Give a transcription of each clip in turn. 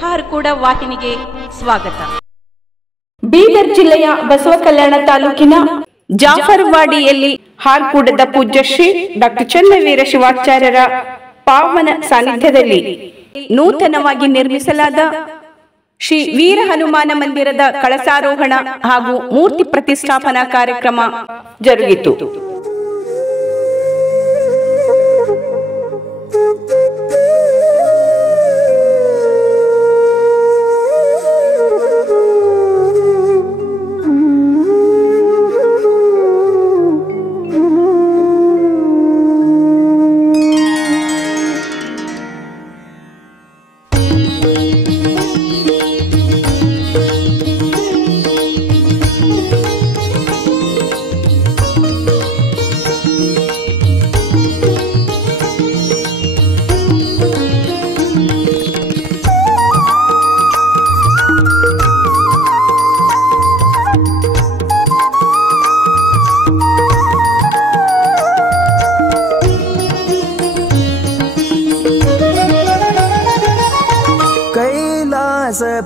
ಹಾರ್ಕೂಡ ವಾಹಿನಿಗೆ ಸ್ವಾಗತ. ಬೀದರ್ ಜಿಲ್ಲೆಯ ಬಸವಕಲ್ಯಾಣ ತಾಲೂಕಿನ ಜಾಫರ್ವಾಡಿಯಲ್ಲಿ ಹಾರ್ಕೂಡದ ಪೂಜ್ಯ ಶ್ರೀ ಡಾಕ್ಟರ್ ಚನ್ನವೀರ ಶಿವಾಚಾರ್ಯರ ಪಾವನ ಸಾನ್ನಿಧ್ಯದಲ್ಲಿ ನೂತನವಾಗಿ ನಿರ್ಮಿಸಲಾದ ಶ್ರೀ ವೀರ ಹನುಮಾನ ಮಂದಿರದ ಕಳಸಾರೋಹಣ ಹಾಗೂ ಮೂರ್ತಿ ಪ್ರತಿಷ್ಠಾಪನಾ ಕಾರ್ಯಕ್ರಮ ಜರುಗಿತು.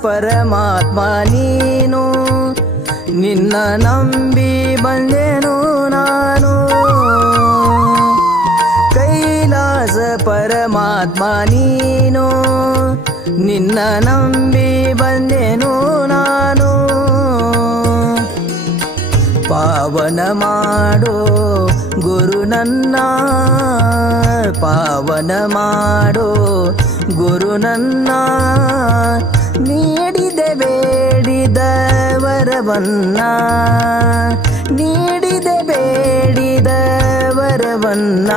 ಪರಮಾತ್ಮ ನೀನು ನಿನ್ನ ನಂಬಿ ಬಂದೆನು ನಾನು. ಕೈಲಾಸ ಪರಮಾತ್ಮ ನೀನು ನಿನ್ನ ನಂಬಿ ಬಂದೆನು ನಾನು. ಪಾವನ ಮಾಡೋ ಗುರು ನನ್ನ, ಪಾವನ ಮಾಡೋ ಗುರು ನನ್ನ. ನೀಡಿದೆ ಬೇಡಿದ ವರವನ್ನ, ನೀಡಿದೆ ಬೇಡಿದ ವರವನ್ನ.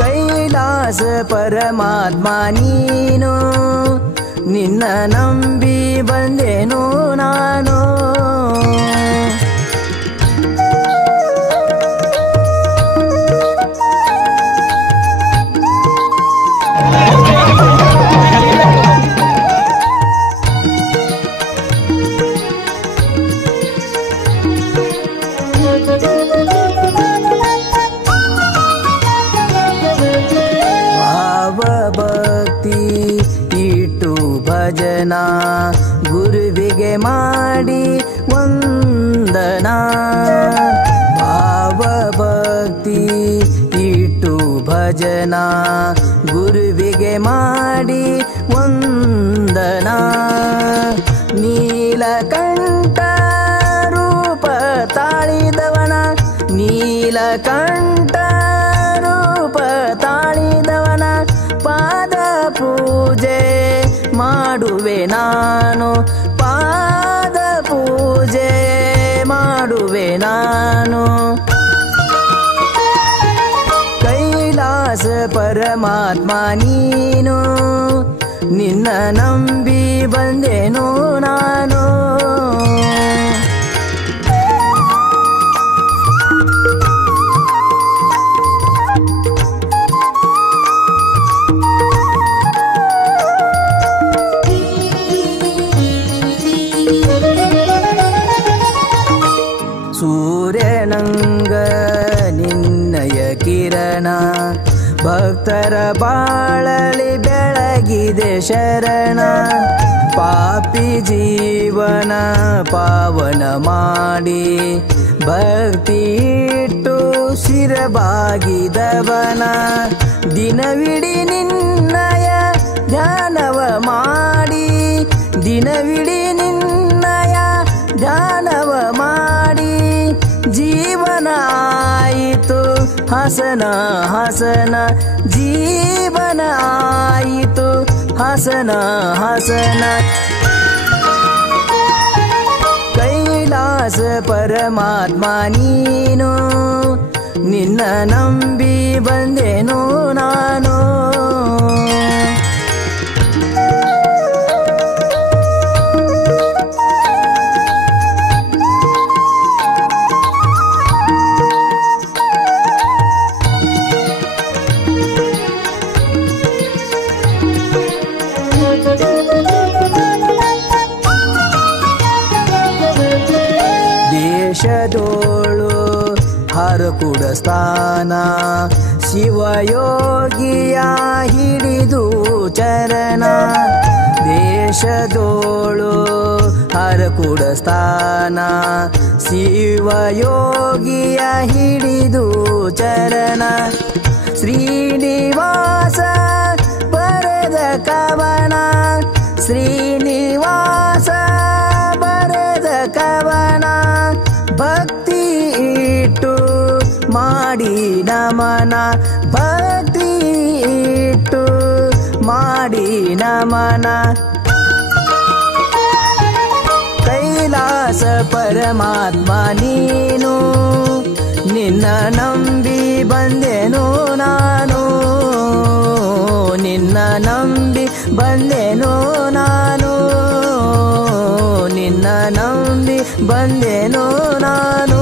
ಕೈಲಾಸ ಪರಮಾತ್ಮ ನೀನು ನಿನ್ನ ನಂಬಿ ಬಂದೆನು ನಾನು. ಭಜನಾ ಗುರುವಿಗೆ ಮಾಡಿ ವಂದನಾ. ಭಾವ ಭಕ್ತಿ ಇಟ್ಟು ಭಜನಾ ಗುರುವಿಗೆ ಮಾಡಿ ವಂದನಾ. ನೀಲಕಂಠ ರೂಪ ತಾಳಿದವನ, ನೀಲಕಂಠ ರೂಪ ತಾಳಿದವನ ಪಾದ ಪೂಜೆ ಮಾಡುವೆ ನಾನು, ಪಾದ ಪೂಜೆ ಮಾಡುವೆ ನಾನು. ಕೈಲಾಸ ಪರಮಾತ್ಮ ನೀನು ನಿನ್ನ ನಂಬಿ ಬಂದೆನು ನಾನು. ಸೂರ್ಯನಂಗ ನಿನ್ನಯ ಕಿರಣ ಭಕ್ತರ ಬಾಳಲಿ ಬೆಳಗಿದೆ ಶರಣ. ಪಾಪಿ ಜೀವನ ಪಾವನ ಮಾಡಿ ಭಕ್ತಿ ಇಟ್ಟು ಶಿರಬಾಗಿದವನ. ದಿನವಿಡೀ ನಿನ್ನಯ ಧ್ಯಾನವ ಮಾಡಿ, ದಿನವಿಡೀ ನಿನ್ನಯ ಧ್ಯಾನವ ಮಾಡಿ ಜೀವನ ಆಯಿತು ಹಸನ ಹಸನ, ಜೀವನ ಆಯಿತು ಹಸನ ಹಸನ. ಕೈಲಾಸ ಪರಮಾತ್ಮ ನೀನು ನಿನ್ನ ನಂಬಿ ಬಂದೆನು ನಾನು. ದೇಶದೋಳು ಕುಡಸ್ಥಾನ ಶಿವಯೋಗಿಯ ಹಿಡಿದು ಚರಣ ದೇಶದೋಳು ಹರ ಕುಡಸ್ಥಾನ ಶಿವಯೋಗಿಯ ಹಿಡಿದು ಚರಣ ಶ್ರೀನಿವಾಸ ಬರೆದ ಕವನ ಶ್ರೀನಿವಾಸ ಬರೆದ ಕವನ ಭಕ್ತಿ ಇಟ್ಟು ಮಾಡಿ ನಮನ ಭಕ್ತಿ ಇಟ್ಟು ಮಾಡಿ ನಮನ ಕೈಲಾಸ ಪರಮಾತ್ಮ ನೀನು ನಿನ್ನ ನಂಬಿ ಬಂದೆನು ನಾನು ನಿನ್ನ ನಂಬಿ ಬಂದೆನು ನಾನು ನಿನ್ನ ನಂಬಿ ಬಂದೆನು ನಾನು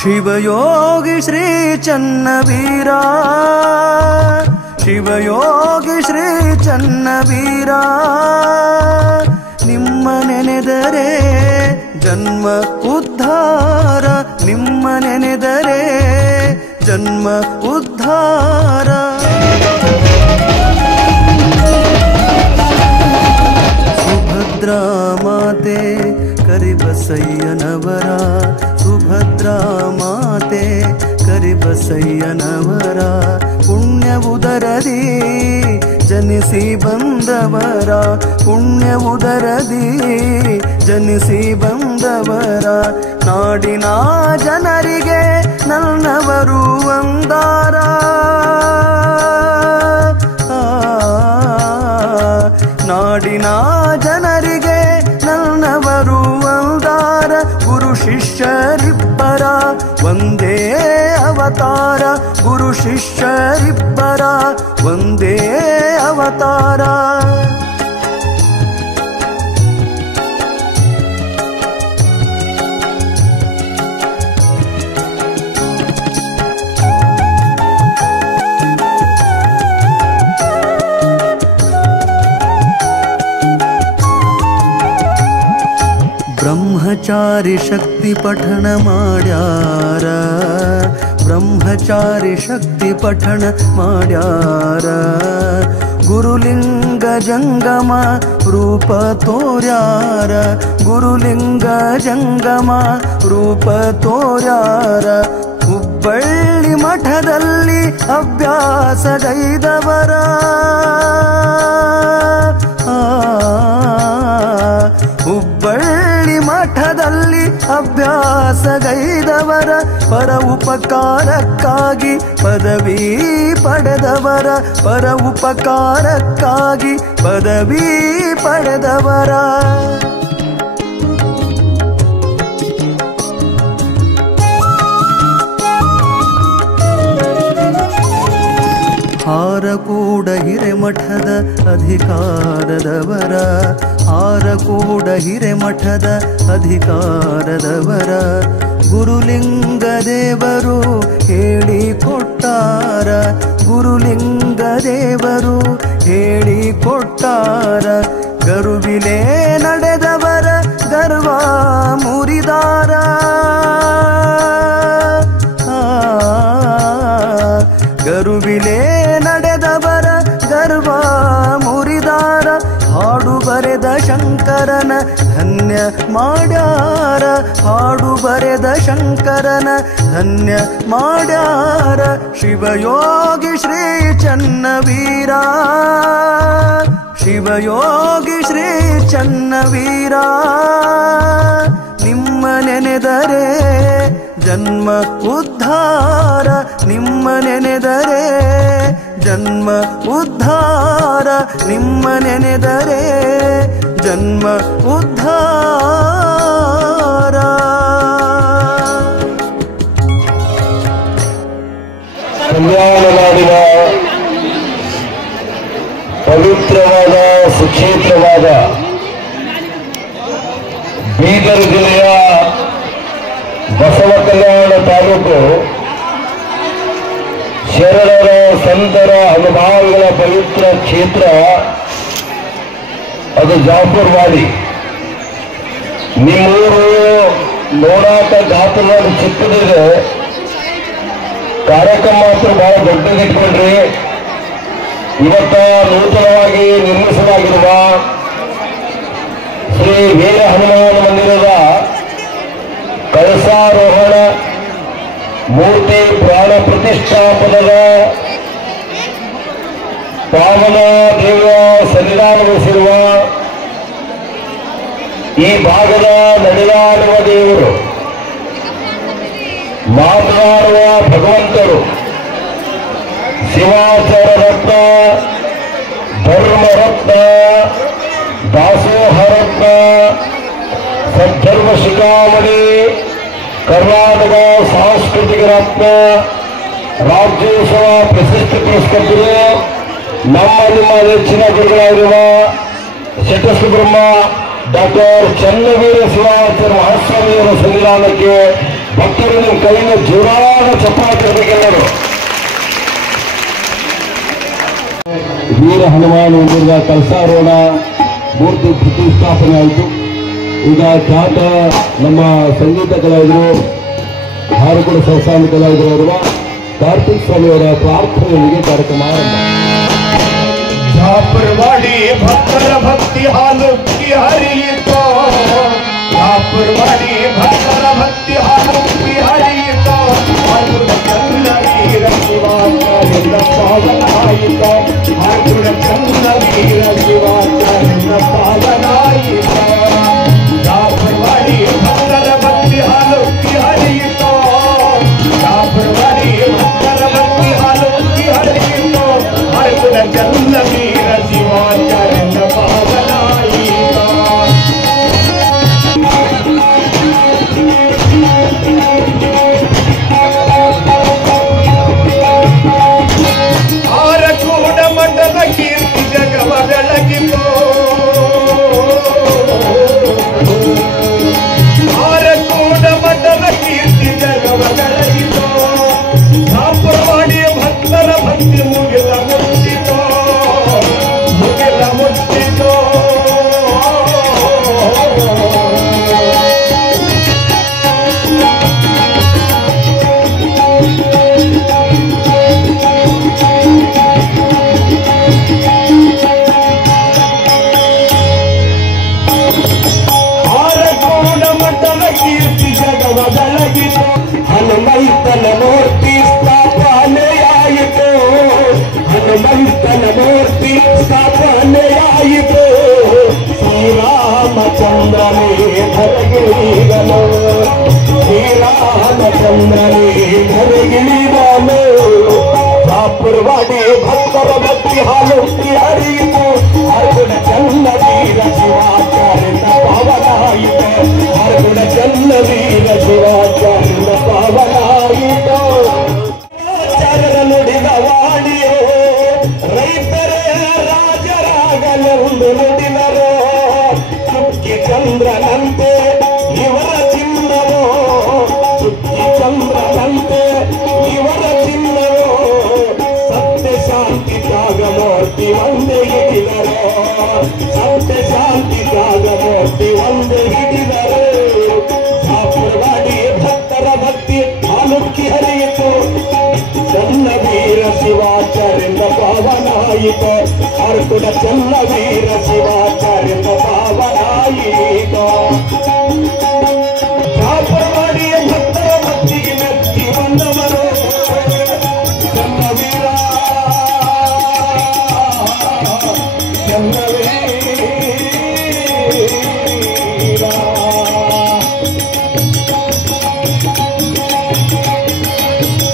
ಶಿವಯೋಗಿ ಶ್ರೀ ಚನ್ನವೀರ ಶಿವಯೋಗಿ ಶ್ರೀ ಚನ್ನವೀರ ನಿಮ್ಮ ನೆನೆದರೆ ಜನ್ಮ ಉದ್ಧಾರ ನಿಮ್ಮ ನೆನೆದರೆ ಜನ್ಮ ಉದ್ಧಾರ ಸುಭದ್ರಾ ಮಾತೆ ಕರಿಬಸಯ್ಯನವರ ಸುಭದ್ರಾ ಮಾತೆ ಕರಿಬಸಯ್ಯನವರ ಪುಣ್ಯ ಉದರದಿ ಜನಿಸಿ ಬಂದವರ ಪುಣ್ಯ ಉದರದಿ ಜನಿಸಿ ಬಂದವರ ನಾಡಿನ ಜನರಿಗೆ ನನ್ನವರು ಅಂದಾರ ನಾಡಿನ ಜನರಿಗೆ ನನ್ನವರು ಅಂದಾರ ಗುರು ಶಿಷ್ಯರಿಬ್ಬರ ಒಂದೇ ಅವತಾರ ಗುರು ಶಿಷ್ಯರಿಬ್ಬರ ಒಂದೇ ಅವತಾರ ಬ್ರಹ್ಮಚಾರಿ ಶಕ್ತಿ ಪಠಣ ಮಾಡ್ಯಾರ ಬ್ರಹ್ಮಚಾರಿ ಶಕ್ತಿ ಪಠಣ ಮಾಡ್ಯಾರ ಗುರುಲಿಂಗ ಜಂಗಮ ರೂಪ ತೋರ್ಯಾರ ಗುರುಲಿಂಗ ಜಂಗಮ ರೂಪ ತೋರ್ಯಾರ ಹುಬ್ಬಳ್ಳಿ ಮಠದಲ್ಲಿ ಅಭ್ಯಾಸಗೈದವರ ಹುಬ್ಬಳ್ಳಿ ಮಠದಲ್ಲಿ ಅಭ್ಯಾಸಗೈದವರ ಪರ ಉಪಕಾರಕ್ಕಾಗಿ ಪದವಿ ಪಡೆದವರ ಪರ ಉಪಕಾರಕ್ಕಾಗಿ ಪದವಿ ಪಡೆದವರ ಹಾರಕೂಡ ಹಿರೇಮಠದ ಅಧಿಕಾರದವರ ಹಾರಕೂಡ ಹಿರೇಮಠದ ಅಧಿಕಾರದವರ ಗುರುಲಿಂಗ ದೇವರು ಹೇಳಿಕೊಟ್ಟಾರ ಗುರುಲಿಂಗ ದೇವರು ಹೇಳಿಕೊಟ್ಟಾರ ಗರುವಿಲೆ ನಡೆದವರ ಗರ್ವ ಮುರಿದಾರ ಗರುವಿಲೆ ನಡೆದವರ ಗರ್ವ ಮುರಿದಾರ ಹಾಡು ಬರೆದ ಶಂಕರನ ಧನ್ಯ ಮಾಡ್ಯಾರ ಹಾಡು ಬರೆದ ಶಂಕರನ ಧನ್ಯ ಮಾಡ್ಯಾರ ಶಿವಯೋಗಿ ಶ್ರೀ ಚನ್ನವೀರ ಶಿವಯೋಗಿ ಶ್ರೀ ಚನ್ನವೀರ ನಿಮ್ಮ ನೆನೆದರೆ ಜನ್ಮ ಉದ್ಧಾರ ನಿಮ್ಮ ನೆನೆದರೆ ಜನ್ಮ ಉದ್ಧಾರ ನಿಮ್ಮ ನೆನೆದರೆ ಜನ್ಮ ಉದ್ಧಾರ ಕಲ್ಯಾಣ ನಾಡಿನ ಪವಿತ್ರವಾದ ಸುಕ್ಷೇತ್ರವಾದ ಸಂತರ ಅನುಭವಗಳ ಪವಿತ್ರ ಕ್ಷೇತ್ರ ಅದು ಜಾಫರ್ವಾಡಿ. ನಿಮ್ಮೂರು ನೋಡಾಟ ಗಾತ್ರದಲ್ಲಿ ಚಿಕ್ಕದಿದೆ, ಕಾರ್ಯಕ್ರಮ ಮಾತ್ರ ಬಹಳ ದೊಡ್ಡದಿಟ್ಕೊಂಡ್ರಿ. ಇವತ್ತ ನೂತನವಾಗಿ ನಿರ್ಮಿಸಲಾಗಿರುವ ಶ್ರೀ ವೀರ ಹನುಮಾನ ಮಂದಿರದ ಕಳಸಾರೋಹಣ ಮೂರ್ತಿ ಪ್ರಾಣ ಪ್ರತಿಷ್ಠಾಪನದ ಪಾವನ ದೇವ ಸನ್ನಿಧಾನಗೊಳಿಸಿರುವ ಈ ಭಾಗದ ನಡೆದಾಡುವ ದೇವರು, ಮಾತನಾಡುವ ಭಗವಂತರು, ಶಿವಾಚಾರ ರತ್ನ, ಧರ್ಮರತ್ನ, ದಾಸೋಹ ರತ್ನ, ಸದ್ಧರ್ಮ ಶಿಖಾಮಣಿ, ಕರ್ನಾಟಕ ಸಾಂಸ್ಕೃತಿಕ ರತ್ನ, ರಾಜ್ಯೋತ್ಸವ ಪ್ರಶಸ್ತಿ ಪುರಸ್ಕರ್ತರು, ನಮ್ಮ ನಿಮ್ಮ ನೆಚ್ಚಿನ ಗುರುಗಳಾಗಿರುವ ಶಟಸ್ಥ ಬ್ರಹ್ಮ ಡಾಕ್ಟರ್ ಚನ್ನವೀರ ಶಿವಾಚಾರ್ಯ ಮಹಾಸ್ವಾಮಿಯವರ ಸನ್ನಿಧಾನಕ್ಕೆ ಭಕ್ತರು ನಿಮ್ಮ ಕೈಯಿಂದ ಜೋರಾದ ಚಪ್ಪಾಳೆ ಇರಬೇಕೆಲ್ಲರೂ. ವೀರ ಹನುಮಾನ್ ಮಂದಿರದ ಕಳಸಾರೋಹಣ ಮೂರ್ತಿ ಪ್ರತಿಷ್ಠಾಪನೆ ಆಯಿತು. ಈಗ ಖ್ಯಾತ ನಮ್ಮ ಸಂಗೀತ ಕಲಾವಿದರು, ಹಾರುಕೂಡ ಸಂಸ್ಥಾನ ಕಲಾವಿದರಾಗಿರುವ ಕಾರ್ತಿಕ್ ಸ್ವಾಮಿಯವರ ಪ್ರಾರ್ಥನೆಯೊಂದಿಗೆ ಕಾರ್ಯಕ್ರಮ ಆರಂಭ. ಜಾಫರ್ವಾಡಿ ಭಕ್ತರ ಭಕ್ತಿ ಹಾಲುಕ್ಕಿ ಹರಿಯಿತೋ, ಜಾಫರ್ವಾಡಿ ಭಕ್ತರ ಭಕ್ತಿ ಹಾಲುಕ್ಕಿ ಹರಿಯಿತೋ, ಹಾರುಕೂಡ ಚನ್ನವೀರ ಶಿವಾಚಾರ್ಯನ ಪಾವನಾಯಿತೋ, ಹಾರುಕೂಡ ಚನ್ನವೀರ ಶಿವಾಚಾರ್ಯನ ಪಾವನಾಯಿತೋ. ಜಾಫರ್ವಾಡಿ ಭಕ್ತರ ಭಕ್ತಿ ಹಾಲುಕ್ಕಿ ಹರಿಯಿತೋ, ಜಾಫರ್ವಾಡಿ ಭಕ್ತರ ಭಕ್ತಿ ಹಾಲುಕ್ಕಿ ಹರಿಯಿತೋ, ಹಾರುಕೂಡ ಚನ್ನವೀರ ಶಿವಾಚಾರ್ಯನ ಪಾವನಾಯಿತೋ. ಆರಕೂಡ ಮಠದ ಕೀರ್ತಿ ಜಗವ ಬೆಳಗಿತೋ, ಆರಕೂಡ ಮಠದ ಕೀರ್ತಿ ಜಗವ ಬೆಳಗಿತೋ, ಜಾಫರ್ವಾಡಿ ಭಕ್ತರ ಭಕ್ತಿ ಮುಗಿಲ ಮುಟ್ಟಿತೋ, ಮುಗಿಲ ಮುಟ್ಟಿತೋ. ಆರಕೂಡ ಮಠದ ಕೀರ್ತಿ ಜಗವ ಬೆಳಗಿತೋ, ಹನುಮಂತನ ಮೂರ್ತಿ ಸ್ಥಾಪನೆಯಾಯಿತು, ಹನುಮಂತನ ಮೂರ್ತಿ ಸ್ಥಾಪನೆಯಾಯಿತು. ಶ್ರೀರಾಮಚಂದ್ರನೇ ಧರೆಗಿಳಿದನು, ಶ್ರೀರಾಮಚಂದ್ರನೇ ಧರೆಗಿಳಿದನು. ಜಾಫರ್ವಾಡಿ ಭಕ್ತರ ಭಕ್ತಿ ಹಾಲುಕ್ಕಿ ಹರಿಯಿತು, ಹಾರುಕೂಡ ಚನ್ನವೀರ ಶಿವಾಚಾರ್ಯನ ಪಾವನಾಯಿತು, ಹಾರುಕೂಡ ಚನ್ನವೀರ ಶಿವಾಚಾರ್ಯನ ಪಾವನಾಯಿತು. ಆಚಾರ್ಯರ ನುಡಿದ ವಾಣಿಯೋ, ರೈತರೇ ರಾಜರಾಗಲೆಂದು ನುಡಿದರು. ಚುಕ್ಕಿ ಚಂದ್ರನಂತೆ ಇವರ ಚಿನ್ನವೋ, ಚುಕ್ಕಿ ಚಂದ್ರನಂತೆ ಇವರ ಚಿನ್ನವೋ. ಸತ್ಯ ಶಾಂತಿ ತ್ಯಾಗಮೂರ್ತಿ ಒಂದೇ ಹಿಡಿದರು, ಸತ್ಯ ಶಾಂತಿ ತ್ಯಾಗಮೂರ್ತಿ ಒಂದೇ ಹಿಡಿದರು. ಜಾಫರ್ವಾಡಿ ಭಕ್ತರ ಭಕ್ತಿ ಹಾಲುಕ್ಕಿ ಹರಿಯಿತು, ಚನ್ನವೀರ ಶಿವಾಚಾರ್ಯನ ಪಾವನಾಯಿತು, ಹಾರುಕೂಡ ಚನ್ನವೀರ ಶಿವಾಚಾರ್ಯನ ಪಾವನಾಯಿತು. ಜಾಫರ್ವಾಡಿ ಭಕ್ತರ ಭಕ್ತಿಗೆ ಮೆಚ್ಚಿ ಬಂದವರು ಚನ್ನವೀರ ಚನ್ನವೀರ.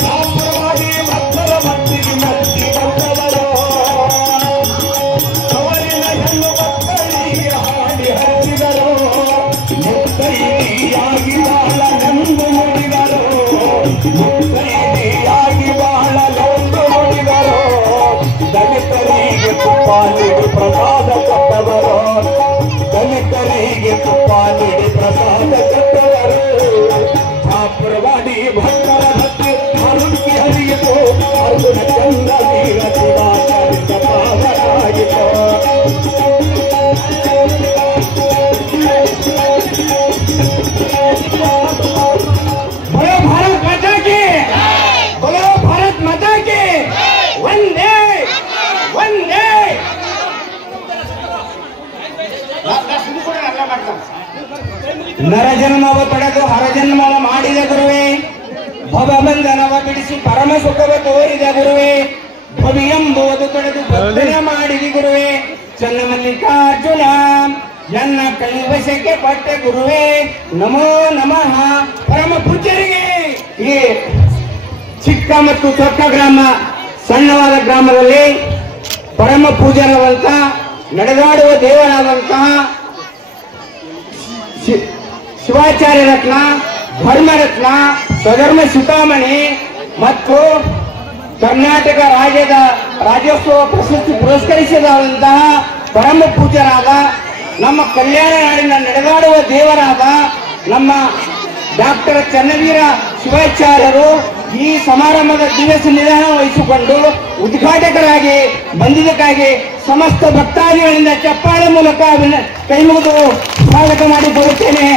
ಜಾಫರ್ವಾಡಿ ಭಕ್ತರ ಭಕ್ತಿಗೆ ಮೆಚ್ಚಿ ಬಂದವರು ಅವರಿನ ಹೆಣ್ಣು ಮಕ್ಕಳಿಗೆ ಹಾಡಿ ಹರಿಸಿದರು. ಮುತ್ತೈದೆಯಾಗಿ ಬಾಳಲೆಂದು ನುಡಿದರು, ಮುತ್ತೈದೆಯಾಗಿ ಬಾಳಲೆಂದು ನುಡಿದರು. ದಲಿತರಿಗೆ ತುಪ್ಪ ನೀಡಿ ಪ್ರಸಾದ ಕೊಟ್ಟವರು, ದಲಿತರಿಗೆ ತುಪ್ಪ ನೀಡಿ ಪ್ರಸಾದ ಕೊಟ್ಟವರು. ಜಾಫರ್ವಾಡಿ ಭಕ್ತರ ಭಕ್ತಿ ಹಾಲುಕ್ಕಿ ಹರಿಯಿತು, ಹಾರುಕೂಡ ಚನ್ನವೀರ ಜನ್ಮವ ಪಡೆದು ಹರಜನ್ಮವ ಮಾಡಿದ ಗುರುವೇ, ಭವಬಂಧನವ ಬಿಡಿಸಿ ಪರಮ ಸುಖವ ತೋರಿದ ಗುರುವೇ, ಭವಿ ಎಂಬುವುದು ತೊಡೆದು ಭಕ್ತನ ಮಾಡಿದ ಗುರುವೇ, ಚನ್ನಮಲ್ಲಿಕಾರ್ಜುನ ನನ್ನ ಕೈವಶಕ್ಕೆ ಪಟ್ಟ ಗುರುವೇ, ನಮೋ ನಮಃ. ಪರಮ ಪೂಜ್ಯರಿಗೆ ಈ ಚಿಕ್ಕ ಮತ್ತು ಚೊಕ್ಕ ಗ್ರಾಮ, ಸಣ್ಣವಾದ ಗ್ರಾಮದಲ್ಲಿ ಪರಮ ಪೂಜ್ಯರಾದಂತ ನಡೆದಾಡುವ ದೇವರಾದಂತಹ ಶಿವಾಚಾರ್ಯ ರತ್ನ, ಧರ್ಮರತ್ನ, ಸ್ವಧರ್ಮ ಶಿಖಾಮಣಿ ಮತ್ತು ಕರ್ನಾಟಕ ರಾಜ್ಯೋತ್ಸವ ಪ್ರಶಸ್ತಿ ಪುರಸ್ಕರಿಸಿದಂತಹ ಪರಮ ಪೂಜ್ಯರಾದ ನಮ್ಮ ಕಲ್ಯಾಣ ನಾಡಿನ ನಡೆದಾಡುವ ದೇವರಾದ ನಮ್ಮ ಡಾಕ್ಟರ್ ಚನ್ನವೀರ ಶಿವಾಚಾರ್ಯರು ಈ ಸಮಾರಂಭದ ದಿವಸ ನಿಧಾನ ವಹಿಸಿಕೊಂಡು ಉದ್ಘಾಟಕರಾಗಿ ಬಂದಿದ್ದಕ್ಕಾಗಿ ಸಮಸ್ತ ಭಕ್ತಾದಿಗಳಿಂದ ಚಪ್ಪಾಳೆ ಮೂಲಕ ಕೈ ಮುಗಿದು ಸ್ವಾಗತ ಮಾಡಿಕೊಳ್ಳುತ್ತೇನೆ.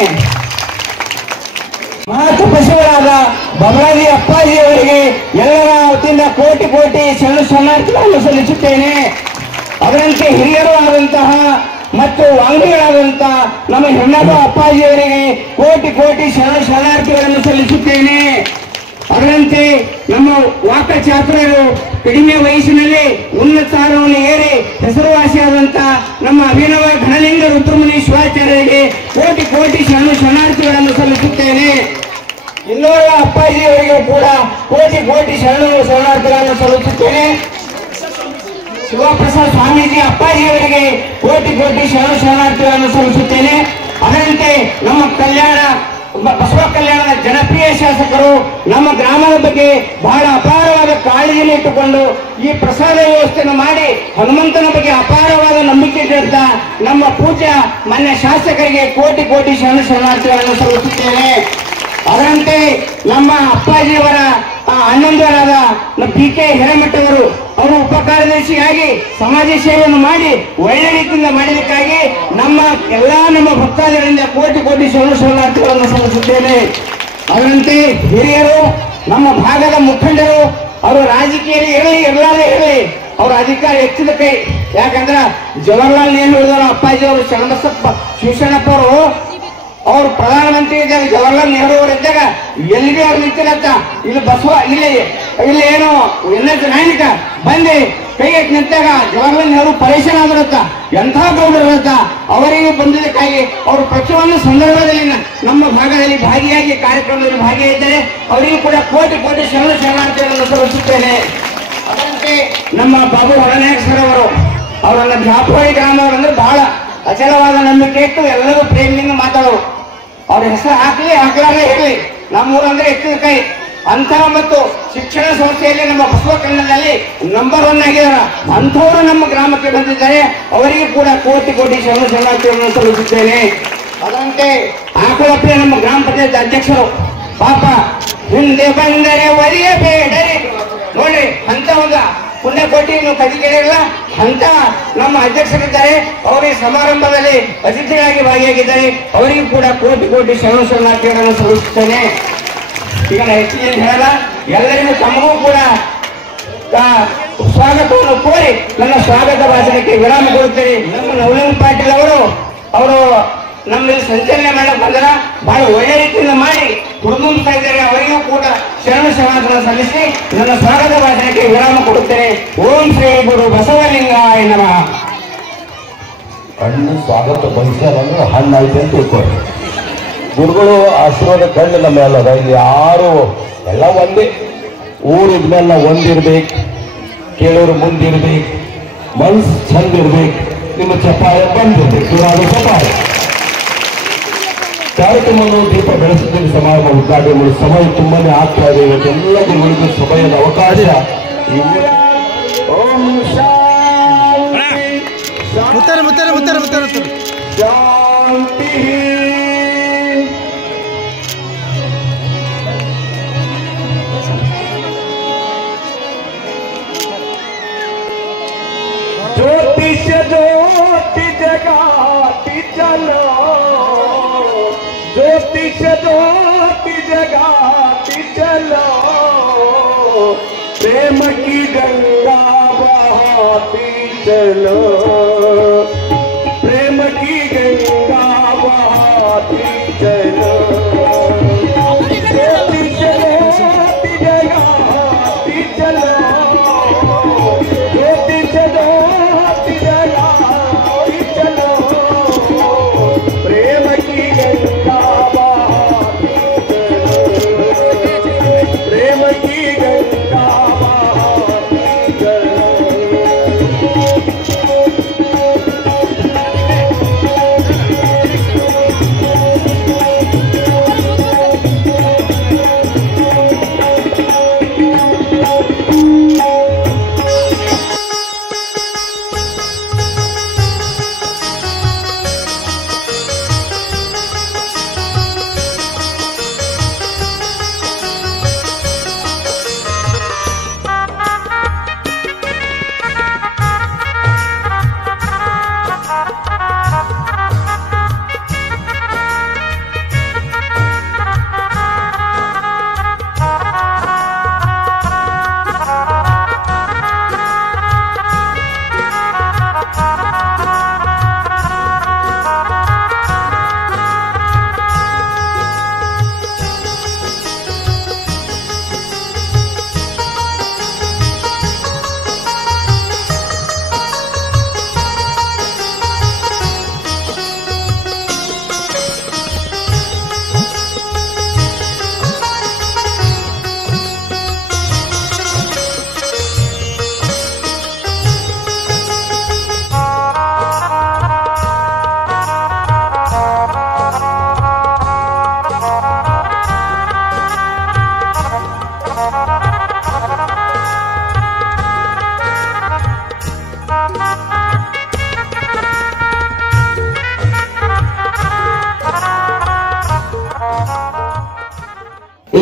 ಮಹಾತಪಸ್ವಿಗಳಾದ ಬಬಲಾದಿ ಅಪ್ಪಾಜಿಯವರಿಗೆ ಎಲ್ಲರ ವತಿಯಿಂದ ಕೋಟಿ ಕೋಟಿ ಶರಣಾರ್ಥಿಗಳನ್ನು ಸಲ್ಲಿಸುತ್ತೇನೆ. ಅದರಂತೆ ಹಿರಿಯರು ಆದಂತಹ ಮತ್ತು ವಾಂಗ್ಮಿಗಳಾದಂತಹ ನಮ್ಮ ಹೆಣ್ಣಪ್ಪ ಅಪ್ಪಾಜಿಯವರಿಗೆ ಕೋಟಿ ಕೋಟಿ ಶರಣಾರ್ಥಿಗಳನ್ನು ಸಲ್ಲಿಸುತ್ತೇನೆ. ಅದರಂತೆ ನಮ್ಮ ವಾಕಚಾತ್ರರು ಕಡಿಮೆ ವಯಸ್ಸಿನಲ್ಲಿ ಉನ್ನತ ಸ್ಥಾನವನ್ನು ಏರಿ ಹೆಸರುವಾಸಿಯಾದಂತ ನಮ್ಮ ಅಭಿನವ ಘನಲಿಂಗ ರುದ್ರಮುನಿ ಶಿವಾಚಾರ್ಯರಿಗೆ ಕೋಟಿ ಕೋಟಿ ಶರಣಾರ್ಥಿಗಳನ್ನು ಸಲ್ಲಿಸುತ್ತೇನೆ. ಇನ್ನೋರ್ವ ಅಪ್ಪಾಜಿಯವರಿಗೂ ಕೂಡ ಕೋಟಿ ಕೋಟಿ ಶರಣಾರ್ಥಿಗಳನ್ನು ಸಲ್ಲಿಸುತ್ತೇನೆ. ಶಿವಪ್ರಸಾದ್ ಸ್ವಾಮೀಜಿ ಅಪ್ಪಾಜಿಯವರಿಗೆ ಕೋಟಿ ಕೋಟಿ ಶರಣಾರ್ಥಿಗಳನ್ನು ಸಲ್ಲಿಸುತ್ತೇನೆ. ಅದರಂತೆ ನಮ್ಮ ಬಸವ ಕಲ್ಯಾಣದ ಜನಪ್ರಿಯ ಶಾಸಕರು ನಮ್ಮ ಗ್ರಾಮದ ಬಗ್ಗೆ ಬಹಳ ಅಪಾರವಾದ ಕಾಳಜಿಯನ್ನು ಇಟ್ಟುಕೊಂಡು ಈ ಪ್ರಸಾದ ವ್ಯವಸ್ಥೆಯನ್ನು ಮಾಡಿ ಹನುಮಂತನ ಬಗ್ಗೆ ಅಪಾರವಾದ ನಂಬಿಕೆ ಇಟ್ಟಿದ್ದ ನಮ್ಮ ಪೂಜ್ಯ ಮಾನ್ಯ ಶಾಸಕರಿಗೆ ಕೋಟಿ ಕೋಟಿ ಶರಣಾರ್ಥಿಗಳನ್ನು ಸಲ್ಲಿಸುತ್ತೇನೆ. ಅದರಂತೆ ನಮ್ಮ ಅಪ್ಪಾಜಿಯವರ ಅಣ್ಣಂದರಾದ BK ಹಿರೇಮಠವರು ಅವರು ಉಪಕಾರ್ಯದರ್ಶಿಯಾಗಿ ಸಮಾಜ ಸೇವೆಯನ್ನು ಮಾಡಿ ಒಳ್ಳೆ ರೀತಿಯಿಂದ ಮಾಡಿದ್ದಕ್ಕಾಗಿ ನಮ್ಮ ಭಕ್ತಾದಿಗಳಿಂದ ಕೋಟಿ ಕೋಟಿ ಶರಣಾರ್ಥಿಗಳನ್ನು ಸಲ್ಲಿಸುತ್ತೇನೆ. ಅದರಂತೆ ಹಿರಿಯರು, ನಮ್ಮ ಭಾಗದ ಮುಖಂಡರು, ಅವರು ರಾಜಕೀಯದಲ್ಲಿ ಇರಲಿ ಇರಲಾರೇ ಇರಲಿ, ಅವರ ಅಧಿಕಾರ ಹೆಚ್ಚಿದ ಕೈ. ಯಾಕಂದ್ರೆ ಜವಾಹರ್ಲಾಲ್ ನೆಹರು ಅಪ್ಪಾಜಿಯವರು ಶರಣಬಸಪ್ಪ ಶಿವಶರಣಪ್ಪ ಅವರು ಪ್ರಧಾನಮಂತ್ರಿ ಇದ್ದಾಗ ಜವಾಹರ್ಲಾಲ್ ನೆಹರು ಅವರು ಇದ್ದಾಗ ಎಲ್ಲಿಗೆ ಅವ್ರು ನಿಂತಿರತ್ತ ಇಲ್ಲಿ ಬಸವ ಇಲ್ಲಿ ಏನು ನಾಯಕ ಬಂದು ಕೈ ಎತ್ತಿ ನಿಂತಾಗ ಜವಾಹರ್ಲಾಲ್ ನೆಹರು ಪರೇಶಾನ್ ಆದ್ರತ್ತ, ಎಂಥ ಗೌಡರತ್ತ. ಅವರಿಗೆ ಬಂದಿದ್ದಕ್ಕಾಗಿ ಅವರು ಪ್ರತಿಯೊಂದು ಸಂದರ್ಭದಲ್ಲಿ ನಮ್ಮ ಭಾಗದಲ್ಲಿ ಭಾಗಿಯಾಗಿ ಕಾರ್ಯಕ್ರಮದಲ್ಲಿ ಭಾಗಿಯಾಗಿದ್ದಾರೆ. ಅವರಿಗೂ ಕೂಡ ಕೋಟಿ ಕೋಟಿ ಶರಣಾರ್ಥಿಗಳನ್ನು ಸಲ್ಲಿಸುತ್ತೇನೆ. ಅದರಂತೆ ನಮ್ಮ ಬಾಬು ಹೊರನಾಯಕ್ ಸರ್ ಅವರನ್ನ ಜಾಪವಾಡಿ ಗ್ರಾಮವರಂದ್ರೆ ಬಹಳ ಅಚಲವಾದ ನಂಬಿಕೆ ಇಟ್ಟು ಎಲ್ಲರೂ ಪ್ರೇಮಿಯಿಂದ ಮಾತಾಡೋರು. ಅವ್ರ ಹೆಸರು ಹಾಕ್ಲಾರೇ ಇರಲಿ, ನಮ್ಮೂರಂದ್ರೆ ಎತ್ತಿದ ಕೈ ಅಂತ ಮತ್ತು ಶಿಕ್ಷಣ ಸಂಸ್ಥೆಯಲ್ಲಿ ನಮ್ಮ ಬಸವ ಕನ್ನಡದಲ್ಲಿ ನಂಬರ್ 1 ಆಗಿದ್ದಾರೆ. ಅಂಥವರು ನಮ್ಮ ಗ್ರಾಮಕ್ಕೆ ಬಂದಿದ್ದಾರೆ. ಅವರಿಗೆ ಕೂಡ ಕೋಟಿ ಕೋಟಿ ಶರಣಾರ್ಥಿಗಳನ್ನು ಸಲ್ಲಿಸುತ್ತೇನೆ. ಅದರಂತೆ ಆಕಳಪ್ಪೆ ನಮ್ಮ ಗ್ರಾಮ ಪಂಚಾಯತ್ ಅಧ್ಯಕ್ಷರು ಪಾಪ ಹಿಂದೆ ಬಂದರೆ ಒಲಿಯಬೇಡರಿ ನೋಡ್ರಿ, ಅಂತ ಒಂದು ಪುಣ್ಯಕೋಟಿ ಕದಿಕೆಲ್ಲ ಅಂತ ನಮ್ಮ ಅಧ್ಯಕ್ಷರಿದ್ದಾರೆ. ಅವರಿಗೆ ಸಮಾರಂಭದಲ್ಲಿ ಅತಿಥಿಯಾಗಿ ಭಾಗಿಯಾಗಿದ್ದಾರೆ. ಅವರಿಗೂ ಕೂಡ ಕೋಟಿ ಕೋಟಿ ಶರಣಾರ್ಥಿಗಳನ್ನು ಸಲ್ಲಿಸುತ್ತೇನೆ. ಈಗ ಹೆಚ್ಚಿನ ಹೇಳಲ್ಲ, ಎಲ್ಲರಿಗೂ ತಮಗೂ ಕೂಡ ಸ್ವಾಗತವನ್ನು ಕೋರಿ ನನ್ನ ಸ್ವಾಗತ ಭಾಷಣಕ್ಕೆ ವಿರಾಮ ಕೊಡುತ್ತೇನೆ. ನಮ್ಮ ನವಲಿಂಗ ಪಾಟೀಲ್ ಅವರು ನಮ್ಮಲ್ಲಿ ಸಂಚಲನೆ ಮಾಡಕ್ ಬಂದರ ಬಹಳ ಒಳ್ಳೆ ರೀತಿಯಿಂದ ಮಾಡಿ ಹುಡುಗುಂಬ್ತಾ ಇದ್ದಾರೆ. ಅವರಿಗೂ ಕೂಡ ಶರಣಾರ್ಥಿಗಳನ್ನು ಸಲ್ಲಿಸಿ ನನ್ನ ಸ್ವಾಗತ ಭಾಷಣಕ್ಕೆ ವಿರಾಮ ಕೊಡುತ್ತೇನೆ. ಓಂ ಶ್ರೀ ಗುರು ಬಸವಲಿಂಗಾಯ ನಮಃ. ಹಣ್ಣು ಸ್ವಾಗತ ಬಯಸೋದಂದ್ರೆ ಹಣ್ಣಾಯ್ತು ಅಂತ ತಿಳ್ಕೊಳ್ಳಿ. ಗುರುಗಳು ಆಶೀರ್ವಾದ ಕಣ್ಣು ನಮ್ಮ ಎಲ್ಲದ ಇಲ್ಲಿ ಯಾರು ಎಲ್ಲ ಒಂದೇ. ಊರಿದ್ಮೇಲೆ ಒಂದಿರ್ಬೇಕು, ಕೇಳೋರು ಮುಂದಿರ್ಬೇಕು, ಮನ್ಸು ಚಂದ ಇರ್ಬೇಕು, ನಿಮ್ಮ ಚಪ್ಪಾಳೆ ಬಂದಿರ್ಬೇಕು. ಚಪ್ಪಾಳೆ ಕಾರ್ಯಕ್ರಮವನ್ನು ದೀಪ ಬೆಳೆಸುತ್ತಿದ್ದ ಸಮಾರಂಭ ಉದ್ಘಾಟನೆ ಮಾಡಿ ಸಮಯ ತುಂಬಾನೇ ಆಗ್ತಾ ಇದೆ. ಇವತ್ತೆಲ್ಲ ಗುರುಗಳಿಗೂ ಸಮಯದ ಅವಕಾಶ. ಓಂ ಶಾಂತಿ. ज्योतिष ज्योति जगाती चलो, ज्योतिष ज्योति जगाती चलो, प्रेम की गंगा बहाती चलो, प्रेम की गंगा बहाती चलो.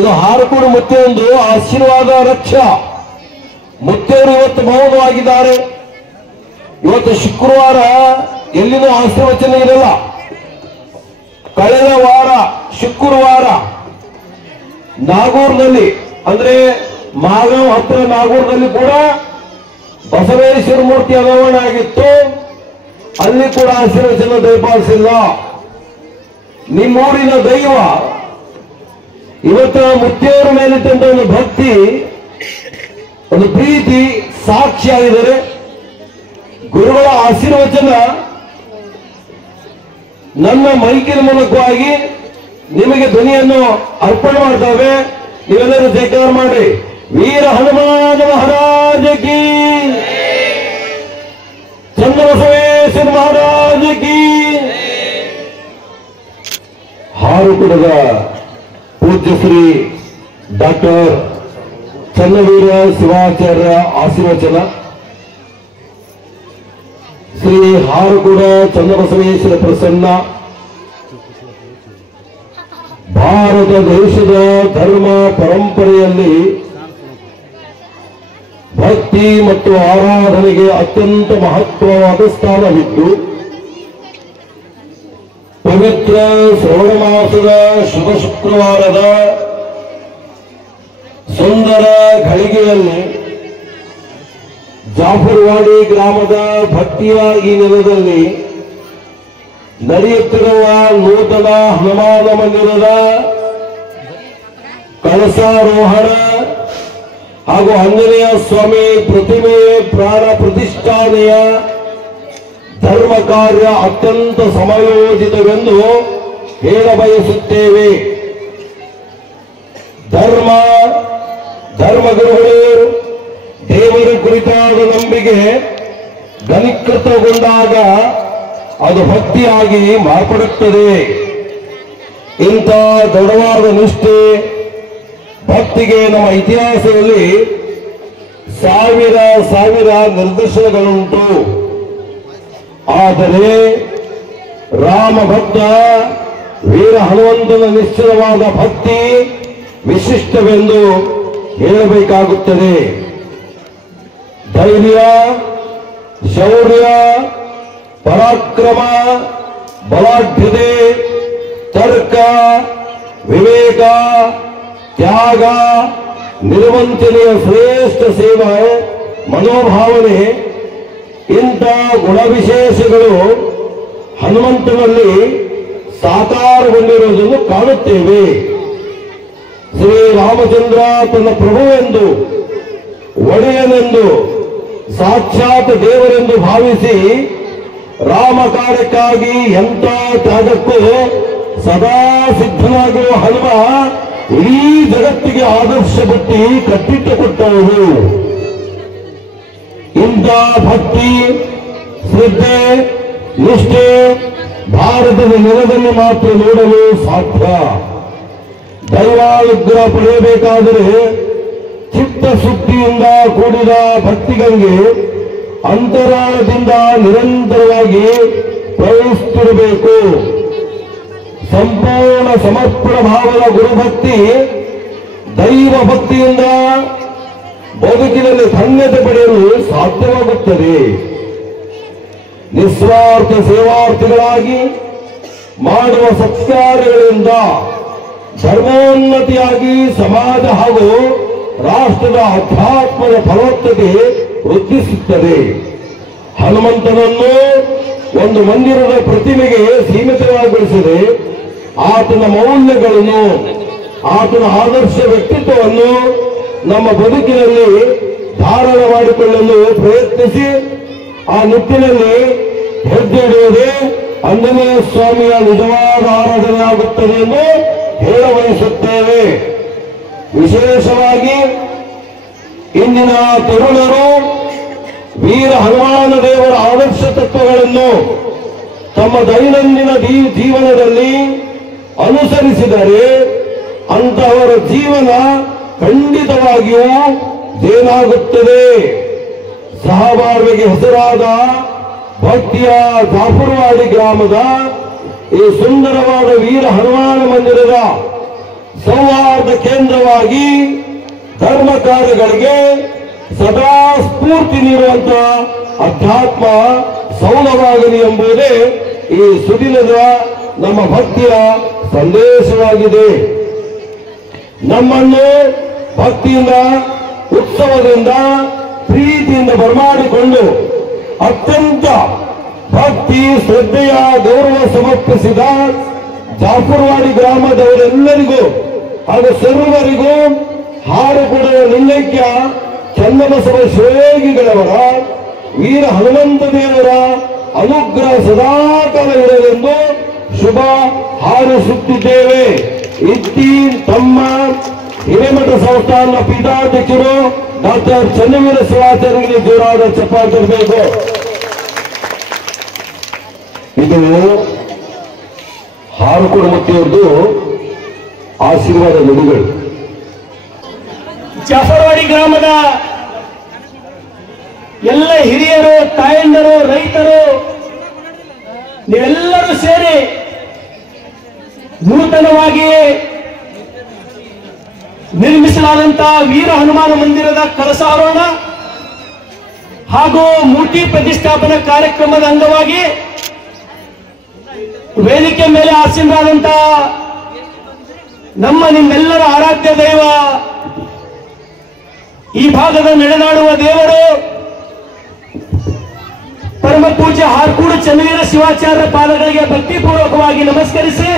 ಇದು ಹಾರಕೂಡು ಮುತ್ತೆಯೊಂದು ಆಶೀರ್ವಾದ ರಕ್ಷ. ಮುತ್ತೆಯವರು ಇವತ್ತು ಮೌನವಾಗಿದ್ದಾರೆ. ಇವತ್ತು ಶುಕ್ರವಾರ ಎಲ್ಲಿನೂ ಆಶೀರ್ವಚನ ಇರಲ್ಲ. ಕಳೆದ ವಾರ ಶುಕ್ರವಾರ ನಾಗೂರ್ನಲ್ಲಿ ಅಂದ್ರೆ ಮಾಗಾವ್ ಹತ್ತಿರ ನಾಗೂರ್ನಲ್ಲಿ ಕೂಡ ಬಸವೇಶ್ವರ ಮೂರ್ತಿ ಅನಾವರಣ ಆಗಿತ್ತು. ಅಲ್ಲಿ ಕೂಡ ಆಶೀರ್ವಚನ ದಯಪಾಲಿಸಿಲ್ಲ. ನಿಮ್ಮೂರಿನ ದೈವ ಇವತ್ತು ಮುತ್ತೆಯವರ ಮೇಲಿದ್ದಂತ ಒಂದು ಭಕ್ತಿ, ಒಂದು ಪ್ರೀತಿ ಸಾಕ್ಷಿಯಾಗಿದ್ದಾರೆ. ಗುರುಗಳ ಆಶೀರ್ವಚನ ನನ್ನ ಮೈಕಿನ ಮೂಲಕವಾಗಿ ನಿಮಗೆ ಧ್ವನಿಯನ್ನು ಅರ್ಪಣೆ ಮಾಡ್ತೇವೆ. ನೀವೆಲ್ಲರೂ ಜಯಕಾರ ಮಾಡಿ. ವೀರ ಹನುಮಾನ ಮಹಾರಾಜ ಕಿ, ಚನ್ನಬಸವೇಶ್ವರ ಮಹಾರಾಜ ಕಿ. ಹಾರಕೂಡದ ಪೂಜ್ಯ ಶ್ರೀ ಡಾಕ್ಟರ್ ಚನ್ನವೀರ ಶಿವಾಚಾರ್ಯ ಆಶೀರ್ವಚನ. ಶ್ರೀ ಹಾರಕೂಡ ಚನ್ನಬಸವೇಶ್ವರ ಪ್ರಸನ್ನ ಭಾರತ ದೇಶದ ಧರ್ಮ ಪರಂಪರೆಯಲ್ಲಿ ಭಕ್ತಿ ಮತ್ತು ಆರಾಧನೆಗೆ ಅತ್ಯಂತ ಮಹತ್ವವಾದ ಸ್ಥಾನವಿದ್ದು, ಪವಿತ್ರ ಶ್ರವಣ ಮಾಸದ ಶುಭ ಶುಕ್ರವಾರದ ಸುಂದರ ಘಳಿಗೆಯಲ್ಲಿ ಜಾಫರ್ವಾಡಿ ಗ್ರಾಮದ ಭಕ್ತಿಯ ಈ ನೆಲದಲ್ಲಿ ನಡೆಯುತ್ತಿರುವ ನೂತನ ಹನುಮಾನ ಮಂದಿರದ ಕಳಸಾರೋಹಣ ಹಾಗೂ ಆಂಜನೇಯ ಸ್ವಾಮಿ ಪ್ರತಿಮೆ ಪ್ರಾಣ ಪ್ರತಿಷ್ಠಾನೆಯ ಧರ್ಮ ಕಾರ್ಯ ಅತ್ಯಂತ ಸಮಯೋಚಿತವೆಂದು ಹೇಳಬಯಸುತ್ತೇವೆ. ಧರ್ಮಗುರುಗಳು ದೇವರ ಕುರಿತಾದ ನಂಬಿಕೆ ಘನೀಕೃತಗೊಂಡಾಗ ಅದು ಭಕ್ತಿಯಾಗಿ ಮಾರ್ಪಡುತ್ತದೆ. ಇಂಥ ದೃಢವಾದ ನಿಷ್ಠೆ ಭಕ್ತಿಗೆ ನಮ್ಮ ಇತಿಹಾಸದಲ್ಲಿ ಸಾವಿರ ನಿದರ್ಶನಗಳುಂಟು. ಆದರೆ ರಾಮ ಭಕ್ತ ವೀರ ಹನುಮಂತನ ನಿಶ್ಚಲವಾದ ಭಕ್ತಿ ವಿಶಿಷ್ಟವೆಂದು ಹೇಳಬೇಕಾಗುತ್ತದೆ. ಧೈರ್ಯ, ಶೌರ್ಯ, ಪರಾಕ್ರಮ, ಬಲಾಢ್ಯತೆ, ತರ್ಕ, ವಿವೇಕ, ತ್ಯಾಗ, ನಿರ್ವಂಚನೆಯ ಶ್ರೇಷ್ಠ ಸೇವಾ ಮನೋಭಾವನೆ, ಇಂಥ ಗುಣವಿಶೇಷಗಳು ಹನುಮಂತನಲ್ಲಿ ಸಾಕಾರಗೊಂಡಿರುವುದನ್ನು ಕಾಣುತ್ತೇವೆ. ಶ್ರೀರಾಮಚಂದ್ರ ತನ್ನ ಪ್ರಭುವೆಂದು, ಒಡೆಯನೆಂದು, ಸಾಕ್ಷಾತ್ ದೇವರೆಂದು ಭಾವಿಸಿ ರಾಮ ಕಾರ್ಯಕ್ಕಾಗಿ ಎಂಥ ತ್ಯಾಗಕ್ಕೂ ಸದಾ ಸಿದ್ಧನಾಗಿರುವ ಹನುಮ ಇಡೀ ಜಗತ್ತಿಗೆ ಆದರ್ಶ ಬುಟ್ಟಿ ಕಟ್ಟಿಟ್ಟುಕೊಟ್ಟವರು. ಇಂಥ ಭಕ್ತಿ, ಶ್ರದ್ಧೆ, ನಿಷ್ಠೆ ಭಾರತದ ನೆಲದಲ್ಲಿ ಮಾತ್ರ ನೋಡಲು ಸಾಧ್ಯ. ದೈವಾನುಗ್ರಹ ಪಡೆಯಬೇಕಾದರೆ ಚಿತ್ತಶುದ್ಧಿಯಿಂದ ಕೂಡಿದ ಭಕ್ತಿಗಂಗೆ ಅಂತರಾಳದಿಂದ ನಿರಂತರವಾಗಿ ಪ್ರವಹಿಸುತ್ತಿರಬೇಕು. ಸಂಪೂರ್ಣ ಸಮರ್ಪಣ ಭಾವದ ಗುರುಭಕ್ತಿ ದೈವ ಭಕ್ತಿಯಿಂದ ಬದುಕಿನಲ್ಲಿ ಧನ್ಯತೆ ಪಡೆಯಲು ಸಾಧ್ಯವಾಗುತ್ತದೆ. ನಿಸ್ವಾರ್ಥ ಸೇವಾರ್ಥಿಗಳಾಗಿ ಮಾಡುವ ಸತ್ಕಾರ್ಯಗಳಿಂದ ಧರ್ಮೋನ್ನತಿಯಾಗಿ ಸಮಾಜ ಹಾಗೂ ರಾಷ್ಟ್ರದ ಅಧ್ಯಾತ್ಮದ ಫಲವತ್ತತೆ ವೃದ್ಧಿಸುತ್ತದೆ. ಹನುಮಂತನನ್ನು ಒಂದು ಮಂದಿರದ ಪ್ರತಿಮೆಗೆ ಸೀಮಿತವಾಗಿಗೊಳಿಸದೆ ಆತನ ಮೌಲ್ಯಗಳನ್ನು, ಆತನ ಆದರ್ಶ ವ್ಯಕ್ತಿತ್ವವನ್ನು ನಮ್ಮ ಬದುಕಿನಲ್ಲಿ ಧಾರಣ ಮಾಡಿಕೊಳ್ಳಲು ಪ್ರಯತ್ನಿಸಿ ಆ ನಿಟ್ಟಿನಲ್ಲಿ ಹೆಜ್ಜೆ ಇಡುವುದೇ ಆಂಜನೇಯ ಸ್ವಾಮಿಯ ನಿಜವಾದ ಆರಾಧನೆ ಆಗುತ್ತದೆ ಎಂದು ಹೇಳಬಯಸುತ್ತೇವೆ. ವಿಶೇಷವಾಗಿ ಇಂದಿನ ತರುಣರು ವೀರ ಹನುಮಾನ ದೇವರ ಆದರ್ಶ ತತ್ವಗಳನ್ನು ತಮ್ಮ ದೈನಂದಿನ ಜೀವನದಲ್ಲಿ ಅನುಸರಿಸಿದರೆ ಅಂತಹವರ ಜೀವನ ಖಂಡಿತವಾಗಿಯೂ ಏನಾಗುತ್ತದೆ. ಸಹಬಾಳ್ವೆಗೆ ಹೆಸರಾದ ಭಕ್ತಿಯ ಜಾಫರ್ವಾಡಿ ಗ್ರಾಮದ ಈ ಸುಂದರವಾದ ವೀರ ಹನುಮಾನ ಮಂದಿರದ ಸೌಹಾರ್ದ ಕೇಂದ್ರವಾಗಿ ಧರ್ಮ ಕಾರ್ಯಗಳಿಗೆ ಸದಾ ಸ್ಫೂರ್ತಿ ನೀಡುವಂತಹ ಅಧ್ಯಾತ್ಮ ಸೌಲಭಾಗಲಿ ಎಂಬುದೇ ಈ ಸುದಿನದ ನಮ್ಮ ಭಕ್ತಿಯ ಸಂದೇಶವಾಗಿದೆ. ನಮ್ಮನ್ನು ಭಕ್ತಿಯಿಂದ, ಉತ್ಸವದಿಂದ, ಪ್ರೀತಿಯಿಂದ ಬರಮಾಡಿಕೊಂಡು ಅತ್ಯಂತ ಭಕ್ತಿ ಶ್ರದ್ಧೆಯ ಗೌರವ ಸಮರ್ಪಿಸಿದ ಜಾಫರ್ವಾಡಿ ಗ್ರಾಮದವರೆಲ್ಲರಿಗೂ ಹಾಗೂ ಸರ್ವರಿಗೂ ಹಾರುಕೂಡ ಲಿಂಗೈಕ್ಯ ಚನ್ನಬಸವ ಶಿವಯೋಗಿಗಳವರ ವೀರ ಹನುಮಂತ ದೇವರ ಅನುಗ್ರಹ ಸದಾಕಾಲ ಇರಲೆಂದು ಶುಭ ಹಾರೈಸುತ್ತಿದ್ದೇವೆ. ಇತ್ತಿ ತಮ್ಮ ಹಿರೇಮಠ ಸಂಸ್ಥಾನ ಪೀಠಾಧ್ಯಕ್ಷರು ಡಾಕ್ಟರ್ ಚನ್ನವೀರ ಶಿವಾಚಾರ್ಯರಿಗೆ ಜೋರಾದ ಚಪ್ಪಾಳೆ ತರಬೇಕು. ಇದು ಹಾರುಕೂಡ ಮುತ್ತಿಯವ್ರದ್ದು ಆಶೀರ್ವಾದ ನುಡಿಗಳು. ಜಾಫರ್ವಾಡಿ ಗ್ರಾಮದ ಎಲ್ಲ ಹಿರಿಯರು, ತಾಯಂಡರು, ರೈತರು ನೀವೆಲ್ಲರೂ ಸೇರಿ ನೂತನವಾಗಿ ನಿರ್ಮಿಸಲಾದಂತಹ ವೀರ ಹನುಮಾನ ಮಂದಿರದ ಕಳಸಾರೋಹಣ ಹಾಗೂ ಮೂರ್ತಿ ಪ್ರತಿಷ್ಠಾಪನಾ ಕಾರ್ಯಕ್ರಮದ ಅಂಗವಾಗಿ ವೇದಿಕೆ ಮೇಲೆ ಆಸೀನರಾದಂತಹ ನಿಮ್ಮೆಲ್ಲರ ಆರಾಧ್ಯ ದೈವ, ಈ ಭಾಗದ ನಡೆದಾಡುವ ದೇವರು ಪರಮ ಪೂಜ್ಯ ಹಾರ್ಕೂಡು ಚನ್ನವೀರ ಶಿವಾಚಾರ್ಯ ಪಾದಗಳಿಗೆ ಭಕ್ತಿಪೂರ್ವಕವಾಗಿ ನಮಸ್ಕರಿಸಿ,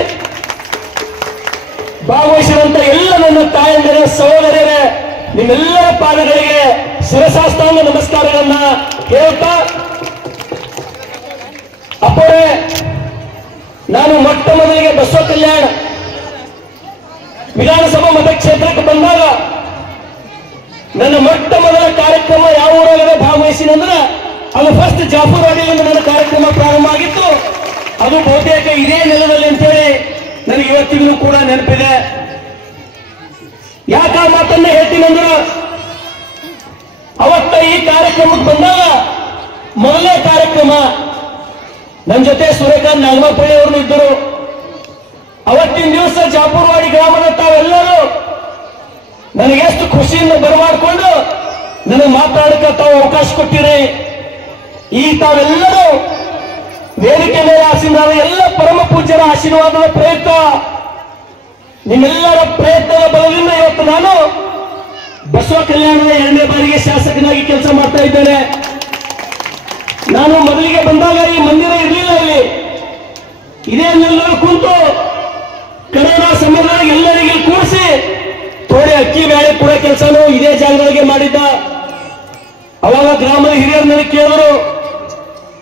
ಭಾಗವಹಿಸಿದಂತ ಎಲ್ಲ ನನ್ನ ತಾಯಂದಿರೇ, ಸಹೋದರರೇ, ನಿಮ್ಮೆಲ್ಲರ ಪಾದಗಳಿಗೆ ಶಿರಸಾಷ್ಟಾಂಗ ನಮಸ್ಕಾರಗಳನ್ನ ಹೇಳ್ತಾ, ಅಪ್ಪರೇ, ನಾನು ಮೊಟ್ಟ ಮೊದಲಿಗೆ ಬಸವ ಕಲ್ಯಾಣ ವಿಧಾನಸಭಾ ಮತಕ್ಷೇತ್ರಕ್ಕೆ ಬಂದಾಗ ನನ್ನ ಮೊಟ್ಟ ಮೊದಲ ಕಾರ್ಯಕ್ರಮ ಯಾವ ಊರಾಗದೆ ಭಾಗವಹಿಸಿನಂದ್ರೆ ಅದು ಫಸ್ಟ್ ಜಾಫರ್ವಾಡಿಯಿಂದ ನನ್ನ ಕಾರ್ಯಕ್ರಮ ಪ್ರಾರಂಭ ಆಗಿತ್ತು. ಅದು ಬಹುತೇಕ ಇದೇ ನೆಲದಲ್ಲಿ ಅಂತೇಳಿ ನನಗೆ ಇವತ್ತಿಗೂ ಕೂಡ ನೆನಪಿದೆ. ಯಾಕ ಮಾತನ್ನ ಹೇಳ್ತೀನಂದ್ರ, ಅವತ್ತ ಈ ಕಾರ್ಯಕ್ರಮಕ್ಕೆ ಬಂದಾಗ ಮೊದಲನೇ ಕಾರ್ಯಕ್ರಮ ನನ್ನ ಜೊತೆ ಸೂರ್ಯಕಾಂತ್ ನಾಗಮಪಳ್ಳಿ ಅವರು ಇದ್ದರು. ಅವತ್ತಿನ ದಿವಸ ಜಾಫರ್ವಾಡಿ ಗ್ರಾಮದ ತಾವೆಲ್ಲರೂ ನನಗೆ ಎಷ್ಟು ಖುಷಿಯಿಂದ ಬರಮಾಡಿಕೊಂಡು ನನಗೆ ಮಾತಾಡಕ್ಕೆ ತಾವು ಅವಕಾಶ ಕೊಟ್ಟಿರಿ. ಈ ತಾವೆಲ್ಲರೂ ವೇದಿಕೆ ಮೇಲೆ ಆಸೀನರಾದ ಎಲ್ಲ ಪರಮ ಪೂಜ್ಯರ ಆಶೀರ್ವಾದದ ಪ್ರಯುಕ್ತ, ನಿಮ್ಮೆಲ್ಲರ ಪ್ರಯತ್ನದ ಬಲದಿಂದ ಇವತ್ತು ನಾನು ಬಸವ ಕಲ್ಯಾಣದ 2ನೇ ಬಾರಿಗೆ ಶಾಸಕನಾಗಿ ಕೆಲಸ ಮಾಡ್ತಾ ಇದ್ದೇನೆ. ನಾನು ಮೊದಲಿಗೆ ಬಂದಾಗ ಈ ಮಂದಿರ ಇರಲಿಲ್ಲ. ಇಲ್ಲಿ ಇದೇ ಎಲ್ಲರೂ ಕುಂತು ಕರೋನಾ ಸಮಯದಲ್ಲಿ ಎಲ್ಲರಿಗೆ ಕೂರಿಸಿ ಥೋಡೆ ಅಕ್ಕಿ ಬೇಳೆ ಕೂಡ ಕೆಲಸನೂ ಇದೇ ಜಾಗದೊಳಗೆ ಮಾಡಿದ್ದ. ಅವಾಗ ಗ್ರಾಮದ ಹಿರಿಯರು ನನಗೆ ಕೇಳಿದ್ರು,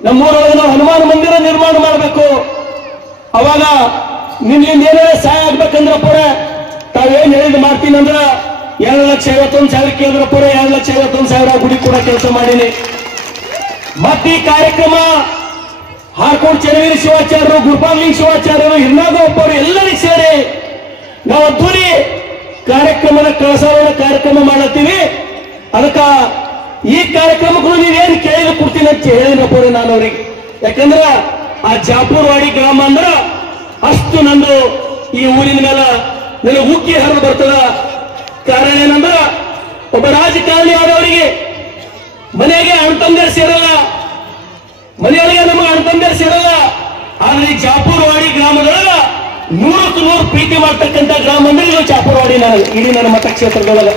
ನಮ್ಮೂರೊಳಗೆ ನಾವು ಹನುಮಾನ ಮಂದಿರ ನಿರ್ಮಾಣ ಮಾಡಬೇಕು, ಅವಾಗ ನಿಮ್ಮಿಂದ ಏನಾರ ಸಹಾಯ ಆಗ್ಬೇಕಂದ್ರ ಪುರ ತಾವೇನ್ ಹೇಳಿದ್ ಮಾಡ್ತೀನಿ ಅಂದ್ರ 2,51,000 ಕೇಳಿದ್ರ ಪುರ 2,51,000 ಗುಡಿ ಕೂಡ ಕೆಲಸ ಮಾಡೀನಿ. ಮತ್ತೆ ಈ ಕಾರ್ಯಕ್ರಮ ಹಾರ್ಕೋಡ್ ಚನ್ನವೀರ ಶಿವಾಚಾರ್ಯರು, ಗುರುಪಾಲಿಂಗ ಶಿವಾಚಾರ್ಯರು, ಹಿರ್ನಾಗಪ್ಪರು ಎಲ್ಲರಿಗೂ ಸೇರಿ ನಾವು ಅದ್ದೂರಿ ಕಾರ್ಯಕ್ರಮದ ಕಳಸಾರೋಹಣ ಕಾರ್ಯಕ್ರಮ ಮಾಡತ್ತೀವಿ. ಅದಕ್ಕ ಈ ಕಾರ್ಯಕ್ರಮಕ್ಕೂ ನೀವೇನು ಕೇಳಿದ್ರು ಕೊಡ್ತೀನಿ ಅಂತ ಹೇಳಿದ್ರಪ್ಪ ನಾನು ಅವ್ರಿಗೆ. ಯಾಕಂದ್ರ ಆ ಜಾಫರ್ವಾಡಿ ಗ್ರಾಮ ಅಂದ್ರ ಅಷ್ಟು ನಂದು ಈ ಊರಿನ ಮೇಲೆ ನನಗೆ ಉಕ್ಕಿ ಹರಿದು ಬರ್ತದ. ಕಾರಣ ಏನಂದ್ರ, ಒಬ್ಬ ರಾಜಕಾರಣಿ ಆದವರಿಗೆ ಮನೆಗೆ ಅಣ್ತಂದರ್ ಸೇರಲ್ಲ, ಮನೆಯೊಳಗೆ ನಮಗೆ ಅಣ್ತಂದರ್ ಸೇರಲ್ಲ. ಆದ್ರೆ ಈ ಜಾಫರ್ವಾಡಿ ಗ್ರಾಮದೊಳಗ 100ಕ್ಕೆ 100 ಪ್ರೀತಿ ಮಾಡ್ತಕ್ಕಂಥ ಗ್ರಾಮ ಅಂದ್ರೆ ಇದು ಜಾಫರ್ವಾಡಿ. ಇಡೀ ನನ್ನ ಮತಕ್ಷೇತ್ರದೊಳಗ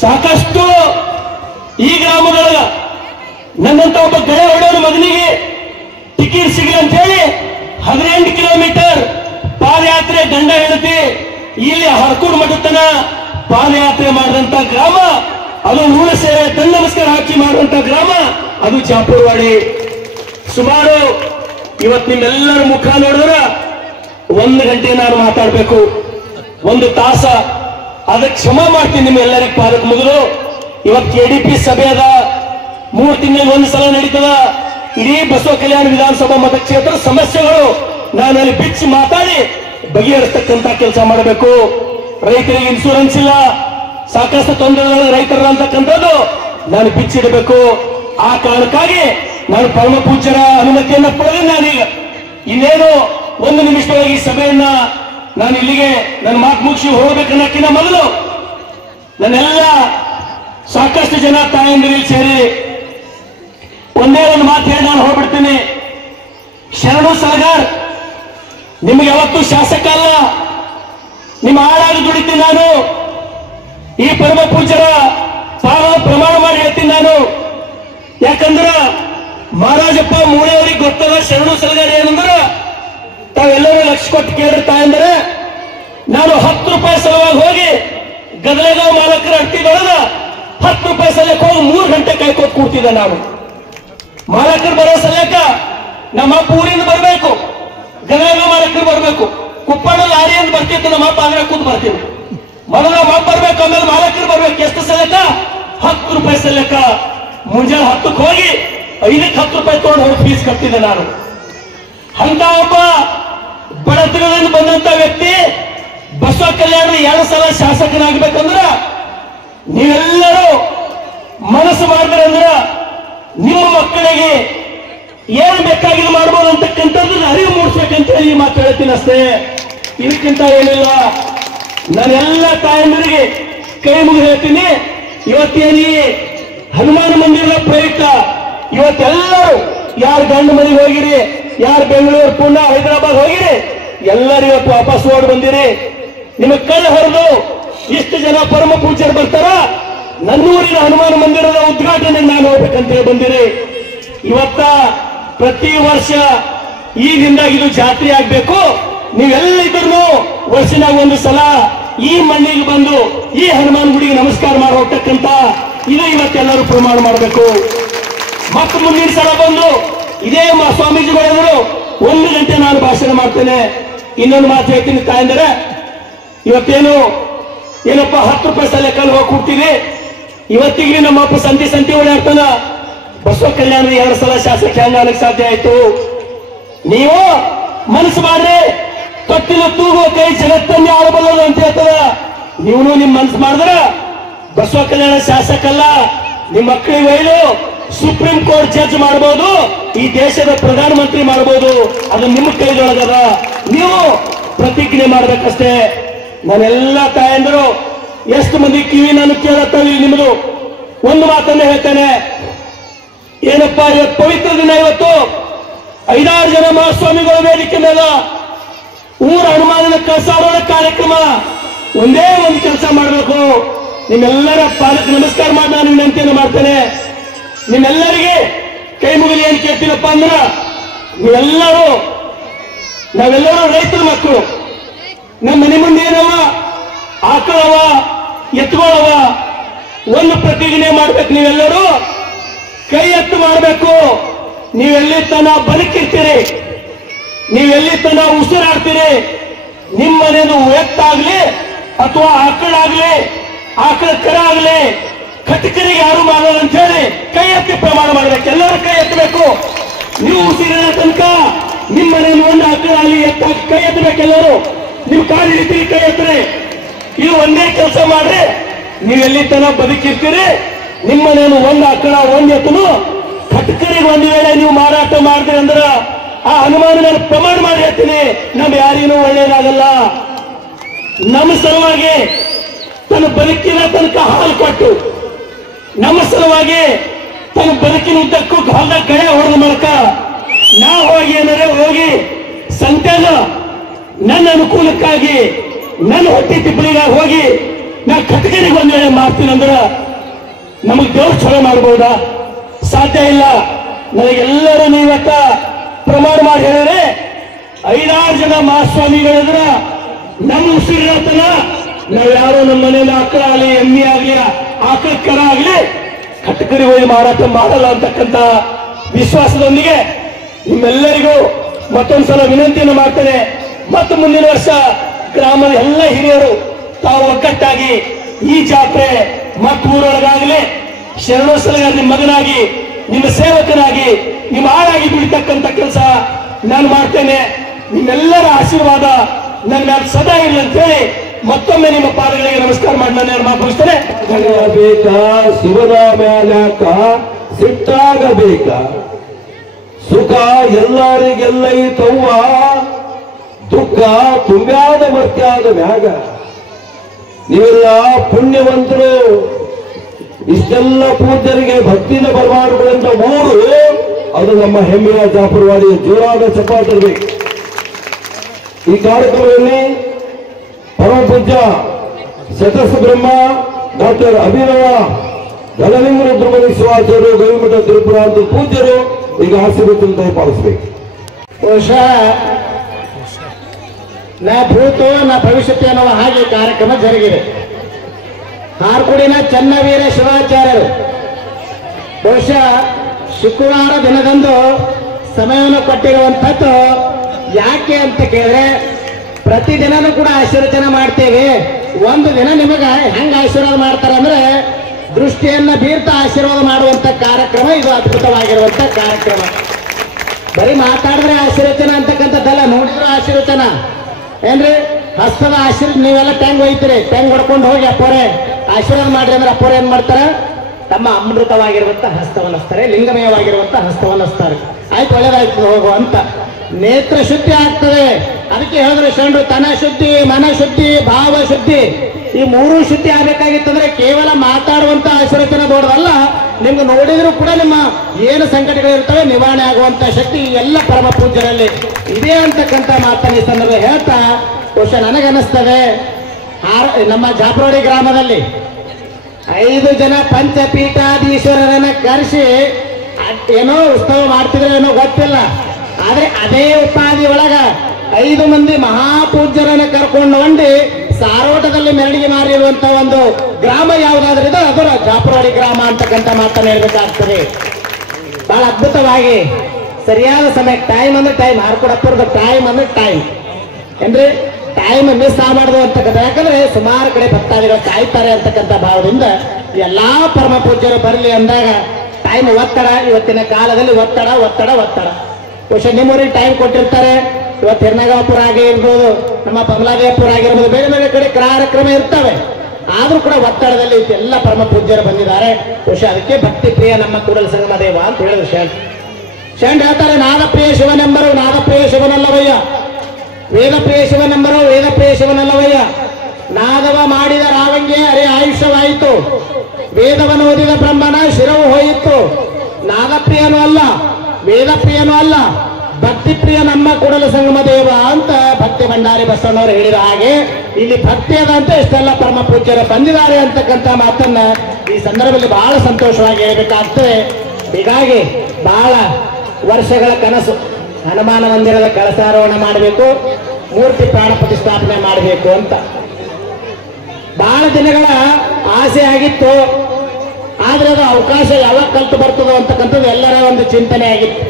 ಸಾಕಷ್ಟು ಈ ಗ್ರಾಮದೊಳಗ ನನ್ನಂತ ಒಬ್ಬ ಗಳೆ ಹೊಡೆಯೋರು ಮಗನಿಗೆ ಟಿಕೆಟ್ ಸಿಗಲಿ ಅಂತ ಹೇಳಿ 18 ಕಿಲೋಮೀಟರ್ ಪಾದಯಾತ್ರೆ ಗಂಡ ಹೆಂಡತಿ ಇಲ್ಲಿ ಹರ್ಕೂಡ್ ಮಠತನ ಪಾದಯಾತ್ರೆ ಮಾಡಿದಂತ ಗ್ರಾಮ, ಅದು ಊರ ಸೇವೆ ತನ್ನ ನಮಸ್ಕಾರ ಹಾಕಿ ಮಾಡುವಂತ ಗ್ರಾಮ ಅದು ಜಾಫರ್ವಾಡಿ. ಸುಮಾರು ಇವತ್ತು ನಿಮ್ಮೆಲ್ಲರ ಮುಖ ನೋಡಿದ್ರೆ 1 ಗಂಟೆ ನಾನು ಮಾತಾಡ್ಬೇಕು, 1 ತಾಸ. ಅದಕ್ಕೆ ಕ್ಷಮ ಮಾಡ್ತೀನಿ ನಿಮ್ಮೆಲ್ಲರಿಗೆ ಪಾದಕ್ಕೆ ಮುಗಿದು. ಇವತ್ತು KDP ಸಭೆ ಅದ, 3 ತಿಂಗಳಿಗೆ 1 ಸಲ ನಡೀತದ. ಇಡೀ ಬಸವ ಕಲ್ಯಾಣ ವಿಧಾನಸಭಾ ಮತಕ್ಷೇತ್ರ ಸಮಸ್ಯೆಗಳು ನಾನು ಅಲ್ಲಿ ಬಿಚ್ಚಿ ಮಾತಾಡಿ ಬಗೆಹರಿಸ್ತಕ್ಕಂತ ಕೆಲಸ ಮಾಡಬೇಕು. ರೈತರಿಗೆ ಇನ್ಶೂರೆನ್ಸ್ ಇಲ್ಲ, ಸಾಕಷ್ಟು ತೊಂದರೆಗಳು ರೈತರ ಅಂತಕ್ಕಂಥದ್ದು ನಾನು ಬಿಚ್ಚಿಡಬೇಕು. ಆ ಕಾರಣಕ್ಕಾಗಿ ನಾನು ಪರಮ ಪೂಜ್ಯರ ಅನುಮತಿಯನ್ನ ಪಡೆದು ನಾನೀಗ ಇನ್ನೇನು 1 ನಿಮಿಷವಾಗಿ ಸಭೆಯನ್ನ ನಾನು ಇಲ್ಲಿಗೆ ನನ್ನ ಮಾತು ಮುಗಿಸಿ ಹೋಗ್ಬೇಕನ್ನಕ್ಕಿಂತ ಮೊದಲು ನನ್ನೆಲ್ಲ ಸಾಕಷ್ಟು ಜನ ತಾಯಂದಿರಲ್ಲಿ ಸೇರಿ ಒಂದೇ ಒಂದು ಮಾತು ಹೇಳಿ ನಾನು ಹೋಗ್ಬಿಡ್ತೀನಿ. ಶರಣು ಸಲಗಾರ್ ನಿಮಗೆ ಯಾವತ್ತೂ ಶಾಸಕ ಅಲ್ಲ, ನಿಮ್ಮ ಆಳಾಗಿ ದುಡಿತೀನಿ ನಾನು. ಈ ಪರಮ ಪೂಜ್ಯರ ಪ್ರಮಾಣ ಮಾಡಿ ಹೇಳ್ತೀನಿ ನಾನು. ಯಾಕಂದ್ರ ಮಹಾರಾಜಪ್ಪ ಮೂಳೆಯವರಿಗೆ ಗೊತ್ತದ ಶರಣು ಸಲಗಾರ್ ಏನಂದ್ರ ತಾವೆಲ್ಲರೂ ಲಕ್ಷ ಕೊಟ್ಟು ಕೇಳಿರ್ತಾ ಅಂದ್ರೆ ನಾನು 10 ರೂಪಾಯಿ ಸಲುವಾಗಿ ಹೋಗಿ ಗದಲೆಗಾಂವ್ ಮಾಲಕರ ಅಡ್ತಿದೊಳಗ 10 ರೂಪಾಯಿ ಸಲಕ್ಕೆ ಹೋಗಿ 3 ಗಂಟೆ ಕಾಯ್ಕೋತ್ ಕೂಡ್ತಿದ್ದೆ ನಾನು. ಮಾಲಕರು ಬರೋ ಸಲಕ ನಮ್ಮ ಅಪ್ಪ ಊರಿಂದ ಬರಬೇಕು, ಗದಲೆಗಾಂವ್ ಮಾಲಕರು ಬರಬೇಕು, ಕುಪ್ಪಣ್ಣ ಲಾರಿ ಅಂತ ಬರ್ತಿತ್ತು, ನಮ್ಮ ಅಪ್ಪ ಅಂಗಡಿ ಕೂತ್ ಬರ್ತೀನಿ. ಮೊದಲು ನಮ್ಮ ಅಪ್ಪ ಬರ್ಬೇಕು, ಆಮೇಲೆ ಮಾಲಕರು ಬರ್ಬೇಕು. ಎಷ್ಟು ಸಲಕ? 10 ರೂಪಾಯಿ ಸಲಕ. ಮುಂಜಾನೆ 10ಕ್ಕೆ ಹೋಗಿ 5ಕ್ಕೆ 10 ರೂಪಾಯಿ ತಗೊಂಡು ಹೋಗಿ ಫೀಸ್ ಕಟ್ತಿದ್ದೆ ನಾನು. ಅಂತ ಒಬ್ಬ ಬಡತನದಿಂದ ಬಂದಂತ ವ್ಯಕ್ತಿ ಬಸವ ಕಲ್ಯಾಣ 2 ಸಲ ಶಾಸಕನಾಗಬೇಕಂದ್ರ ನೀವೆಲ್ಲರೂ ಮನಸ್ಸು ಮಾಡಿದ್ರೆ ಅಂದ್ರ ನಿಮ್ಮ ಮಕ್ಕಳಿಗೆ ಏನ್ ಬೇಕಾಗಿದ್ದು ಮಾಡ್ಬೋದು ಅಂತಕ್ಕಂಥದ್ದನ್ನ ಅರಿವು ಮೂಡಿಸ್ಬೇಕಂತ ಹೇಳಿ ಮಾತು ಹೇಳ್ತೀನಿ ಅಷ್ಟೇ, ಇದಕ್ಕಿಂತ ಏನಿಲ್ಲ. ನಾನೆಲ್ಲ ತಾಯಂದಿರಿಗೆ ಕೈ ಮುಗಿದು ಹೇಳ್ತೀನಿ, ಇವತ್ತೇನಿ ಹನುಮಾನ ಮಂದಿರದ ಪ್ರಯುಕ್ತ ಇವತ್ತೆಲ್ಲರೂ ಯಾರು ಗಂಡು ಮನೆಗೆ ಹೋಗಿರಿ, ಯಾರು ಬೆಂಗಳೂರು ಪುಣೆ ಹೈದರಾಬಾದ್ ಹೋಗಿರಿ, ಎಲ್ಲರೂ ಇವತ್ತು ವಾಪಸ್ ಓಡ್ ಬಂದಿರಿ. ನಿಮಗೆ ಕೈ ಹೊರದು ಇಷ್ಟು ಜನ ಪರಮ ಪೂಜ್ಯರು ಬರ್ತಾರ, ನನ್ನೂರಿನ ಹನುಮಾನ ಮಂದಿರದ ಉದ್ಘಾಟನೆ ನಾನು ಹೋಗ್ಬೇಕಂತ ಹೇಳಿ ಬಂದಿರಿ. ಇವತ್ತ ಪ್ರತಿ ವರ್ಷ ಈಗಿಂದ ಇದು ಜಾತ್ರೆ ಆಗ್ಬೇಕು. ನೀವೆಲ್ಲಿದ್ರು ವರ್ಷನಾಗ ಒಂದು ಸಲ ಈ ಮಣ್ಣಿಗೆ ಬಂದು ಈ ಹನುಮಾನ್ ಗುಡಿಗೆ ನಮಸ್ಕಾರ ಮಾಡಿ ಹೋಗ್ತಕ್ಕಂತ ಇದು ಇವತ್ತೆಲ್ಲರೂ ಪ್ರಮಾಣ ಮಾಡಬೇಕು. ಮತ್ತು ಮುಂದಿನ ಸಲ ಬಂದು ಇದೇ ಸ್ವಾಮೀಜಿಗಳು 1 ಗಂಟೆ ನಾನು ಭಾಷಣ ಮಾಡ್ತೇನೆ. ಇನ್ನೊಂದು ಮಾತು ಹೇಳ್ತೀನಿ ತಾಯಂದರೆ, ಇವತ್ತೇನು ಏನಪ್ಪ 10 ರೂಪಾಯಿ ಸಲ ಕಲ್ ಹೋಗಿ ಕೂಡ್ತೀವಿ. ಇವತ್ತಿಗೆ ನಮ್ಮಪ್ಪ ಸಂತಿ ಓಡಾಡ್ತಾನ, ಬಸವ ಕಲ್ಯಾಣದ 2 ಸಲ ಶಾಸಕ ಹೆಂಗಾಗಕ್ಕೆ ಸಾಧ್ಯ ಆಯ್ತು? ನೀವು ಮನಸ್ಸು ಮಾಡ್ರಿ, ತೊಟ್ಟಿನ ತೂಗುವ ಕೈ ಜಗತ್ತನ್ನೇ ಆಳಬಲ್ಲದು ಅಂತ ಹೇಳ್ತದ. ನೀವು ನಿಮ್ ಮನಸ್ಸು ಮಾಡಿದ್ರ ಬಸವ ಕಲ್ಯಾಣ ಶಾಸಕ ಅಲ್ಲ, ನಿಮ್ಮ ಮಕ್ಕಳಿಗೆ ಒಯ್ದು ಸುಪ್ರೀಂ ಕೋರ್ಟ್ ಜಡ್ಜ್ ಮಾಡಬಹುದು, ಈ ದೇಶದ ಪ್ರಧಾನಮಂತ್ರಿ ಮಾಡಬಹುದು. ಅದು ನಿಮ್ಮ ಕೈದೊಳಗದ, ನೀವು ಪ್ರತಿಜ್ಞೆ ಮಾಡ್ಬೇಕಷ್ಟೇ. ನಾನೆಲ್ಲ ತಾಯಂದರು ಎಷ್ಟು ಮಂದಿ ಕಿವಿ ನಾನು ಕೇಳತ್ತವಿ ನಿಮ್ಮದು ಒಂದು ಮಾತನ್ನ ಹೇಳ್ತೇನೆ. ಏನಪ್ಪಾ ಇವತ್ತು ಪವಿತ್ರ ದಿನ, ಇವತ್ತು 5-6 ಜನ ಮಹಾಸ್ವಾಮಿಗಳ ವೇದಿಕೆ ಮೇಲೆ ಊರ ಹನುಮಾನನ ಕಳಸಾಡೋಣ ಕಾರ್ಯಕ್ರಮ. ಒಂದೇ ಒಂದು ಕೆಲಸ ಮಾಡಬೇಕು, ನಿಮ್ಮೆಲ್ಲರ ಪಾದಕ್ಕೆ ನಮಸ್ಕಾರ ಮಾಡಿ ನಾನು ವಿನಂತಿಯನ್ನು ಮಾಡ್ತೇನೆ. ನಿಮ್ಮೆಲ್ಲರಿಗೆ ಕೈ ಮುಗಿದು ಏನ್ ಕೇಳ್ತೀನಪ್ಪ ಅಂದ್ರ, ನಾವೆಲ್ಲರೂ ರೈತರ ಮಕ್ಕಳು. ನಮ್ಮ ಮನೆ ಮುಂದೆ ಏನವ ಆಕಳವ ಎತ್ತುಗಳವ, ಒಂದು ಪ್ರತಿಜ್ಞೆ ಮಾಡ್ಬೇಕು. ನೀವೆಲ್ಲರೂ ಕೈ ಎತ್ತು ಮಾಡಬೇಕು. ನೀವೆಲ್ಲಿ ತನ ಬದುಕಿರ್ತೀರಿ, ನೀವೆಲ್ಲಿ ತನ ಉಸಿರಾಡ್ತೀರಿ, ನಿಮ್ಮ ಮನೆಯದು ಎತ್ತಾಗ್ಲಿ ಅಥವಾ ಆಕಳಾಗ್ಲಿ, ಆಕಳ ಕರ ಆಗ್ಲಿ, ಕಟಕರಿಗೆ ಯಾರು ಮಾಡೋದು ಅಂತ ಹೇಳಿ ಕೈ ಎತ್ತಿ ಪ್ರಮಾಣ ಮಾಡ್ಬೇಕು. ಎಲ್ಲರೂ ಕೈ ಎತ್ತಬೇಕು. ನೀವು ಉಸಿರಿನ ತನಕ ನಿಮ್ಮ ಮನೆಯಲ್ಲಿ ಒಂದು ಆಕಳಾಗ್ಲಿ ಎತ್ತಾಗಿ ಕೈ ಎತ್ತಬೇಕು. ಎಲ್ಲರೂ ನೀವು ಕಾಲು ಹಿಡಿತೀರಿ, ಕೈ ಎತ್ತರಿ. ಇದು ಒಂದೇ ಕೆಲಸ ಮಾಡ್ರಿ. ನೀವೆಲ್ಲಿ ತನ ಬದುಕಿರ್ತೀರಿ, ನಿಮ್ಮ ಮನೆಯನ್ನು ಒಂದು ಆಕಳ ಒಂದು ಎತ್ತನು ಕಟಕರಿಗೆ ಒಂದು ವೇಳೆ ನೀವು ಮಾರಾಟ ಮಾಡಿದ್ರಿ ಅಂದ್ರ ಆ ಹನುಮಾನ ಪ್ರಮಾಣ ಮಾಡಿ ಹೇಳ್ತೀನಿ, ನಮ್ ಯಾರಿಗೂ ಒಳ್ಳೇದಾಗಲ್ಲ. ನಮ್ಮ ಸಲುವಾಗಿ ತನ್ನ ಬದುಕಿನ ತನಕ ಹಾಲು ಕೊಟ್ಟು, ನಮ್ಮ ಸಲುವಾಗಿ ತನ್ನ ಬದುಕಿನ ಉದ್ದಕ್ಕೂ ಹೊಲದಾಗ ಗಳೆ ಹೊಡೆದ ಮೂಲಕ ನಾವು ಹೋಗಿ ಏನಾರೆ ಹೋಗಿ ಸಂತ್ಯಾಗ ನನ್ನ ಅನುಕೂಲಕ್ಕಾಗಿ ನನ್ನ ಹೊಟ್ಟೆ ತಿಪ್ಪಲಿಗಾಗಿ ಹೋಗಿ ನಾ ಕಟಕರಿಗೆ ಒಂದ್ ವೇಳೆ ಮಾಡ್ತೀನಿ ಅಂದ್ರ ನಮಗ್ ದೇವ್ರು ಚಲೋ ಮಾಡ್ಬೋದಾ? ಸಾಧ್ಯ ಇಲ್ಲ. ನನಗೆಲ್ಲರೂ ನೀವತ್ತ ಪ್ರಮಾಣ ಮಾಡಿ ಹೇಳಿದ್ರೆ 5-6 ಜನ ಮಹಾಸ್ವಾಮಿಗಳಿದ್ರ ನಮ್ಮ ಉಸಿರಿರತನ ನಾವ್ಯಾರು ನಮ್ಮ ಮನೆಯಲ್ಲಿ ಆಕಳ ಆಗಲಿ, ಎಮ್ಮೆ ಆಗ್ಲಿ, ಆಕಳ ಕರ ಆಗ್ಲಿ ಕಟಕರಿಗೆ ಹೋಗಿ ಮಾರಾಟ ಮಾಡಲ್ಲ ಅಂತಕ್ಕಂಥ ವಿಶ್ವಾಸದೊಂದಿಗೆ ನಿಮ್ಮೆಲ್ಲರಿಗೂ ಮತ್ತೊಂದ್ಸಲ ವಿನಂತಿಯನ್ನು ಮಾಡ್ತೇನೆ. ಮತ್ತು ಮುಂದಿನ ವರ್ಷ ಗ್ರಾಮದ ಎಲ್ಲ ಹಿರಿಯರು ತಾವು ಒಗ್ಗಟ್ಟಾಗಿ ಈ ಜಾತ್ರೆ ಮತ್ತು ಊರೊಳಗಾಗಲಿ ಶರಣೋತ್ಸವ ನಿಮ್ಮ ಮಗನಾಗಿ, ನಿಮ್ಮ ಸೇವಕನಾಗಿ, ನಿಮ್ಮ ಆಳಾಗಿ ದುಡಿತಕ್ಕಂಥ ಕೆಲಸ ನಾನು ಮಾಡ್ತೇನೆ. ನಿಮ್ಮೆಲ್ಲರ ಆಶೀರ್ವಾದ ನನ್ನ ಮೇಲೆ ಸದಾ ಇರಲಿ ಅಂತ ಹೇಳಿ ಮತ್ತೊಮ್ಮೆ ನಿಮ್ಮ ಪಾದಗಳಿಗೆ ನಮಸ್ಕಾರ ಮಾಡಿ ನಾನು ಮಾತನಾಡ್ತೇನೆ. ಬೇಕಾ ಶಿವನ ಮ್ಯಾಲ್ಯಾಕ ಸಿಟ್ಟಾಗಬೇಕ, ಸುಖ ಎಲ್ಲರಿಗೆಲ್ಲೈತವ್ವ, ದುಃಖ ದುಃಖ ತುಂಬ್ಯಾದ ಮರ್ತ್ಯಾದ ಮ್ಯಾಗ. ನೀವೆಲ್ಲ ಪುಣ್ಯವಂತರು. ಇಷ್ಟೆಲ್ಲ ಪೂಜ್ಯರಿಗೆ ಭಕ್ತಿಯಿಂದ ಬರಮಾಡುಗಳಂತ ಊರು ಅದು ನಮ್ಮ ಹೆಮ್ಮೆಯ ಜಾಫರ್ವಾಡಿ. ಜೋರಾದ ಚಪ್ಪಾಳೆ ಇರಬೇಕು. ಈ ಕಾರ್ಯಕ್ರಮದಲ್ಲಿ ಪರಮ ಪೂಜ್ಯ ಶತಸ್ಥ ಬ್ರಹ್ಮ ಡಾಕ್ಟರ್ ಅಭಿನವ ಗಣಲಿಂಗ ರುದ್ರಮಣಿ ಶಿವಾಚಾರ್ಯರು ಗವಿಮಠ ತಿರುಪುರ ಅಂತ ಪೂಜ್ಯರು ಈಗ ಆಶೀರ್ವಚನ ಪಾಲಿಸಬೇಕು. ಬಹುಶಃ ನಾ ಭೂತೋ ನಾ ಭವಿಷ್ಯತ್ತು ಅನ್ನುವ ಹಾಗೆ ಕಾರ್ಯಕ್ರಮ ಜರುಗಿದೆ. ಹಾರ್ಕುಡಿನ ಚನ್ನವೀರ ಶಿವಾಚಾರ್ಯರು ಬಹುಶಃ ಶುಕ್ರವಾರ ದಿನದಂದು ಸಮಯವನ್ನು ಕೊಟ್ಟಿರುವಂಥದ್ದು ಯಾಕೆ ಅಂತ ಕೇಳಿದ್ರೆ, ಪ್ರತಿದಿನನೂ ಕೂಡ ಆಶೀರ್ವಚನ ಮಾಡ್ತೇವೆ. ಒಂದು ದಿನ ನಿಮಗೆ ಹೆಂಗ ಆಶೀರ್ವಾದ ಮಾಡ್ತಾರೆ ಅಂದ್ರೆ ದೃಷ್ಟಿಯನ್ನ ಬೀರ್ತಾ ಆಶೀರ್ವಾದ ಮಾಡುವಂತ ಕಾರ್ಯಕ್ರಮ ಇದು. ಅದ್ಭುತವಾಗಿರುವಂತ ಕಾರ್ಯಕ್ರಮ. ಬರೀ ಮಾತಾಡಿದ್ರೆ ಆಶೀರ್ವಚನ ಅಂತಕ್ಕಂಥದ್ದಲ್ಲ, ನೋಡಿದ್ರು ಆಶೀರ್ವಚನ ಏನ್ರಿ. ಹಸ್ತದ ಆಶೀರ್ವಾದ ನೀವೆಲ್ಲ ಟ್ಯಾಂಗ್ ಒಯ್ತೀರಿ, ಟ್ಯಾಂಗ್ ಹೊಡ್ಕೊಂಡು ಹೋಗಿ ಅಪ್ಪೋರೆ ಆಶೀರ್ವಾದ ಮಾಡ್ರಿ ಅಂದ್ರೆ ಅಪ್ಪೋರೆ ಏನ್ ಮಾಡ್ತಾರೆ? ತಮ್ಮ ಅಮೃತವಾಗಿರುವಂತ ಹಸ್ತವನ್ನು ಹಚ್ತಾರೆ, ಲಿಂಗಮಯವಾಗಿರುವಂತ ಹಸ್ತವನ್ನು ಹಚ್ತಾರೆ. ಆಯ್ತು, ಒಳ್ಳೇದಾಯ್ತು ಹೋಗು ಅಂತ. ನೇತ್ರ ಶುದ್ಧಿ ಆಗ್ತದೆ. ಅದಕ್ಕೆ ಹೇಳಿದ್ರೆ ಶರಣರು ತನ ಶುದ್ಧಿ, ಮನ ಶುದ್ಧಿ, ಭಾವ ಶುದ್ಧಿ, ಈ ಮೂರು ಶುದ್ಧಿ ಆಗ್ಬೇಕಾಗಿತ್ತಂದ್ರೆ ಕೇವಲ ಮಾತಾಡುವಂತ ಆಶೀರ್ವಚನ ದೊಡ್ಡದಲ್ಲ, ನಿಮ್ಗೆ ನೋಡಿದ್ರು ಕೂಡ ನಿಮ್ಮ ಏನು ಸಂಕಟಗಳಿರ್ತವೆ ನಿವಾರಣೆ ಆಗುವಂತ ಶಕ್ತಿ ಎಲ್ಲ ಪರಮ ಪೂಜ್ಯರಲ್ಲಿ ಇದೆ ಅಂತಕ್ಕಂಥ ಮಾತನ್ನ ಈ ಸಂದರ್ಭ ಹೇಳ್ತಾ ಬಹುಶಃ ನನಗನ್ನಿಸ್ತದೆ ನಮ್ಮ ಜಾಫರ್ವಾಡಿ ಗ್ರಾಮದಲ್ಲಿ 5 ಜನ ಪಂಚಪೀಠಾಧೀಶ್ವರರನ್ನ ಕರೆಸಿ ಏನೋ ಉತ್ಸವ ಮಾಡ್ತಿದ್ರೆ ಏನೋ ಗೊತ್ತಿಲ್ಲ. ಆದ್ರೆ ಅದೇ ಉಪಾಧಿ ಒಳಗ 5 ಮಂದಿ ಮಹಾಪೂಜ್ಯರನ್ನ ಕರ್ಕೊಂಡು ಹೊಂಡಿ ಸಾರೋಟದಲ್ಲಿ ಮೆರಳಿಗೆ ಮಾರಿರುವಂತ ಒಂದು ಗ್ರಾಮ ಯಾವುದಾದ್ರೂ ಇದೆ ಅದರ ಜಾಫರ್ವಾಡಿ ಗ್ರಾಮ ಅಂತಕ್ಕಂಥ ಮಾತನ್ನು ಹೇಳ್ಬೇಕಾಗ್ತದೆ. ಬಹಳ ಅದ್ಭುತವಾಗಿ ಸರಿಯಾದ ಸಮಯ, ಟೈಮ್ ಅಂದ್ರೆ ಟೈಮ್, ಹಾರ್ಕೊಡಪ್ಪರದ ಟೈಮ್ ಅಂದ್ರೆ ಟೈಮ್ ಅಂದ್ರೆ ಟೈಮ್ ಮಿಸ್ ಆಗಬಾರ್ದು ಅಂತಕ್ಕಂಥ. ಯಾಕಂದ್ರೆ ಸುಮಾರು ಕಡೆ ಭಕ್ತಾದಿಗಳು ಕಾಯ್ತಾರೆ ಅಂತಕ್ಕಂಥ ಭಾವದಿಂದ ಎಲ್ಲಾ ಪರಮ ಪೂಜ್ಯರು ಬರಲಿ ಅಂದಾಗ ಟೈಮ್ ಒತ್ತಡ. ಇವತ್ತಿನ ಕಾಲದಲ್ಲಿ ಒತ್ತಡ ಒತ್ತಡ ಒತ್ತಡ. ಬಹುಶಃ ನಿಮ್ಮೂರಿಗೆ ಟೈಮ್ ಕೊಟ್ಟಿರ್ತಾರೆ. ಇವತ್ತು ಹಿರನಗಾಪುರ ಆಗಿರ್ಬೋದು, ನಮ್ಮ ಬಮಲಾದೇವಪುರ ಆಗಿರ್ಬೋದು, ಬೇರೆ ಬೇರೆ ಕಡೆ ಕಾರ್ಯಕ್ರಮ ಇರ್ತವೆ. ಆದ್ರೂ ಕೂಡ ಒತ್ತಡದಲ್ಲಿ ಎಲ್ಲ ಪರಮ ಪೂಜ್ಯರು ಬಂದಿದ್ದಾರೆ. ಬಹುಶಃ ಅದಕ್ಕೆ ಭಕ್ತಿ ಪ್ರಿಯ ನಮ್ಮ ಕೂಡಲ ಸಂಗಮ ದೇವ ಅಂತ ಹೇಳಿದ್ರು ಶರಣ್ ಹೇಳ್ತಾರೆ, ನಾದಪ್ರಿಯ ಶಿವನೆಂಬರು ನಾದಪ್ರಿಯ ಶಿವನಲ್ಲವಯ್ಯ, ವೇದಪ್ರಿಯ ಶಿವನೆಂಬರು ವೇದಪ್ರಿಯ ಶಿವನಲ್ಲವಯ್ಯ. ನಾದವ ಮಾಡಿದ ರಾವಂಗೆ ಅರೆ ಆಯುಷ್ಯವಾಯಿತು, ವೇದವನ್ನು ಓದಿದ ಬ್ರಹ್ಮನ ಶಿರವು ಹೋಯಿತು. ನಾದಪ್ರಿಯನೂ ಅಲ್ಲ, ವೇದಪ್ರಿಯನೂ ಅಲ್ಲ, ಭಕ್ತಿ ಪ್ರಿಯ ನಮ್ಮ ಕೂಡಲ ಸಂಗಮ ದೇವ ಅಂತ ಭಕ್ತಿ ಭಂಡಾರಿ ಬಸವಣ್ಣವರು ಹೇಳಿದ ಹಾಗೆ ಇಲ್ಲಿ ಭಕ್ತಿ ಅದಂತೆ ಇಷ್ಟೆಲ್ಲ ಪರಮ ಪೂಜ್ಯರು ಬಂದಿದ್ದಾರೆ ಅಂತಕ್ಕಂಥ ಮಾತನ್ನ ಈ ಸಂದರ್ಭದಲ್ಲಿ ಬಹಳ ಸಂತೋಷವಾಗಿ ಹೇಳಬೇಕಾಗ್ತದೆ. ಹೀಗಾಗಿ ಬಹಳ ವರ್ಷಗಳ ಕನಸು ಹನುಮಾನ ಮಂದಿರದ ಕಳಸಾರೋಹಣ ಮಾಡಬೇಕು, ಮೂರ್ತಿ ಪ್ರಾಣ ಪ್ರತಿಷ್ಠಾಪನೆ ಮಾಡಬೇಕು ಅಂತ ಬಹಳ ದಿನಗಳ ಆಸೆ ಆಗಿತ್ತು. ಆದ್ರೆ ಅದು ಅವಕಾಶ ಯಾವಾಗ ಕಲ್ತು ಬರ್ತದೋ ಅಂತಕ್ಕಂಥದ್ದು ಎಲ್ಲರ ಒಂದು ಚಿಂತನೆ ಆಗಿತ್ತು.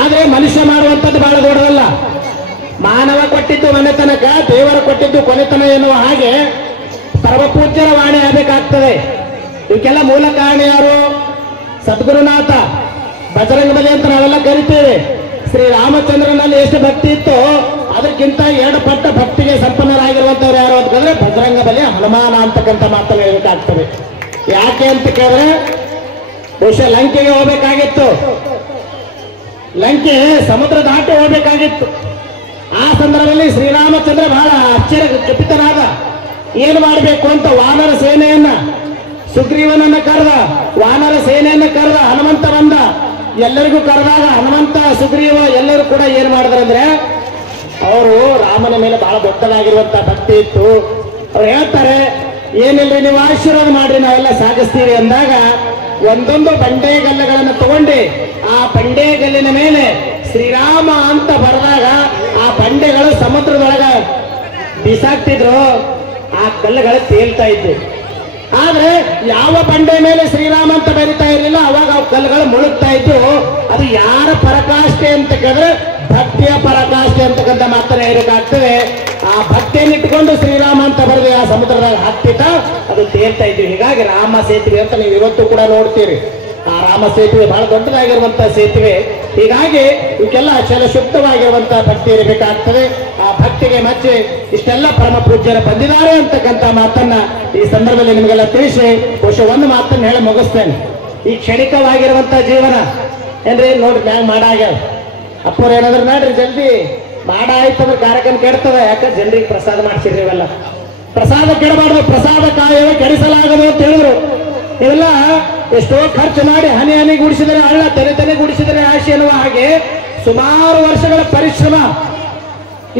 ಆದ್ರೆ ಮನುಷ್ಯ ಮಾಡುವಂಥದ್ದು ಬಹಳ ದೊಡ್ಡದಲ್ಲ. ಮಾನವ ಕೊಟ್ಟಿದ್ದು ಮನೆತನಕ, ದೇವರು ಕೊಟ್ಟಿದ್ದು ಕೊನೆತನ ಎನ್ನುವ ಹಾಗೆ ಪರಮಪೂಜ್ಯರ ವಾಣಿ ಆಗಬೇಕಾಗ್ತದೆ. ಇವಕ್ಕೆಲ್ಲ ಮೂಲ ಕಾರಣ ಯಾರು? ಸದ್ಗುರುನಾಥ, ಬಜರಂಗಬಲಿ ಅಂತ ನಾವೆಲ್ಲ ಕರಿತೇವೆ. ಶ್ರೀರಾಮಚಂದ್ರನಲ್ಲಿ ಎಷ್ಟು ಭಕ್ತಿ ಇತ್ತು ಅದಕ್ಕಿಂತ 2 ಪಟ್ಟ ಭಕ್ತಿಗೆ ಸಂಪನ್ನರಾಗಿರುವಂತವ್ರು ಯಾರು ಅಂತಂದ್ರೆ ಬಜರಂಗಬಲಿ, ಹನುಮಾನ ಅಂತಕ್ಕಂಥ ಮಾತನ್ನು ಹೇಳಬೇಕಾಗ್ತದೆ. ಯಾಕೆ ಅಂತ ಕೇಳಿದ್ರೆ ಬಹುಶಃ ಲಂಕೆಗೆ ಹೋಗ್ಬೇಕಾಗಿತ್ತು, ಲಂಕೆ ಸಮುದ್ರ ದಾಟಿ ಹೋಗ್ಬೇಕಾಗಿತ್ತು. ಆ ಸಂದರ್ಭದಲ್ಲಿ ಶ್ರೀರಾಮಚಂದ್ರ ಬಹಳ ಆಶ್ಚರ್ಯಚಕಿತನಾದ. ಏನು ಮಾಡಬೇಕು ಅಂತ ವಾನರ ಸೇನೆಯನ್ನ, ಸುಗ್ರೀವನನ್ನ ಕರೆದ, ವಾನರ ಸೇನೆಯನ್ನ ಕರೆದ. ಹನುಮಂತ ಬಂದ, ಎಲ್ಲರಿಗೂ ಕರೆದಾಗ ಹನುಮಂತ ಸುಗ್ರೀವ ಎಲ್ಲರೂ ಕೂಡ ಏನ್ ಮಾಡಿದ್ರಂದ್ರೆ ಅವರು ರಾಮನ ಮೇಲೆ ಬಹಳ ದೊಡ್ಡದಾಗಿರುವಂತ ಭಕ್ತಿ ಇತ್ತು. ಅವ್ರು ಹೇಳ್ತಾರೆ, ಏನಿಲ್ರಿ ನೀವು ಆಶೀರ್ವಾದ ಮಾಡ್ರಿ ನಾವೆಲ್ಲ ಸಾಗಿಸ್ತೀವಿ ಅಂದಾಗ ಒಂದೊಂದು ಬಂಡೆಗಲ್ಲುಗಳನ್ನು ತಗೊಂಡು ಆ ಬಂಡೆಗಲ್ಲಿನ ಮೇಲೆ ಶ್ರೀರಾಮ ಅಂತ ಬರೆದಾಗ ಆ ಬಂಡೆಗಳು ಸಮುದ್ರದೊಳಗ ಬಿಸಾಕ್ತಿದ್ರು, ಆ ಕಲ್ಲುಗಳು ತೇಲ್ತಾ ಇದ್ವು. ಆದ್ರೆ ಯಾವ ಬಂಡೆ ಮೇಲೆ ಶ್ರೀರಾಮ ಅಂತ ಬರೀತಾ ಇರಲಿಲ್ಲ, ಅವಾಗ ಆ ಕಲ್ಲುಗಳು ಮುಳುಗ್ತಾ ಇದ್ವು. ಅದು ಯಾರ ಪರಾಕಾಷ್ಠೆ ಅಂತ ಕೇಳಿದ್ರೆ ಭಕ್ತಿಯ ಪರಾಕಾಷ್ಠೆ ಅಂತಕ್ಕಂಥ ಮಾತನ್ನ ಹೇಳಬೇಕಾಗ್ತದೆ. ಆ ಭಕ್ತಿಯನ್ನು ಇಟ್ಟುಕೊಂಡು ಶ್ರೀರಾಮ ಅಂತ ಬರೆದು ಆ ಸಮುದ್ರದಾಗ ಹಾಕ್ತಿದ್ದ, ಅದು ತೇಲ್ತಾ ಇದ್ವಿ. ಹೀಗಾಗಿ ರಾಮ ಸೇತುವೆ ಅಂತ ನೀವು ಇವತ್ತು ಕೂಡ ನೋಡ್ತೀರಿ. ಆ ರಾಮ ಸೇತುವೆ ಬಹಳ ದೊಡ್ಡದಾಗಿರುವಂತಹ ಸೇತುವೆ. ಹೀಗಾಗಿ ಇವಕ್ಕೆಲ್ಲ ಶುದ್ಧವಾಗಿರುವಂತಹ ಭಕ್ತಿ ಇರಬೇಕಾಗ್ತದೆ. ಆ ಭಕ್ತಿಗೆ ಮಚ್ಚಿ ಇಷ್ಟೆಲ್ಲ ಪರಮ ಪೂಜ್ಯರು ಬಂದಿದ್ದಾರೆ ಅಂತಕ್ಕಂಥ ಮಾತನ್ನ ಈ ಸಂದರ್ಭದಲ್ಲಿ ನಿಮಗೆಲ್ಲ ತಿಳಿಸಿ ಬಹುಶಃ ಒಂದು ಮಾತನ್ನ ಹೇಳಿ ಮುಗಿಸ್ತೇನೆ. ಈ ಕ್ಷಣಿಕವಾಗಿರುವಂತಹ ಜೀವನ ಏನ್ರಿ ನೋಡ್ರಿ ಮ್ಯಾಂಗ್ ಮಾಡಾಗ ಅಪ್ಪವ್ರು ಏನಾದ್ರು ನೋಡ್ರಿ ಜಲ್ದಿ ಮಾಡ ಆಯ್ತಂದ್ರೆ ಕಾರ್ಯಕ್ರಮ ಕೆಡ್ತದ. ಯಾಕೆ ಜನರಿಗೆ ಪ್ರಸಾದ ಮಾಡ್ಸಿರಿ ನೀವೆಲ್ಲ. ಪ್ರಸಾದ ಕೆಡಬಾರ್ದು, ಪ್ರಸಾದ ಕಾಯವ ಕೆಡಿಸಲಾಗದು ಅಂತ ಹೇಳಿದ್ರು. ನೀವೆಲ್ಲ ಎಷ್ಟೋ ಖರ್ಚು ಮಾಡಿ ಹನಿ ಹನಿ ಗುಡಿಸಿದರೆ ಹಳ್ಳ, ತೆನೆ ತೆನೆ ಗುಡಿಸಿದರೆ ಆಶೆ ಎನ್ನುವ ಹಾಗೆ ಸುಮಾರು ವರ್ಷಗಳ ಪರಿಶ್ರಮ.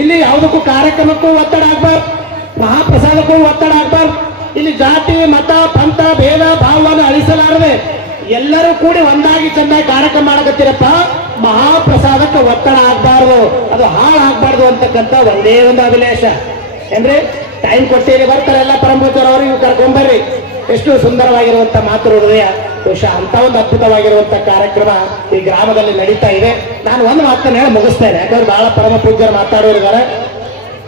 ಇಲ್ಲಿ ಯಾವುದಕ್ಕೂ ಕಾರ್ಯಕ್ರಮಕ್ಕೂ ಒತ್ತಡ ಆಗ್ಬಾರ್ದು, ಮಹಾಪ್ರಸಾದಕ್ಕೂ ಒತ್ತಡ ಆಗ್ಬಾರ್ದು. ಇಲ್ಲಿ ಜಾತಿ ಮತ ಪಂಥ ಭೇದ ಭಾವವನ್ನು ಅಳಿಸಲಾರದೆ ಎಲ್ಲರೂ ಕೂಡಿ ಒಂದಾಗಿ ಚೆನ್ನಾಗಿ ಕಾರ್ಯಕ್ರಮ ಮಾಡಕತ್ತೀರಪ್ಪ. ಮಹಾಪ್ರಸಾದಕ್ಕೆ ಒತ್ತಡ ಆಗ್ಬಾರ್ದು, ಅದು ಹಾಳು ಆಗ್ಬಾರ್ದು ಅಂತಕ್ಕಂಥ ಒಂದೇ ಒಂದು ಅಭಿಲಾಷ. ಏನ್ರಿ ಟೈಮ್ ಕೊಟ್ಟಿರಿ, ಬರ್ತಾರೆ ಎಲ್ಲ ಪರಮಪೂಜ್ಯರು ಅವರು, ಇವು ಕರ್ಕೊಂಬರ್ರಿ. ಎಷ್ಟು ಸುಂದರವಾಗಿರುವಂತ ಮಾತೃ ಹೃದಯ. ಬಹುಶಃ ಅಂತ ಒಂದು ಅದ್ಭುತವಾಗಿರುವಂತ ಕಾರ್ಯಕ್ರಮ ಈ ಗ್ರಾಮದಲ್ಲಿ ನಡೀತಾ ಇದೆ. ನಾನು ಒಂದು ಮಾತನ್ನು ಹೇಳಿ ಮುಗಿಸ್ತೇನೆ, ಯಾಕಂದ್ರೆ ಬಹಳ ಪರಮ ಪೂಜ್ಯರು ಮಾತಾಡೋರಿದ್ದಾರೆ.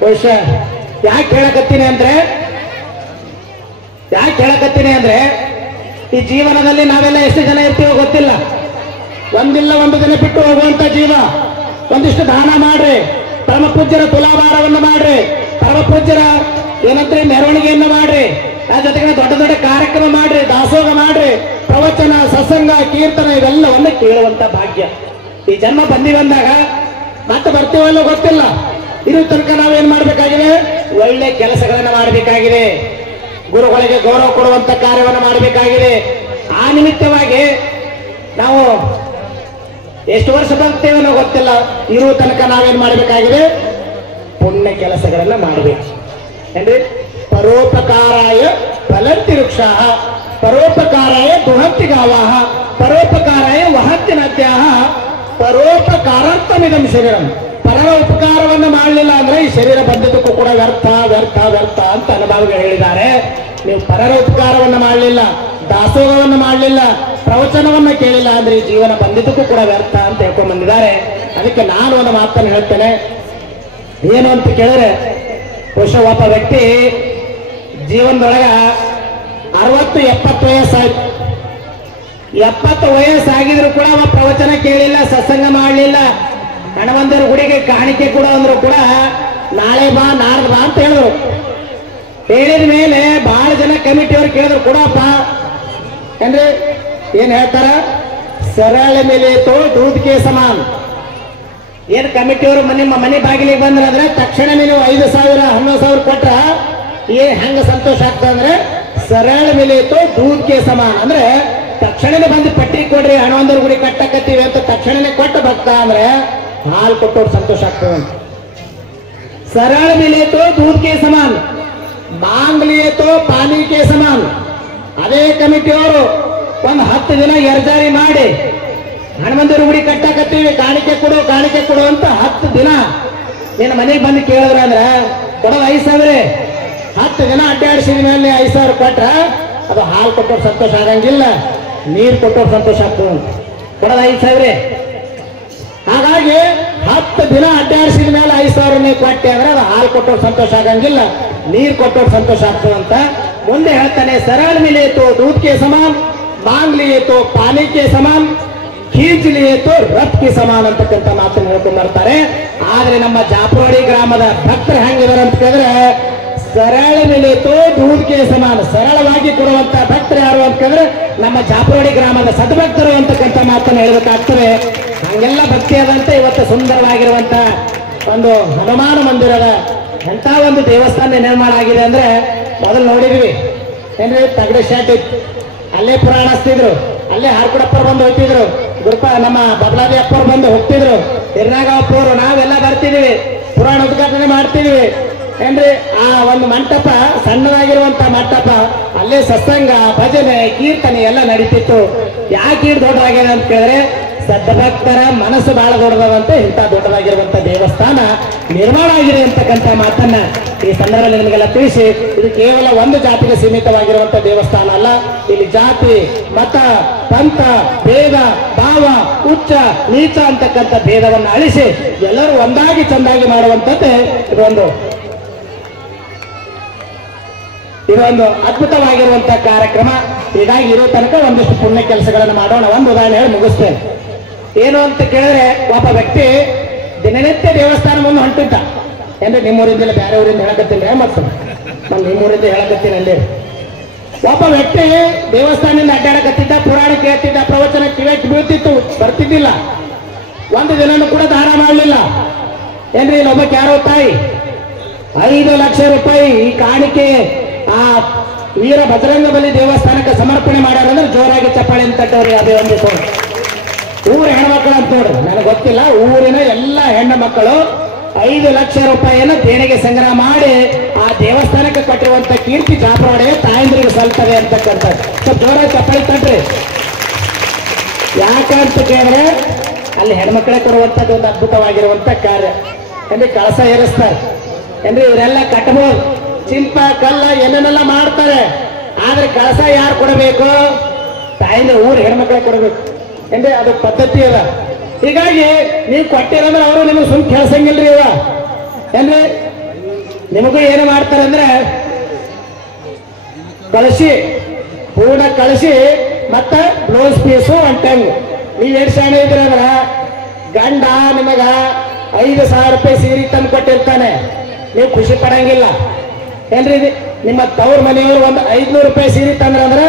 ಬಹುಶಃ ಯಾಕೆ ಹೇಳಕತ್ತೀನಿ ಅಂದ್ರೆ ಈ ಜೀವನದಲ್ಲಿ ನಾವೆಲ್ಲ ಎಷ್ಟು ಜನ ಇರ್ತೀವೋ ಗೊತ್ತಿಲ್ಲ. ಒಂದಿಲ್ಲ ಒಂದು ದಿನ ಬಿಟ್ಟು ಹೋಗುವಂತ ಜೀವ. ಒಂದಿಷ್ಟು ದಾನ ಮಾಡ್ರಿ, ಪರಮ ಪೂಜ್ಯರ ತುಲಾಭಾರವನ್ನು ಮಾಡ್ರಿ, ಪರಮ ಪೂಜ್ಯರ ಏನಂದ್ರೆ ಮೆರವಣಿಗೆಯನ್ನು ಮಾಡ್ರಿ, ಆ ಜೊತೆಗೆ ದೊಡ್ಡ ದೊಡ್ಡ ಕಾರ್ಯಕ್ರಮ ಮಾಡ್ರಿ, ದಾಸೋಹ ಮಾಡ್ರಿ, ಪ್ರವಚನ ಸತ್ಸಂಗ ಕೀರ್ತನ ಇವೆಲ್ಲವನ್ನು ಕೇಳುವಂತ ಭಾಗ್ಯ. ಈ ಜನ್ಮ ಬಂದಾಗ ಮತ್ತೆ ಬರ್ತೀವಲ್ಲೋ ಗೊತ್ತಿಲ್ಲ. ಇರೋ ತನಕ ನಾವೇನ್ ಮಾಡ್ಬೇಕಾಗಿದೆ? ಒಳ್ಳೆ ಕೆಲಸಗಳನ್ನ ಮಾಡಬೇಕಾಗಿದೆ, ಗುರುಗಳಿಗೆ ಗೌರವ ಕೊಡುವಂತ ಕಾರ್ಯವನ್ನು ಮಾಡಬೇಕಾಗಿದೆ. ಆ ನಿಮಿತ್ತವಾಗಿ ನಾವು ಎಷ್ಟು ವರ್ಷ ಬರ್ತೇವೆ ಅನ್ನೋ ಗೊತ್ತಿಲ್ಲ. ಇರುವ ತನಕ ನಾವೇನ್ ಮಾಡಬೇಕಾಗಿದೆ? ಪುಣ್ಯ ಕೆಲಸಗಳನ್ನ ಮಾಡಬೇಕು. ಏನ್ರಿ? ಪರೋಪಕಾರಾಯ ಫಲಂತಿ ವೃಕ್ಷಾಃ, ಪರೋಪಕಾರಾಯ ದುಹಂತಿ ಗಾವಾಃ, ಪರೋಪಕಾರಾಯ ವಹಂತಿ ನದ್ಯಾಃ, ಪರೋಪಕಾರಾರ್ಥಮಿದಂ ಶರೀರಂ. ಪರರ ಉಪಕಾರವನ್ನು ಮಾಡಲಿಲ್ಲ ಅಂದ್ರೆ ಈ ಶರೀರ ಬಂದದಕ್ಕೂ ಕೂಡ ವ್ಯರ್ಥ ವ್ಯರ್ಥ ವ್ಯರ್ಥ ಅಂತ ಅನುಭವಿಗಳು ಹೇಳಿದ್ದಾರೆ. ನೀವು ಪರರ ಉಪಕಾರವನ್ನು ಮಾಡಲಿಲ್ಲ, ದಾಸೋಹವನ್ನು ಮಾಡಲಿಲ್ಲ, ಪ್ರವಚನವನ್ನ ಕೇಳಿಲ್ಲ ಅಂದ್ರೆ ಈ ಜೀವನ ಬಂದಿದ್ದಕ್ಕೂ ಕೂಡ ವ್ಯರ್ಥ ಅಂತ ಹೇಳ್ಕೊಂಡ್ ಬಂದಿದ್ದಾರೆ. ಅದಕ್ಕೆ ನಾನು ಒಂದು ಮಾತನ್ನು ಹೇಳ್ತೇನೆ. ಏನು ಅಂತ ಕೇಳಿದ್ರೆ, ಬಹುಶಃ ಒಬ್ಬ ವ್ಯಕ್ತಿ ಜೀವನದೊಳಗ 60-70 ವಯಸ್ಸಾಯ್ತು. 70 ವಯಸ್ಸಾಗಿದ್ರು ಕೂಡ ಅವ ಪ್ರವಚನ ಕೇಳಿಲ್ಲ, ಸತ್ಸಂಗ ಮಾಡಲಿಲ್ಲ. ಹಣವಂತರ ಗುಡಿಗೆ ಕಾಣಿಕೆ ಕೊಡ ಅಂದ್ರು ಕೂಡ ನಾಳೆ ಬಾ ನಾಡ್ದು ಬಾ ಅಂತ ಹೇಳಿದ್ರು. ಹೇಳಿದ ಮೇಲೆ ಬಹಳ ಜನ ಕಮಿಟಿಯವ್ರು ಕೇಳಿದ್ರು, ಕೊಡಪ್ಪ ಅಂದ್ರೆ ಏನ್ ಹೇಳ್ತಾರ? ಸರಳ ಮೇಲೆ ತೋ ದೂದ್ಕೆ ಸಮಾನ್. ಏನ್ ಕಮಿಟಿಯವರು ನಿಮ್ಮ ಮನೆ ಬಾಗಿಲಿಗೆ ಬಂದ್ರಂದ್ರೆ ತಕ್ಷಣ ನೀವು 5,000 11,000 ಕೊಟ್ರ ಹೆಂಗ ಸಂತೋಷ ಆಗ್ತದೆ ಅಂದ್ರೆ ಸರಳ ಮೇಲೆ ತೋ ದೂದ್ಕೆ ಸಮಾನ್. ಅಂದ್ರೆ ತಕ್ಷಣನೇ ಬಂದು ಪಟ್ಟಿ ಕೊಡ್ರಿ, ಹಣವಂತರ ಗುಡಿ ಕಟ್ಟಕತ್ತೀವಿ ಅಂತ ತಕ್ಷಣನೇ ಕೊಟ್ಟ ಭಕ್ತ ಅಂದ್ರೆ ಹಾಲು ಕೊಟ್ಟೋರು ಸಂತೋಷ ಆಗ್ತದೆ. ಸರಳ ಮೇಲೆ ತೋ ದೂದ್ಕೆ ಸಮಾನ್, ಮಾಂಗ್ ಲಿಯೇ ತೋ ಪಾನಿಕೆ ಸಮಾನ್. ಅದೇ ಕಮಿಟಿಯವರು ಒಂದು 10 ದಿನ ಎರ್ಜಾರಿ ಮಾಡಿ ಹನುಮಂತರ ಗುಡಿ ಕಟ್ಟಕತ್ತೀವಿ, ಕಾಣಿಕೆ ಕೊಡು ಅಂತ 10 ದಿನ ನಿನ್ನ ಮನೆಗೆ ಬಂದು ಕೇಳಿದ್ರ ಅಂದ್ರೆ ಕೊಡೋದು 5,000. 10 ದಿನ ಅಡ್ಡಾಡಿಸಿದ ಮೇಲೆ 5,000 ಕೊಟ್ರ ಅದು ಹಾಲು ಕೊಟ್ಟೋರು ಸಂತೋಷ ಆಗಂಗಿಲ್ಲ, ನೀರು ಕೊಟ್ಟೋರು ಸಂತೋಷ ಆಗ್ತದೆ. ಕೊಡೋದು 5,000. ಹಾಗಾಗಿ 10 ದಿನ ಅಡ್ಡಾಡಿಸಿದ ಮೇಲೆ 5,000 ನೀವು ಕೊಟ್ಟೆ ಅಂದ್ರೆ ಅದು ಹಾಲು ಕೊಟ್ಟೋರು ಸಂತೋಷ ಆಗಂಗಿಲ್ಲ, ನೀರು ಕೊಟ್ಟೋರು ಸಂತೋಷ ಆಗ್ತದಂತ ಮುಂದೆ ಹೇಳ್ತಾನೆ. ಸರಳ ಮಿಲೆ ತೋ ದೂದ್ಕೆ ಸಮಾನ್, ಮಾಂಗ್ ಲಿಯೇ ತೋ ಪಾನಿಕೆ ಸಮಾನ್, ಖೀಂಚ್ ಲಿಯೇ ತೋ ರಥ್ಗೆ ಸಮಾನ ಅಂತಕ್ಕಂಥ ಮಾತನ್ನು ಹೇಳ್ಕೊಂಡು ಬರ್ತಾರೆ. ಆದ್ರೆ ನಮ್ಮ ಜಾಪುರವಾಡಿ ಗ್ರಾಮದ ಭಕ್ತರು ಹೆಂಗಿದಾರೆ ಅಂತ ಕೇಳಿದ್ರೆ ಸರಳ ಮಿಲೆ ತೋ ದೂದ್ಕೆ ಸಮಾನ, ಸರಳವಾಗಿ ಕೊಡುವಂತ ಭಕ್ತರು ಯಾರು ಅಂತ ಕೇಳಿದ್ರೆ ನಮ್ಮ ಜಾಪುರವಾಡಿ ಗ್ರಾಮದ ಸದ್ಭಕ್ತರು ಅಂತಕ್ಕಂಥ ಮಾತನ್ನು ಹೇಳಬೇಕಾಗ್ತದೆ. ಹಂಗೆಲ್ಲ ಭಕ್ತಿ ಆದಂತೆ ಇವತ್ತು ಸುಂದರವಾಗಿರುವಂತ ಒಂದು ಹನುಮಾನ ಮಂದಿರದ ಎಂತ ಒಂದು ದೇವಸ್ಥಾನ ನಿರ್ಮಾಣ ಆಗಿದೆ ಅಂದ್ರೆ ಮೊದಲು ನೋಡಿದ್ವಿ ಏನ್ರಿ, ತಗಡೆ ಶಾಟ್ ಇತ್ತು, ಅಲ್ಲೇ ಪುರಾಣ ಹಚ್ತಿದ್ರು, ಅಲ್ಲೇ ಹಾರ್ಕುಡಪ್ಪರು ಬಂದು ಹೋಗ್ತಿದ್ರು, ನಮ್ಮ ಬಬಲಾದಿ ಅಪ್ಪರು ಬಂದು ಹೋಗ್ತಿದ್ರು, ಹಿರ್ನಾಗ ಅಪ್ಪರು ನಾವೆಲ್ಲ ಬರ್ತಿದೀವಿ, ಪುರಾಣ ಉದ್ಘಾಟನೆ ಮಾಡ್ತಿದೀವಿ ಏನ್ರಿ. ಆ ಒಂದು ಮಂಟಪ ಸಣ್ಣದಾಗಿರುವಂತ ಮಂಟಪ, ಅಲ್ಲೇ ಸತ್ಸಂಗ ಭಜನೆ ಕೀರ್ತನೆ ಎಲ್ಲ ನಡೀತಿತ್ತು. ಯಾಕೆ ದೊಡ್ಡದಾಗಿದೆ ಅಂತ ಕೇಳಿದ್ರೆ ಸದ್ಭಕ್ತರ ಮನಸ್ಸು ಬಹಳ ದೊಡ್ಡದಂತೆ ಇಂಥ ದೊಡ್ಡದಾಗಿರುವಂತ ದೇವಸ್ಥಾನ ನಿರ್ಮಾಣ ಆಗಿದೆ ಅಂತಕ್ಕಂಥ ಮಾತನ್ನ ಈ ಸಂದರ್ಭದಲ್ಲಿ ನಿಮಗೆಲ್ಲ ತಿಳಿಸಿ, ಇದು ಕೇವಲ ಒಂದು ಜಾತಿಗೆ ಸೀಮಿತವಾಗಿರುವಂತ ದೇವಸ್ಥಾನ ಅಲ್ಲ. ಇಲ್ಲಿ ಜಾತಿ ಮತ ಪಂಥ ಭೇದ ಭಾವ ಉಚ್ಚ ನೀಚ ಅಂತಕ್ಕಂಥ ಭೇದವನ್ನು ಅಳಿಸಿ ಎಲ್ಲರೂ ಒಂದಾಗಿ ಚಂದಾಗಿ ಮಾಡುವಂತದ್ದೇ ಇದೊಂದು ಅದ್ಭುತವಾಗಿರುವಂತಹ ಕಾರ್ಯಕ್ರಮ. ಹೀಗಾಗಿ ಇರೋ ತನಕ ಒಂದಿಷ್ಟು ಪುಣ್ಯ ಕೆಲಸಗಳನ್ನು ಮಾಡೋಣ. ಒಂದು ಉದಾಹರಣೆ ಹೇಳಿ ಮುಗಿಸ್ತೇನೆ. ಏನು ಅಂತ ಕೇಳಿದ್ರೆ, ಒಬ್ಬ ವ್ಯಕ್ತಿ ದಿನನಿತ್ಯ ದೇವಸ್ಥಾನ ಮುಂದೆ ಹೊಂಟಿದ್ದ. ಅಂದ್ರೆ ನಿಮ್ಮೂರಿಂದ ಬೇರೆ ಊರಿಂದ ಹೇಳಕತ್ತೀನಿ, ಮತ್ತು ನಾನು ನಿಮ್ಮೂರಿಂದ ಹೇಳಕತ್ತೀನಿ. ಅಲ್ಲಿ ಒಬ್ಬ ವ್ಯಕ್ತಿ ದೇವಸ್ಥಾನದಿಂದ ಅಡ್ಡಾಡಕತ್ತಿದ್ದ, ಪುರಾಣ ಕೇಳ್ತಿದ್ದ, ಪ್ರವಚನ ಕಿವಿಗೆ ಬೀಳ್ತಿತ್ತು, ಬರ್ತಿದ್ದಿಲ್ಲ. ಒಂದು ದಿನನೂ ಕೂಡ ದಾನ ಮಾಡಲಿಲ್ಲ. ಏನ್ರಿ ಇಲ್ಲೊಬ್ಬಕ್ಕೆ ಯಾರೋ ತಾಯಿ 5 ಲಕ್ಷ ರೂಪಾಯಿ ಈ ಕಾಣಿಕೆ ಆ ವೀರ ಬಜರಂಗಬಲಿ ದೇವಸ್ಥಾನಕ್ಕೆ ಸಮರ್ಪಣೆ ಮಾಡ್ಯಾರಂದ್ರೆ ಜೋರಾಗಿ ಚಪ್ಪಾಳೆ ಅಂತ ತಟ್ಟವ್ರಿ. ಅದೇ ಒಂದು ಊರ ಹೆಣ್ಮಕ್ಳು ಅಂತ ನೋಡ್ರಿ, ನನಗೆ ಗೊತ್ತಿಲ್ಲ. ಊರಿನ ಎಲ್ಲ ಹೆಣ್ಣು ಮಕ್ಕಳು 5 ಲಕ್ಷ ರೂಪಾಯಿಯನ್ನು ದೇಣಿಗೆ ಸಂಗ್ರಹ ಮಾಡಿ ಆ ದೇವಸ್ಥಾನಕ್ಕೆ ಕಟ್ಟಿರುವಂತ ಕೀರ್ತಿ ಜಾಪವಾಡೆ ತಾಯಂದ್ರಿಗೆ ಸಲ್ತದೆ ಅಂತಕ್ಕಂಥದ್ದು. ಸ್ವಲ್ಪ ಜೋರಾಗಿ ಚಪ್ಪಾಳೆ ತಟ್ರಿ. ಯಾಕಂತ ಕೇಳಿದ್ರೆ ಅಲ್ಲಿ ಹೆಣ್ಮಕ್ಳೇ ಕೊಡುವಂಥದ್ದು ಒಂದು ಅದ್ಭುತವಾಗಿರುವಂತ ಕಾರ್ಯ. ಅಂದ್ರೆ ಕಳಸ ಏರಿಸ್ತಾರೆ ಅಂದ್ರೆ ಇವರೆಲ್ಲ ಕಟ್ಟಬಹುದು, ಚಿಂಪ ಕಲ್ಲ ಏನೇನೆಲ್ಲ ಮಾಡ್ತಾರೆ. ಆದ್ರೆ ಕಳಸ ಯಾರು ಕೊಡಬೇಕು? ತಾಯಿಂದ ಊರು ಹೆಣ್ಮಕ್ಳೇ ಕೊಡಬೇಕು. ಅಂದ್ರೆ ಅದು ಪದ್ಧತಿ ಅದ. ಹೀಗಾಗಿ ನೀವು ಕೊಟ್ಟಿರಂದ್ರೆ ಅವರು ನಿಮಗೆ ಸುಮ್ ಕೇಳ್ಸಂಗಿಲ್ರಿ. ಇವ ಏನ್ರಿ ನಿಮಗೂ ಏನು ಮಾಡ್ತಾರೆ ಅಂದ್ರೆ ಕಳಿಸಿ ಪೂರ್ಣ ಕಳಿಸಿ ಮತ್ತೆ ಬ್ಲೌಸ್ ಪೀಸು ಒಂದು ಟಂಗ್. ನೀವು ಎಷ್ಟು ಶಾಣೆ ಇದ್ರಂದ್ರ ಗಂಡ ನಿಮಗ 5,000 ರೂಪಾಯಿ ಸೀರೆ ತಂದು ಕೊಟ್ಟಿರ್ತಾನೆ, ನೀವು ಖುಷಿ ಪಡಂಗಿಲ್ಲ ಏನ್ರಿ? ನಿಮ್ಮ ತವ್ರ ಮನೆಯವರು ಒಂದು 500 ರೂಪಾಯಿ ಸೀರೆ ತಂದ್ರಂದ್ರೆ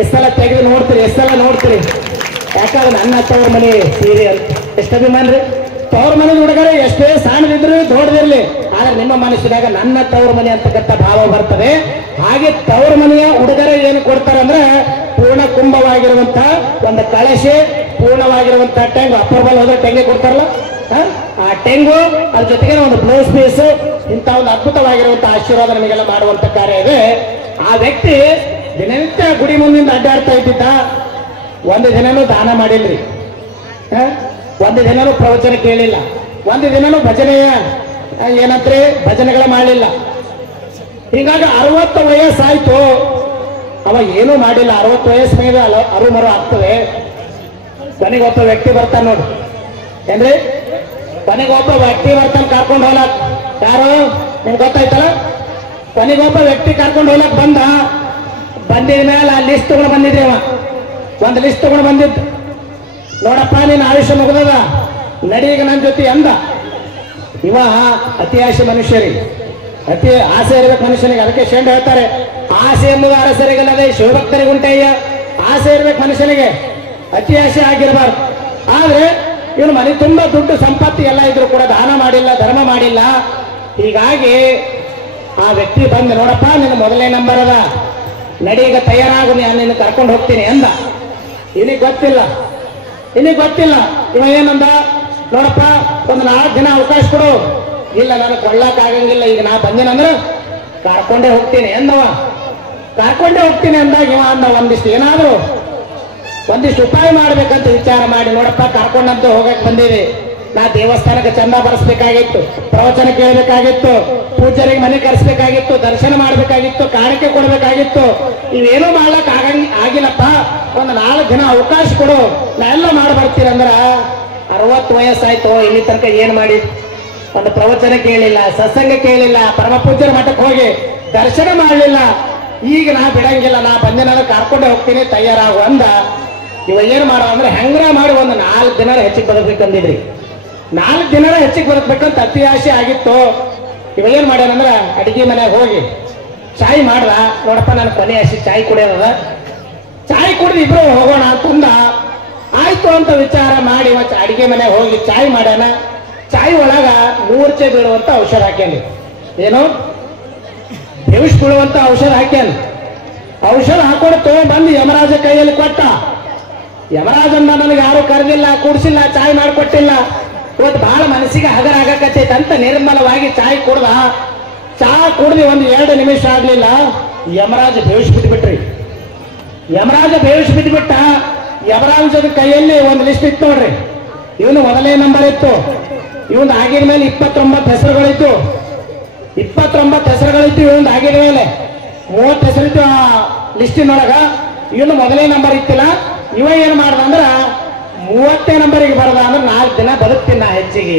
ಎಷ್ಟು ಸಲ ತೆಗೆದು ನೋಡ್ತೀರಿ, ಎಷ್ಟು ಸಲ ನೋಡ್ತೀರಿ? ಯಾಕಂದ್ರೆ ನನ್ನ ತವ್ರ ಮನೆ ಸೀರೆ ಅಂತ ಎಷ್ಟು ಅಭಿಮಾನ ರೀ. ತವ್ರ ಮನೆ ಹುಡುಗರೆ ಎಷ್ಟೇ ಸಣ್ಣದಿದ್ರು ದೊಡ್ಡದಿರ್ಲಿ, ಆದ್ರೆ ನಿಮ್ಮ ಮನಸ್ಸಿನಾಗ ನನ್ನ ತವ್ರ ಮನೆ ಅಂತಕ್ಕಂಥ ಭಾವ ಬರ್ತದೆ. ಹಾಗೆ ತವ್ರ ಮನೆಯ ಹುಡುಗರೆ ಏನು ಕೊಡ್ತಾರೆ ಅಂದ್ರೆ ಪೂರ್ಣ ಕುಂಭವಾಗಿರುವಂತ ಒಂದು ಕಳಶೆ, ಪೂರ್ಣವಾಗಿರುವಂತ ಟೆಂಗು. ಅಪ್ಪರ್ಬಲ್ ಹೋದ್ರೆ ಟೆಂಗೆ ಕೊಡ್ತಾರಲ್ಲ, ಆ ಟೆಂಗು ಅದ್ರ ಜೊತೆಗೆ ಒಂದು ಬ್ಲೌಸ್ ಪೀಸ್, ಇಂಥ ಒಂದು ಅದ್ಭುತವಾಗಿರುವಂತಹ ಆಶೀರ್ವಾದ ನಮಗೆಲ್ಲ ಮಾಡುವಂತ ಕಾರ್ಯ ಇದೆ. ಆ ವ್ಯಕ್ತಿ ದಿನನಿತ್ಯ ಗುಡಿ ಮುಂದಿಂದ ಅಡ್ಡಾಡ್ತಾ ಇದ್ದಿದ್ದ. ಒಂದು ದಿನನೂ ದಾನ ಮಾಡಿಲ್ರಿ, ಒಂದು ದಿನನೂ ಪ್ರವಚನ ಕೇಳಿಲ್ಲ, ಒಂದು ದಿನನೂ ಭಜನೆಯ ಏನಂದ್ರೆ ಭಜನೆಗಳ ಮಾಡಲಿಲ್ಲ. ಹೀಗಾಗಿ 60 ವಯಸ್ಸಾಯ್ತು, ಅವ ಏನೂ ಮಾಡಿಲ್ಲ. 60 ವಯಸ್ಸು ಮೇಲೆ ಅರುಮರು ಆಗ್ತದೆ. ಕೊನೆಗೊಬ್ಬ ವ್ಯಕ್ತಿ ಬರ್ತಾನೆ ನೋಡಿ ಏನ್ರಿ, ಕೊನೆಗೊಬ್ಬ ವ್ಯಕ್ತಿ ಬರ್ತಾನೆ ಕರ್ಕೊಂಡು ಹೋಗ್ಲಾಕ್. ಯಾರು ನಿಮ್ಗೆ ಗೊತ್ತಾಯ್ತಲ್ಲ? ಕೊನೆಗೊಬ್ಬ ವ್ಯಕ್ತಿ ಕರ್ಕೊಂಡು ಹೋಗ್ಲಾಕ್ ಬಂದಿದ ಮೇಲೆ ಆ ಲಿಸ್ಟ್ ತಗೊಂಡು ಬಂದಿದ್ರಿ. ಅವ ಒಂದು ಲಿಸ್ಟ್ ತಗೊಂಡು ಬಂದಿದ್ದು. ನೋಡಪ್ಪ ನೀನು ಆಯುಷ್ಯ ಮುಗಿದದ, ನಡೀಗ ನನ್ನ ಜೊತೆ ಅಂದ. ಇವ ಅತಿ ಆಸೆ ಮನುಷ್ಯರಿಗೆ, ಅತಿ ಆಸೆ ಇರ್ಬೇಕು ಮನುಷ್ಯನಿಗೆ. ಅದಕ್ಕೆ ಶೇಂಡ ಹೇಳ್ತಾರೆ, ಆಸೆ ಎಂಬುದು ಅರಸರಿಗಲ್ಲದೆ ಶಿವಭಕ್ತರಿಗೆ ಉಂಟಯ್ಯ. ಆಸೆ ಇರ್ಬೇಕು ಮನುಷ್ಯನಿಗೆ, ಅತಿ ಆಸೆ ಆಗಿರಬಾರ್ದು. ಆದ್ರೆ ಇವನು ಮನೆ ತುಂಬಾ ದುಡ್ಡು ಸಂಪತ್ತಿ ಎಲ್ಲ ಇದ್ರು ಕೂಡ ದಾನ ಮಾಡಿಲ್ಲ, ಧರ್ಮ ಮಾಡಿಲ್ಲ. ಹೀಗಾಗಿ ಆ ವ್ಯಕ್ತಿ ಬಂದು, ನೋಡಪ್ಪ ನಿನ್ನ ಮೊದಲನೇ ನಂಬರ್ ಅದ, ನಡೀಗ ತಯಾರಾಗು, ನಾನು ನಿನ್ನ ಕರ್ಕೊಂಡು ಹೋಗ್ತೀನಿ ಅಂದ. ಇವನಿಗೆ ಗೊತ್ತಿಲ್ಲ. ಇವ ಏನಂದ, ನೋಡಪ್ಪ ಒಂದು 4 ದಿನ ಅವಕಾಶ ಕೊಡು. ಇಲ್ಲ ನಾನು ಕೊಳ್ಳಕ್ ಆಗಂಗಿಲ್ಲ, ಈಗ ನಾ ಬಂದೇನಂದ್ರೆ ಕರ್ಕೊಂಡೇ ಹೋಗ್ತೀನಿ ಅಂದವ. ಕರ್ಕೊಂಡೇ ಹೋಗ್ತೀನಿ ಅಂದಾಗ ಇವ ಅಂದ, ಒಂದಿಷ್ಟು ಉಪಾಯ ಮಾಡ್ಬೇಕಂತ ವಿಚಾರ ಮಾಡಿ, ನೋಡಪ್ಪ ಕರ್ಕೊಂಡಂತೂ ಹೋಗಕ್ ಬಂದಿದೆ, ನಾ ದೇವಸ್ಥಾನಕ್ಕೆ ಚಂದ ಬರೆಸ್ಬೇಕಾಗಿತ್ತು, ಪ್ರವಚನ ಕೇಳಬೇಕಾಗಿತ್ತು, ಪೂಜಾರಿಗೆ ಮನೆ ಕರೆಸ್ಬೇಕಾಗಿತ್ತು, ದರ್ಶನ ಮಾಡ್ಬೇಕಾಗಿತ್ತು, ಕಾಣಿಕೆ ಕೊಡ್ಬೇಕಾಗಿತ್ತು. ಇವೇನೂ ಮಾಡ್ಲಕ್ ಆಗಿಲ್ಲಪ್ಪ, ಒಂದು 4 ದಿನ ಅವಕಾಶ ಕೊಡು, ನಾ ಎಲ್ಲ ಮಾಡಿ ಬರ್ತೀರಂದ್ರ 60 ವಯಸ್ಸಾಯ್ತು. ಇಲ್ಲಿ ತನಕ ಏನ್ ಮಾಡಿ? ಒಂದು ಪ್ರವಚನ ಕೇಳಿಲ್ಲ, ಸತ್ಸಂಗ ಕೇಳಿಲ್ಲ, ಪರಮ ಪೂಜ್ಯರ ಮಠಕ್ಕೆ ಹೋಗಿ ದರ್ಶನ ಮಾಡಲಿಲ್ಲ. ಈಗ ನಾ ಬಿಡಂಗಿಲ್ಲ, ನಾ ಬಂದಿನ ಕರ್ಕೊಂಡೆ ಹೋಗ್ತೀನಿ, ತಯಾರಾಗು ಅಂದ. ಇವ ಏನ್ ಮಾಡೋ ಅಂದ್ರೆ ಹೆಂಗ್ರ ಮಾಡಿ ಒಂದು 4 ದಿನ ಹೆಚ್ಚಿಗೆ ಬದುಕಬೇಕಂದಿದ್ರಿ. 4 ದಿನ ಹೆಚ್ಚಿಗೆ ಬದುಕ್ಬೇಕಂತ ಅತಿ ಆಸೆ ಆಗಿತ್ತು. ಇವ ಏನ್ ಮಾಡ್ಯಾನಂದ್ರ ಅಡಿಗೆ ಮನೆಯಾಗ ಹೋಗಿ ಚಾಯ್ ಮಾಡ್ದ. ನೋಡಪ್ಪ ನಾನು ಕೊನೆ ಆಸೆ ಚಾಯ್ ಕುಡಿಯೋದ, ಚಾಯ್ ಕುಡಿದು ಇಬ್ರು ಹೋಗೋಣ ಅಂತಂದ. ಆಯ್ತು ಅಂತ ವಿಚಾರ ಮಾಡಿ ಅಡಿಗೆ ಮನೆಯಾಗ ಹೋಗಿ ಚಾಯ್ ಮಾಡ್ಯಾನ. ಚಾಯ್ ಒಳಗ ಮೂರ್ಛೆ ಬೀಳುವಂತ ಔಷಧ ಹಾಕ್ಯಾನ. ಏನು ಬೆವಿಸ್ ಬೀಳುವಂತ ಔಷಧ ಹಾಕ್ಯಾನ. ಔಷಧ ಹಾಕೊಂಡು ತಗೊಂಡ್ಬಂದು ಯಮರಾಜ ಕೈಯಲ್ಲಿ ಕೊಟ್ಟ. ಯಮರಾಜನ್ನ ನನಗೆ ಯಾರು ಕರೆದಿಲ್ಲ, ಕುಡಿಸಿಲ್ಲ, ಚಾಯ್ ಮಾಡಿಕೊಟ್ಟಿಲ್ಲ, ಇವತ್ತು ಬಹಳ ಮನಸ್ಸಿಗೆ ಹಗರ ಆಗಕತ್ತೈತೆ ಅಂತ ನಿರ್ಮಲವಾಗಿ ಚಾಯ್ ಕುಡ್ದ. ಚಾ ಕುಡ್ದು ಒಂದು 2 ನಿಮಿಷ ಆಗ್ಲಿಲ್ಲ, ಯಮರಾಜ ಬೇವಿಸ್ ಬಿಟ್ಬಿಟ್ರಿ. ಯಮರಾಜ ಬೇವಿಸ್ ಬಿಟ್ಬಿಟ್ಟ. ಯಮರಾಜದ ಕೈಯಲ್ಲಿ ಒಂದು ಲಿಸ್ಟ್ ಇತ್ತು ನೋಡ್ರಿ. ಇವನು ಮೊದಲನೇ ನಂಬರ್ ಇತ್ತು. ಇವನ್ ಆಗಿದ ಮೇಲೆ 29 ಹೆಸರುಗಳಿತ್ತು. 29 ಹೆಸರುಗಳಿತ್ತು. ಇವನ್ ಆಗಿದ ಮೇಲೆ 30 ಹೆಸರಿತ್ತು ಆ ಲಿಸ್ಟಿನೊಳಗ. ಇವನು ಮೊದಲನೇ ನಂಬರ್ ಇತ್ತಿಲ್ಲ. ಇವ ಏನ್ ಮಾಡ್ದ ಅಂದ್ರ 30ನೇ ನಂಬರಿಗೆ ಬರದ ಅಂದ್ರೆ 4 ದಿನ ಬದುಕ್ತೀನಿ ನಾ ಹೆಚ್ಚಿಗೆ.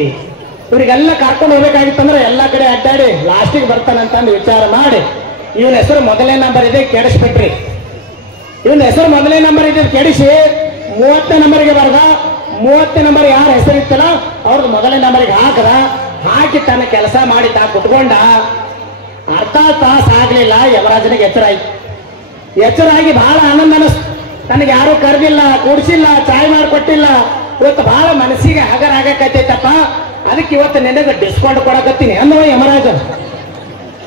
ಇವ್ರಿಗೆಲ್ಲ ಕರ್ಕೊಂಡು ಹೋಗ್ಬೇಕಾಗಿತ್ತಂದ್ರೆ ಎಲ್ಲಾ ಕಡೆ ಅಡ್ಡಾಡಿ ಲಾಸ್ಟಿಗೆ ಬರ್ತಾನಂತಂದು ವಿಚಾರ ಮಾಡಿ ಇವನ ಹೆಸರು ಮೊದಲನೇ ನಂಬರ್ ಇದೆ ಕೆಡಿಸ್ಬಿಟ್ರಿ. ಇವನ ಹೆಸರು ಮೊದಲನೇ ನಂಬರ್ ಇದೆ ಕೆಡಿಸಿ 30ನೇ ನಂಬರ್ಗೆ ಬರದ. 30ನೇ ನಂಬರ್ ಯಾರ ಹೆಸರಿತ್ತಲ್ಲ ಅವ್ರದ್ದು ಮೊದಲನೇ ನಂಬರಿಗೆ ಹಾಕದ. ಹಾಕಿ ತನ್ನ ಕೆಲಸ ಮಾಡಿ ತಾ ಕುತ್ಕೊಂಡ. ಅರ್ಧ ತಾಸು ಆಗ್ಲಿಲ್ಲ, ಯಮರಾಜನಿಗೆ ಎಚ್ಚರಾಯ್ತು. ಎಚ್ಚರಾಗಿ ಬಹಳ ಆನಂದ ಅನಿಸ್ತು. ನನಗೆ ಯಾರು ಕರೆದಿಲ್ಲ, ಕೂಡಿಸಿಲ್ಲ, ಚಾಯ್ ಮಾಡಿಕೊಟ್ಟಿಲ್ಲ, ಇವತ್ತು ಬಹಳ ಮನಸ್ಸಿಗೆ ಹಗರ ಆಗಕತ್ತೈತಪ್ಪ, ಅದಕ್ಕೆ ಇವತ್ತು ನಿನಗೆ ಡಿಸ್ಕೌಂಟ್ ಕೊಡಕತ್ತೀನಿ ಅನ್ನೋ ಯಮರಾಜ.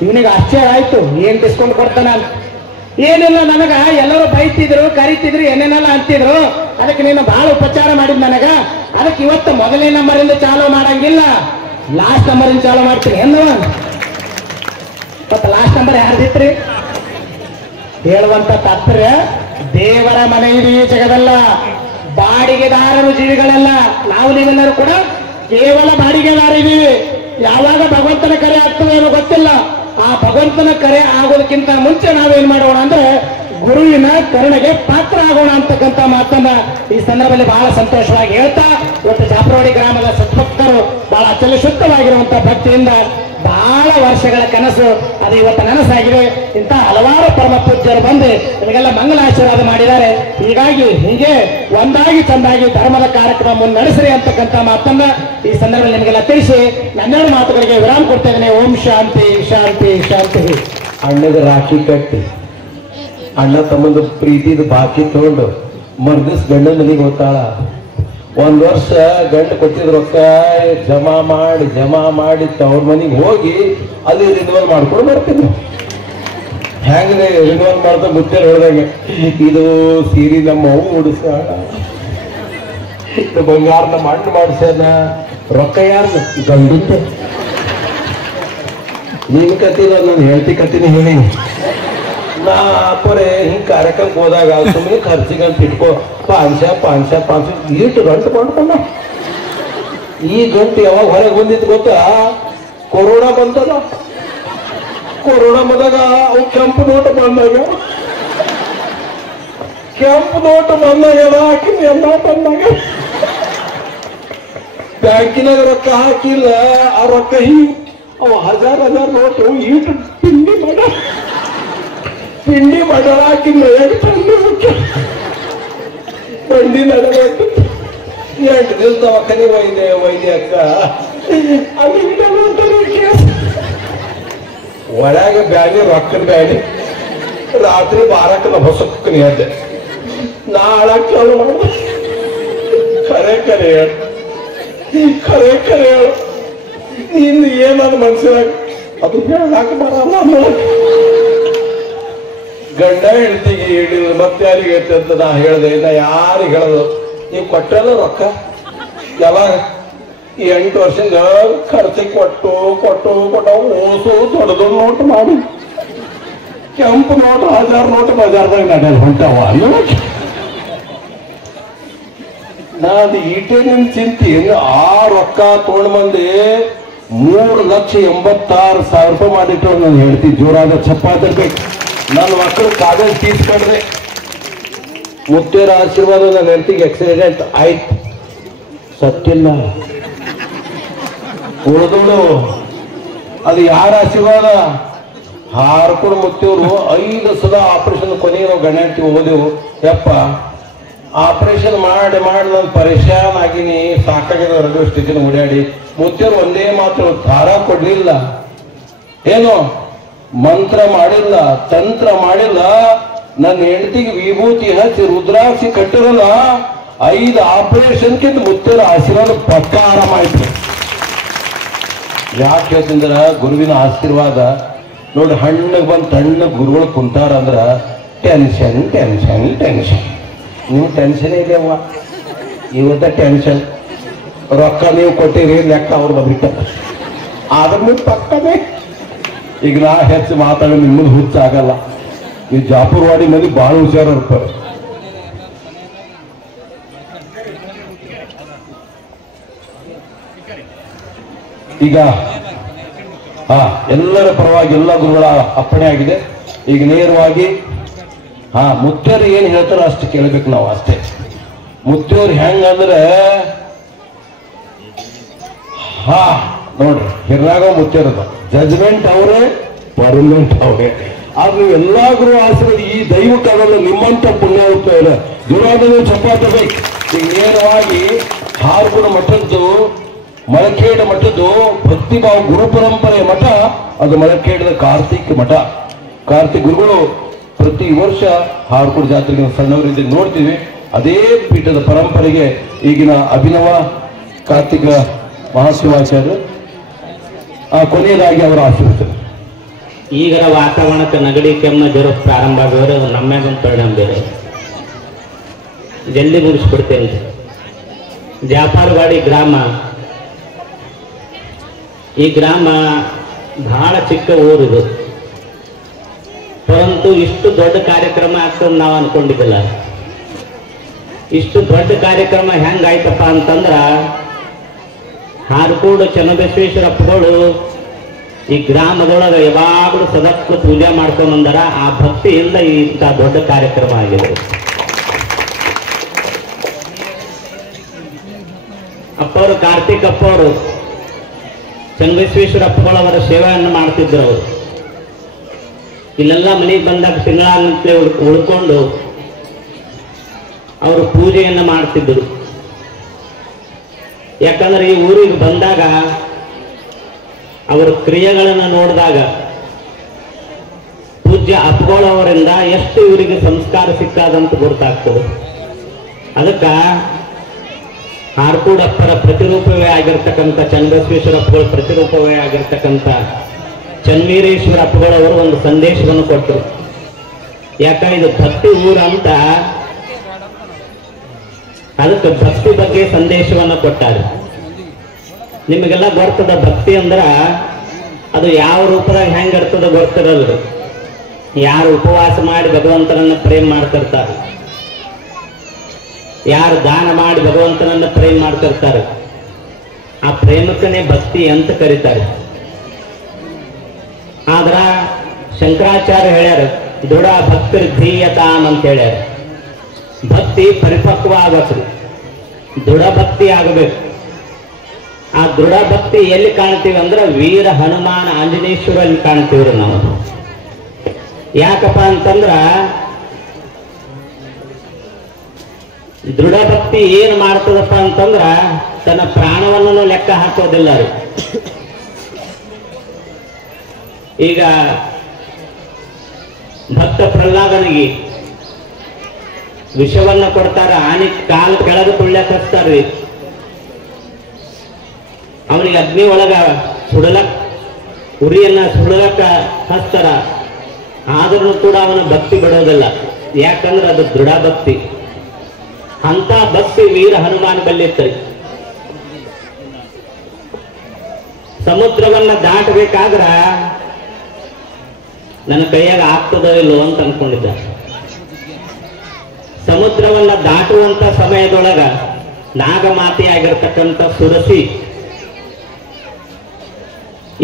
ಇವನಿಗೆ ಆಶ್ಚರ್ಯ ಆಯ್ತು, ಏನ್ ಡಿಸ್ಕೌಂಟ್ ಕೊಡ್ತಾನ ಅಂತ. ಏನಿಲ್ಲ, ನನಗ ಎಲ್ಲರೂ ಬೈತಿದ್ರು, ಕರಿತಿದ್ರು, ಏನೇನೆಲ್ಲ ಅಂತಿದ್ರು. ಅದಕ್ಕೆ ನೀನು ಬಹಳ ಉಪಚಾರ ಮಾಡಿದ್ ನನಗ. ಅದಕ್ಕೆ ಇವತ್ತು ಮೊದಲನೇ ನಂಬರಿಂದ ಚಾಲೂ ಮಾಡಂಗಿಲ್ಲ, ಲಾಸ್ಟ್ ನಂಬರಿಂದ ಚಾಲೂ ಮಾಡ್ತೀನಿ ಅನ್ನೋ. ಮತ್ತೆ ಲಾಸ್ಟ್ ನಂಬರ್ ಯಾರ್ದಿತ್ರಿ? ಹೇಳುವಂತ ತಾತ್ಪರ್ಯ, ದೇವರ ಮನೆ ಇದೆ ಈ ಜಗದಲ್ಲ, ಬಾಡಿಗೆದಾರರು ಜೀವಿಗಳೆಲ್ಲ. ನಾವು ನೀವೆಲ್ಲರೂ ಕೂಡ ಕೇವಲ ಬಾಡಿಗೆದಾರ ಇದೀವಿ. ಯಾವಾಗ ಭಗವಂತನ ಕರೆ ಆಗ್ತದೆ ಏನೋ ಗೊತ್ತಿಲ್ಲ. ಆ ಭಗವಂತನ ಕರೆ ಆಗೋದಕ್ಕಿಂತ ಮುಂಚೆ ನಾವೇನ್ ಮಾಡೋಣ ಅಂದ್ರೆ ಗುರುವಿನ ಕರುಣೆಗೆ ಪಾತ್ರ ಆಗೋಣ ಅಂತಕ್ಕಂಥ ಮಾತನ್ನ ಈ ಸಂದರ್ಭದಲ್ಲಿ ಬಹಳ ಸಂತೋಷವಾಗಿ ಹೇಳ್ತಾ, ಇವತ್ತು ಜಾಫರವಾಡಿ ಗ್ರಾಮದ ಸದ್ಭಕ್ತರು ಬಹಳ ಅಚಲ ಶುದ್ಧವಾಗಿರುವಂತಹ ಭಕ್ತಿಯಿಂದ ಬಹಳ ವರ್ಷಗಳ ಕನಸು ಅದು ಇವತ್ತು ನನಸಾಗಿದೆ. ಇಂಥ ಹಲವಾರು ಪರಮ ಪೂಜ್ಯರು ಬಂದು ನಿಮಗೆಲ್ಲ ಮಂಗಲ ಆಶೀರ್ವಾದ ಮಾಡಿದ್ದಾರೆ. ಹೀಗಾಗಿ ಹೀಗೆ ಒಂದಾಗಿ ಚಂದಾಗಿ ಧರ್ಮದ ಕಾರ್ಯಕ್ರಮ ಮುನ್ನಡೆಸ್ರಿ ಅಂತಕ್ಕಂಥ ಮಾತನ್ನ ಈ ಸಂದರ್ಭದಲ್ಲಿ ನಿಮಗೆಲ್ಲ ತಿಳಿಸಿ ನನ್ನೆರಡು ಮಾತುಗಳಿಗೆ ವಿರಾಮ ಕೊಡ್ತಾ ಇದ್ದೇನೆ. ಓಂ ಶಾಂತಿ ಶಾಂತಿ ಶಾಂತಿ. ಅಣ್ಣಗೆ ರಾಖಿ ಕಟ್ಟಿ ಅಣ್ಣ ತಮ್ಮಂದು ಪ್ರೀತಿದ ಬಾಕಿ ತಗೊಂಡು ಮರ್ದಿಸ್ ಗಂಡನ ಮನೆಗೆ ಹೋಗ್ತಾಳ. ಒಂದ್ ವರ್ಷ ಗಂಡ ಕೊಟ್ಟಿದ್ ರೊಕ್ಕ ಜಮಾ ಮಾಡಿ ಅವ್ರ ಮನೆಗೆ ಹೋಗಿ ಅಲ್ಲಿ ರಿನ್ಯೂವಲ್ ಮಾಡ್ಕೊಂಡು ಬರ್ತೀನಿ. ಹೆಂಗಿದೆ ರಿನ್ಯೂವಲ್ ಮಾಡ್ತಾ ಮುಚ್ಚೆ ಹೇಳಿದಂಗೆ, ಇದು ಸೀರೆ ನಮ್ಮ ಅವು ಉಡಿಸ್ಯಾಳ, ಇದು ಬಂಗಾರ ನಮ್ಮ ಅಣ್ಣ ಮಾಡಿಸ್ಯಾನ, ರೊಕ್ಕ ಯಾರು ಗಂಡಿದ್ದೆ. ನೀನ್ ಕತ್ತಿಲ್ಲ, ನಾನು ಹೇಳ್ತಿ ಕತ್ತಿನಿ ಹೇಳಿ. ನಾ ಪರೆ ಹಿಂಗ್ ಕಾರ್ಯಕ್ರಮಕ್ಕೆ ಹೋದಾಗ ಸುಮ್ಮನೆ ಖರ್ಚಿಗೆ ಅಂತ ಇಟ್ಕೋ 500 ಈಟು ಗಂಟು ಮಾಡ್ಕೊಂಡ. ಈ ಗಂಟು ಯಾವಾಗ ಹೊರಗೆ ಬಂದಿತ್ತು ಗೊತ್ತಾ? ಕೊರೋನಾ ಬಂತಲ್ಲ, ಕೊರೋನಾ ಬಂದಾಗ ಅವು ಕೆಂಪು ನೋಟು ಬಂದಾಗ ಹಾಕಿನಿ ಎಲ್ಲ ಬಂದಾಗ ಬ್ಯಾಂಕಿನಾಗ ರೊಕ್ಕ ಹಾಕಿಲ್ಲ. ಆ ರೊಕ್ಕ ಹಿಂಗ್ ಅವು 1000 ನೋಟು ಈಟು ಪಿಂಡಿ ಮಾಡೋಣ ಹಾಕಿಲ್ಲ. ಬಂಡಿ ನಡೆದು 8 ದಿವಸ ದವಾಖಾನೆ ವೈದ್ಯ ಅಕ್ಕ ಒಳಗೆ ಬ್ಯಾನಿ ರೊಕ್ಕದ ಬ್ಯಾನಿ. ರಾತ್ರಿ 12ಕ್ಕೆ ನಾ ಹೊಸಕ್ಕನಿ ಅದ್ದೆ. ನಾ ಹಾಳಾಕ್ ಚಾಲು ಮಾಡ. ಖರೆ ಹೇಳು ನೀನು ಏನಾದ್ರು ಮನ್ಸಿನಾಗ ಅದು ಹೇಳಾಕ ಬರಲ್ಲ. ಗಂಡ ಹೆಂಡತಿಗೆ ಹೇಳಿದ್ರು ಮತ್ತೆ ಯಾರಿಗೆ ಹೇಳ್ತಂತ ನಾ ಹೇಳ್ದೆ. ನಾ ಯಾರಿಗೆ ಹೇಳೋದು? ನೀವು ಕೊಟ್ಟಲ್ಲ ರೊಕ್ಕ ಯಾವಾಗ 8 ವರ್ಷದ ಖರ್ಚಿಗೆ ಕೊಟ್ಟು ಓಸು ದೊಡ್ಡದು ನೋಟು ಮಾಡಿ ಕೆಂಪು ನೋಟು 1000 ನೋಟು ಬಜಾರ್ದಾಗ ನಡೆಯಲು ಹೊಂಟಾವ. ನಾನು ಈಟೇ ನಿಮ್ ಚಿಂತೆ. ಆ ರೊಕ್ಕ ತೊಗೊಂಡು ಮಂದಿ 3,86,000 ರೂಪಾಯಿ ಮಾಡಿಟ್ಟು ನಾನು ಹೇಳ್ತೀನಿ. ಜೋರಾದ ಚಪ್ಪಾಳೆ ಬೇಕು. ನನ್ನ ಮಕ್ಕಳು ಕಾಲೇಜ್ ಫೀಸ್ ಕಟ್ಟಿದೆ. ಮುತ್ತೇರ ಆಶೀರ್ವಾದ ನನ್ನ ಹೆಂಡತಿಗೆ ಆಕ್ಸಿಡೆಂಟ್ ಆಯ್ತು, ಸತ್ತಿಲ್ಲ, ಉಳಿದಳು. ಅದು ಯಾರ ಆಶೀರ್ವಾದ? ಹಾರ್ಕೊಂಡು ಮುತ್ತೇವರು 5 ಸಲ ಆಪರೇಷನ್ ಕೊನೆಗೆ ನಾವು ಗಂಡ ಹೆಂಡತಿ ಹೋದೆವು. ಯಪ್ಪ ಆಪರೇಷನ್ ಮಾಡಿ ನಾನು ಪರೇಶಾನ್ ಆಗಿನಿ, ಸಾಕಾಗಿದೆ ರೈಲ್ವೆ ಸ್ಟೇಷನ್ ಓಡಾಡಿ. ಮುತ್ತೇವರು ಒಂದೇ ಮಾತ್ರ ದಾರ ಕೊಡ್ಲಿಲ್ಲ, ಏನು ಮಂತ್ರ ಮಾಡಿಲ್ಲ, ತಂತ್ರ ಮಾಡಿಲ್ಲ. ನನ್ನ ಹೆಂಡತಿಗೆ ವಿಭೂತಿ ಹಚ್ಚಿ ರುದ್ರಾಕ್ಷಿ ಕಟ್ಟಿರಲ್ಲ. 5 ಆಪರೇಷನ್ಗಿಂತ ಮುತ್ತೇರ ಆಶೀರ್ವಾದ ಪಕ್ಕ ಆರಾಮಾಯ್ತು. ಯಾಕೆ ಹೇಳ್ತಿಂದ್ರ ಗುರುವಿನ ಆಶೀರ್ವಾದ ನೋಡಿ. ಹಣ್ಣಗೆ ಬಂದು ತಣ್ಣಗೆ ಗುರುಗಳು ಕುಂತಾರ ಅಂದ್ರ ಟೆನ್ಷನ್. ನೀವು ಟೆನ್ಷನ್ ಇದೆಯವ್ವ, ಇವತ್ತ ಟೆನ್ಷನ್. ರೊಕ್ಕ ನೀವು ಕೊಟ್ಟಿರಿ, ಲೆಕ್ಕ ಅವ್ರು ಬಂದಿಟ್ಟ ಆದ್ರೆ ನೀವು ಪಕ್ಕದೇ. ಈಗ ನಾ ಹೆಚ್ಚು ಮಾತಾಡೋ ನಿಮ್ಮದು ಹುಚ್ಚಾಗಲ್ಲ. ಈ ಜಾಫರವಾಡಿ ಮಂದಿ ಬಹಳ ಹುಷಾರ ಇರ್ತಾರೆ. ಈಗ ಎಲ್ಲರ ಪರವಾಗಿ ಎಲ್ಲ ಗುರುಗಳ ಅಪ್ಪಣೆ ಆಗಿದೆ. ಈಗ ನೇರವಾಗಿ ಮುತ್ತೇರು ಏನ್ ಹೇಳ್ತಾರೋ ಅಷ್ಟು ಕೇಳಬೇಕು ನಾವು, ಅಷ್ಟೇ. ಮುತ್ತೇವ್ರು ಹೆಂಗಂದ್ರೆ ನೋಡ್ರಿ, ಹಿರ್ನಾಗ ಮುತ್ತೇರದ ಜಜ್ಮೆಂಟ್ ಅವರೇ, ಪರ್ಮನೆಂಟ್ ಅವರೇ. ಆದ್ರೆ ನೀವು ಎಲ್ಲಾ ಗುರು ಆಶ್ರಯ ಈ ದೈವ ಕಾಲದಲ್ಲಿ ನಿಮ್ಮಂತ ಪುಣ್ಯ ಹೋಗ್ತಾರೆ. ದುರಾದ ಚಪಾತಬೇಕು. ಈಗ ನೇರವಾಗಿ ಹಾರ್ಗುಣ ಮಠದ್ದು, ಮಳಖೇಡ ಮಠದ್ದು ಭಕ್ತಿಭಾವ ಗುರು ಪರಂಪರೆ ಮಠ, ಅದು ಮಳಖೇಡದ ಕಾರ್ತಿಕ್ ಮಠ. ಕಾರ್ತಿಕ್ ಗುರುಗಳು ಪ್ರತಿ ವರ್ಷ ಹಾರ್ಕೂಡ್ ಜಾತ್ರೆಗೆ ಸಣ್ಣವರಿಂದ ನೋಡ್ತೀವಿ. ಅದೇ ಪೀಠದ ಪರಂಪರೆಗೆ ಈಗಿನ ಅಭಿನವ ಕಾರ್ತಿಕ ಮಹಾಶಿವಾಚಾರ್ಯರು ಕೊನೆಯದಾಗಿ ಅವರ ಆಶೀರ್ವಚನ. ಈಗರ ವಾತಾವರಣಕ್ಕೆ ನಗಡಿ ಕೆಮ್ಮ ಜ್ವರ ಪ್ರಾರಂಭ ಬೇರೆ ನಮ್ಮ್ಯಾಗೊಂದು ಪರಿಣಾಮ ಬೇರೆ ಜಲ್ದಿ ಮುಗಿಸ್ಬಿಡ್ತೇನೆ. ಜಾಫರ್ವಾಡಿ ಗ್ರಾಮ, ಈ ಗ್ರಾಮ ಬಹಳ ಚಿಕ್ಕ ಊರಿದು, ಪರಂತು ಇಷ್ಟು ದೊಡ್ಡ ಕಾರ್ಯಕ್ರಮ ಆಗ್ತದೆ ನಾವು ಅನ್ಕೊಂಡಿದ್ದಿಲ್ಲ. ಇಷ್ಟು ದೊಡ್ಡ ಕಾರ್ಯಕ್ರಮ ಹೆಂಗಾಯ್ತಪ್ಪ ಅಂತಂದ್ರ ಹಾರ್ಕೋಡು ಚನ್ನಬಸವೇಶ್ವರಪ್ಪಗಳು ಈ ಗ್ರಾಮದೊಳಗೆ ಯಾವಾಗಲೂ ಸದಕ್ಕು ಪೂಜೆ ಮಾಡ್ಕೊಂಡು ಬಂದಾರ. ಆ ಭಕ್ತಿಯಿಂದ ಇಂಥ ದೊಡ್ಡ ಕಾರ್ಯಕ್ರಮ ಆಗಿದೆ. ಅಪ್ಪವರು ಕಾರ್ತಿಕ್ ಅಪ್ಪವರು ಚನ್ನಬಸವೇಶ್ವರಪ್ಪಗಳವರ ಸೇವೆಯನ್ನು ಮಾಡ್ತಿದ್ರು. ಅವರು ಇಲ್ಲೆಲ್ಲ ಮನೆಗೆ ಬಂದಾಗ ತಿಂಗಳಂತೆ ಉಳ್ಕೊಂಡು ಅವರು ಪೂಜೆಯನ್ನು ಮಾಡ್ತಿದ್ರು. ಯಾಕಂದ್ರೆ ಈ ಊರಿಗೆ ಬಂದಾಗ ಅವರ ಕ್ರಿಯೆಗಳನ್ನು ನೋಡಿದಾಗ ಪೂಜ್ಯ ಅಪ್ಪಗಳವರಿಂದ ಎಷ್ಟು ಇವರಿಗೆ ಸಂಸ್ಕಾರ ಸಿಕ್ಕಾದಂತ ಗೊತ್ತಾಗ್ತದೆ. ಅದಕ್ಕೆ ಹಾರ್ಕೋಡಪ್ಪರ ಪ್ರತಿರೂಪವೇ ಆಗಿರ್ತಕ್ಕಂಥ ಚನ್ನಬಸವೇಶ್ವರಪ್ಪಗಳ ಪ್ರತಿರೂಪವೇ ಆಗಿರ್ತಕ್ಕಂಥ ಚನ್ನವೀರೇಶ್ವರ ಅಪ್ಪಗಳವರು ಒಂದು ಸಂದೇಶವನ್ನು ಕೊಟ್ಟರು. ಯಾಕಂದ್ರೆ ಇದು ಭಕ್ತಿ ಊರು ಅಂತ, ಅದಕ್ಕೆ ಭಕ್ತಿ ಬಗ್ಗೆ ಸಂದೇಶವನ್ನು ಕೊಟ್ಟಾರೆ. ನಿಮಗೆಲ್ಲ ಗೊತ್ತದ ಭಕ್ತಿ ಅಂದ್ರ ಅದು ಯಾವ ರೂಪದಾಗ ಹೆಂಗ್ ಇರ್ತದ ಗೊತ್ತಿರಲ್ರಿ. ಯಾರು ಉಪವಾಸ ಮಾಡಿ ಭಗವಂತನನ್ನ ಪ್ರೇಮ ಮಾಡ್ತಿರ್ತಾರೆ, ಯಾರು ದಾನ ಮಾಡಿ ಭಗವಂತನನ್ನ ಪ್ರೇಮ ಮಾಡ್ತಿರ್ತಾರೆ, ಆ ಪ್ರೇಮಕ್ಕನೇ ಭಕ್ತಿ ಅಂತ ಕರೀತಾರೆ. ಆದ್ರ ಶಂಕರಾಚಾರ್ಯ ಹೇಳ್ಯಾರ, ದೃಢ ಭಕ್ತಿ ಧೀಯತಾಮ್ ಅಂತ ಹೇಳ್ಯಾರ. ಭಕ್ತಿ ಪರಿಪಕ್ವ ಆಗಬೇಕು, ದೃಢ ಭಕ್ತಿ ಆಗಬೇಕು. ಆ ದೃಢ ಭಕ್ತಿ ಎಲ್ಲಿ ಕಾಣ್ತೀವಿ ಅಂದ್ರೆ ವೀರ ಹನುಮಾನ ಆಂಜನೇಶ್ವರಲ್ಲಿ ಕಾಣ್ತೀವ್ರಿ ನಾವು. ಯಾಕಪ್ಪ ಅಂತಂದ್ರ ದೃಢ ಭಕ್ತಿ ಏನ್ ಮಾಡ್ತದಪ್ಪ ಅಂತಂದ್ರ ತನ್ನ ಪ್ರಾಣವನ್ನು ಲೆಕ್ಕ ಹಾಕೋದಿಲ್ಲ ರೀ. ಈಗ ಭಕ್ತ ಪ್ರಹ್ಲಾದನಿಗೆ ವಿಷವನ್ನ ಕೊಡ್ತಾರ, ಆನೆ ಕಾಲು ಕೆಳಗೆ ತುಳ್ಯಕ್ ಹಚ್ತಾರ್ರಿ. ಅವನಿಗೆ ಅಗ್ನಿ ಒಳಗ ಸುಡಲಕ್ ಉರಿಯನ್ನ ಸುಡಲಕ್ಕ ಹಚ್ತಾರ, ಆದ್ರೂ ಕೂಡ ಅವನ ಭಕ್ತಿ ಬಿಡೋದಿಲ್ಲ. ಯಾಕಂದ್ರೆ ಅದು ದೃಢ ಭಕ್ತಿ. ಅಂತ ಭಕ್ತಿ ವೀರ ಹನುಮಾನ ಬಲ್ಲಿತ್ತರಿ. ಸಮುದ್ರವನ್ನ ದಾಟಬೇಕಾದ್ರ ನನ್ನ ಕೈಯಾಗ ಆಗ್ತದೋ ಇಲ್ಲೋ ಅಂತ ಅನ್ಕೊಂಡಿದ್ದ. ಸಮುದ್ರವನ್ನ ದಾಟುವಂತ ಸಮಯದೊಳಗ ನಾಗಮಾತೆಯಾಗಿರ್ತಕ್ಕಂಥ ಸುರಸಿ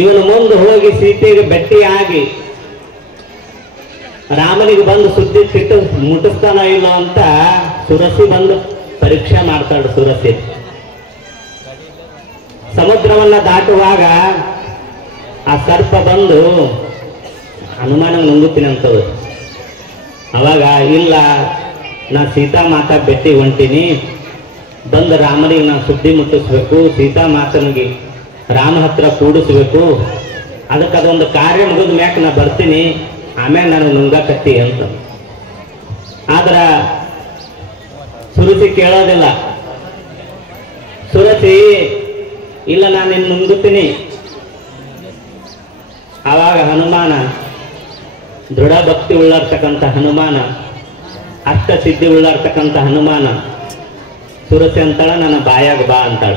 ಇವನು ಮುಂದೆ ಹೋಗಿ ಸೀತೆಗೆ ಭೇಟಿಯಾಗಿ ರಾಮನಿಗೆ ಬಂದು ಸುದ್ದಿ ಸಿಟ್ಟು ಮುಟ್ಟಿಸ್ತಾನೋ ಇಲ್ಲೋ ಅಂತ ಸುರಸಿ ಬಂದು ಪರೀಕ್ಷೆ ಮಾಡ್ತಾಳು. ಸುರಸಿ ಸಮುದ್ರವನ್ನ ದಾಟುವಾಗ ಆ ಸರ್ಪ ಬಂದು ಹನುಮಾನ ನುಂಗುತ್ತೀನಿ ಅಂತದ್ದು. ಅವಾಗ ಇಲ್ಲ, ನಾ ಸೀತಾ ಮಾತಾ ಭೇಟಿ ಹೊಂಟೀನಿ, ಬಂದು ರಾಮನಿಗೆ ನಾ ಸುದ್ದಿ ಮುಟ್ಟಿಸ್ಬೇಕು, ಸೀತಾ ಮಾತನಿಗೆ ರಾಮ ಹತ್ರ ಕೂಡಿಸ್ಬೇಕು, ಅದಕ್ಕೆ ಅದೊಂದು ಕಾರ್ಯ ಮುಗಿದ ಮ್ಯಾಕ್ ನಾ ಬರ್ತೀನಿ, ಆಮೇಲೆ ನಾನು ನುಂಗಕತ್ತಿ ಅಂತ. ಆದ್ರ ಸುರಸಿ ಕೇಳೋದಿಲ್ಲ. ಸುರಸಿ ಇಲ್ಲ, ನಾನು ನಿನ್ನ ನುಂಗುತ್ತೀನಿ. ಆವಾಗ ಹನುಮಾನ, ದೃಢ ಭಕ್ತಿ ಉಳ್ಳರ್ತಕ್ಕಂಥ ಹನುಮಾನ, ಅಷ್ಟ ಸಿದ್ಧಿ ಉಳ್ಳರ್ತಕ್ಕಂಥ ಹನುಮಾನ ಸುರಸಿ ಅಂತಾಳ, ನನ್ನ ಬಾಯಾಗ ಬಾ ಅಂತಾಳ.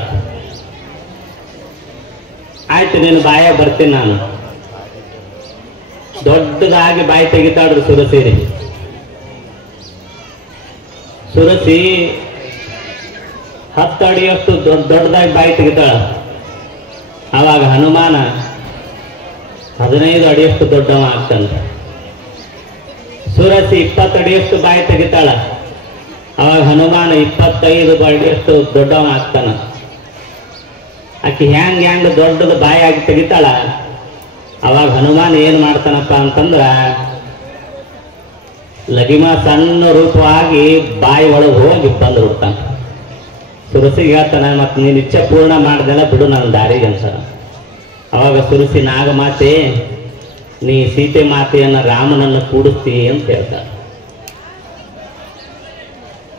ಆಯ್ತು, ನೀನು ಬಾಯಾಗ ಬರ್ತೀನಿ ನಾನು. ದೊಡ್ಡದಾಗಿ ಬಾಯಿ ತೆಗಿತಾಳ್ರಿ ಸುರಸಿ. ಸುರಸಿ 10 ಅಡಿಯಷ್ಟು ದೊಡ್ಡದಾಗಿ ಬಾಯಿ ತೆಗಿತಾಳ. ಆವಾಗ ಹನುಮಾನ 15 ಅಡಿಯಷ್ಟು ದೊಡ್ಡವ ಆಗ್ತಾನ. ಸುರಸಿ 20 ಅಡಿಯಷ್ಟು ಬಾಯಿ ತೆಗಿತಾಳ. ಅವಾಗ ಹನುಮಾನ 25 ಅಡಿಯಷ್ಟು ದೊಡ್ಡವ ಆಗ್ತಾನ. ಆಕಿ ಹೆಂಗ್ ದೊಡ್ಡದು ಬಾಯಿ ಆಗಿ ತೆಗಿತಾಳ. ಅವಾಗ ಹನುಮಾನ ಏನ್ ಮಾಡ್ತಾನಪ್ಪ ಅಂತಂದ್ರ ಲಗಿಮ ಸಣ್ಣ ರೂಪವಾಗಿ ಬಾಯಿ ಒಳಗೆ ಹೋಗಿ ಬಂದು ಬಿಡ್ತಾನ. ಸುರಸಿಗೆ ಹೇಳ್ತಾನ, ಮತ್ ನೀನ್ ಇಚ್ಛೆ ಪೂರ್ಣ ಮಾಡ್ದೆಲ್ಲ ಬಿಡು ನನ್ನ ದಾರಿಗೆ ಅಂತ. ಅವಾಗ ಸುರಸಿ, ನಾಗಮಾತೆ, ನೀ ಸೀತೆ ಮಾತೆಯನ್ನ ರಾಮನನ್ನ ಕೂಡಿಸ್ತಿ ಅಂತ ಹೇಳ್ತಾರ.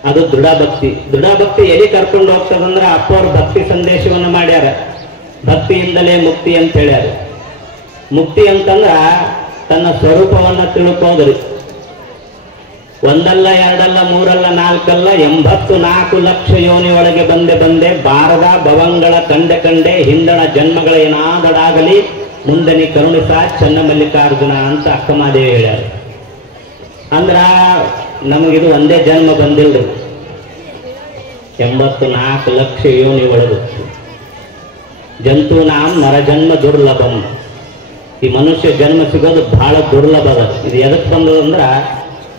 ಅದು ದೃಢ ಭಕ್ತಿ. ದೃಢ ಭಕ್ತಿ ಎಲ್ಲಿ ಕರ್ಕೊಂಡು ಹೋಗ್ತದಂದ್ರ ಅಪ್ಪವ್ರ ಭಕ್ತಿ ಸಂದೇಶವನ್ನು ಮಾಡ್ಯಾರ. ಭಕ್ತಿಯಿಂದಲೇ ಮುಕ್ತಿ ಅಂತ ಹೇಳ್ಯಾರ. ಮುಕ್ತಿ ಅಂತಂದ್ರ ತನ್ನ ಸ್ವರೂಪವನ್ನ ತಿಳ್ಕೋದ್ರಿ. ಒಂದಲ್ಲ ಎರಡಲ್ಲ ಮೂರಲ್ಲ ನಾಲ್ಕಲ್ಲ 84 ಲಕ್ಷ ಯೋನಿ ಒಳಗೆ ಬಂದೆ ಬಾರದ ಭವಂಗಳ ಕಂಡೆ ಹಿಂದಣ ಜನ್ಮಗಳ ಏನಾದಡಾಗಲಿ ಮುಂದೆ ನೀ ಕರುಣಿಸ ಚನ್ನಮಲ್ಲಿಕಾರ್ಜುನ ಅಂತ ಅಕ್ಕಮಾದೇವಿ ಹೇಳ್ಯಾರ. ಅಂದ್ರ ನಮಗಿದು ಒಂದೇ ಜನ್ಮ ಬಂದಿಲ್ರಿ, 84 ಲಕ್ಷ ಯೋನಿ ಒಳಗೆ. ಜಂತೂನಾಂ ನರಜನ್ಮ ದುರ್ಲಭಂ. ಈ ಮನುಷ್ಯ ಜನ್ಮ ಸಿಗೋದು ಬಹಳ ದುರ್ಲಭದ. ಇದು ಎದಕ್ಕೆ ಬಂದದಂದ್ರ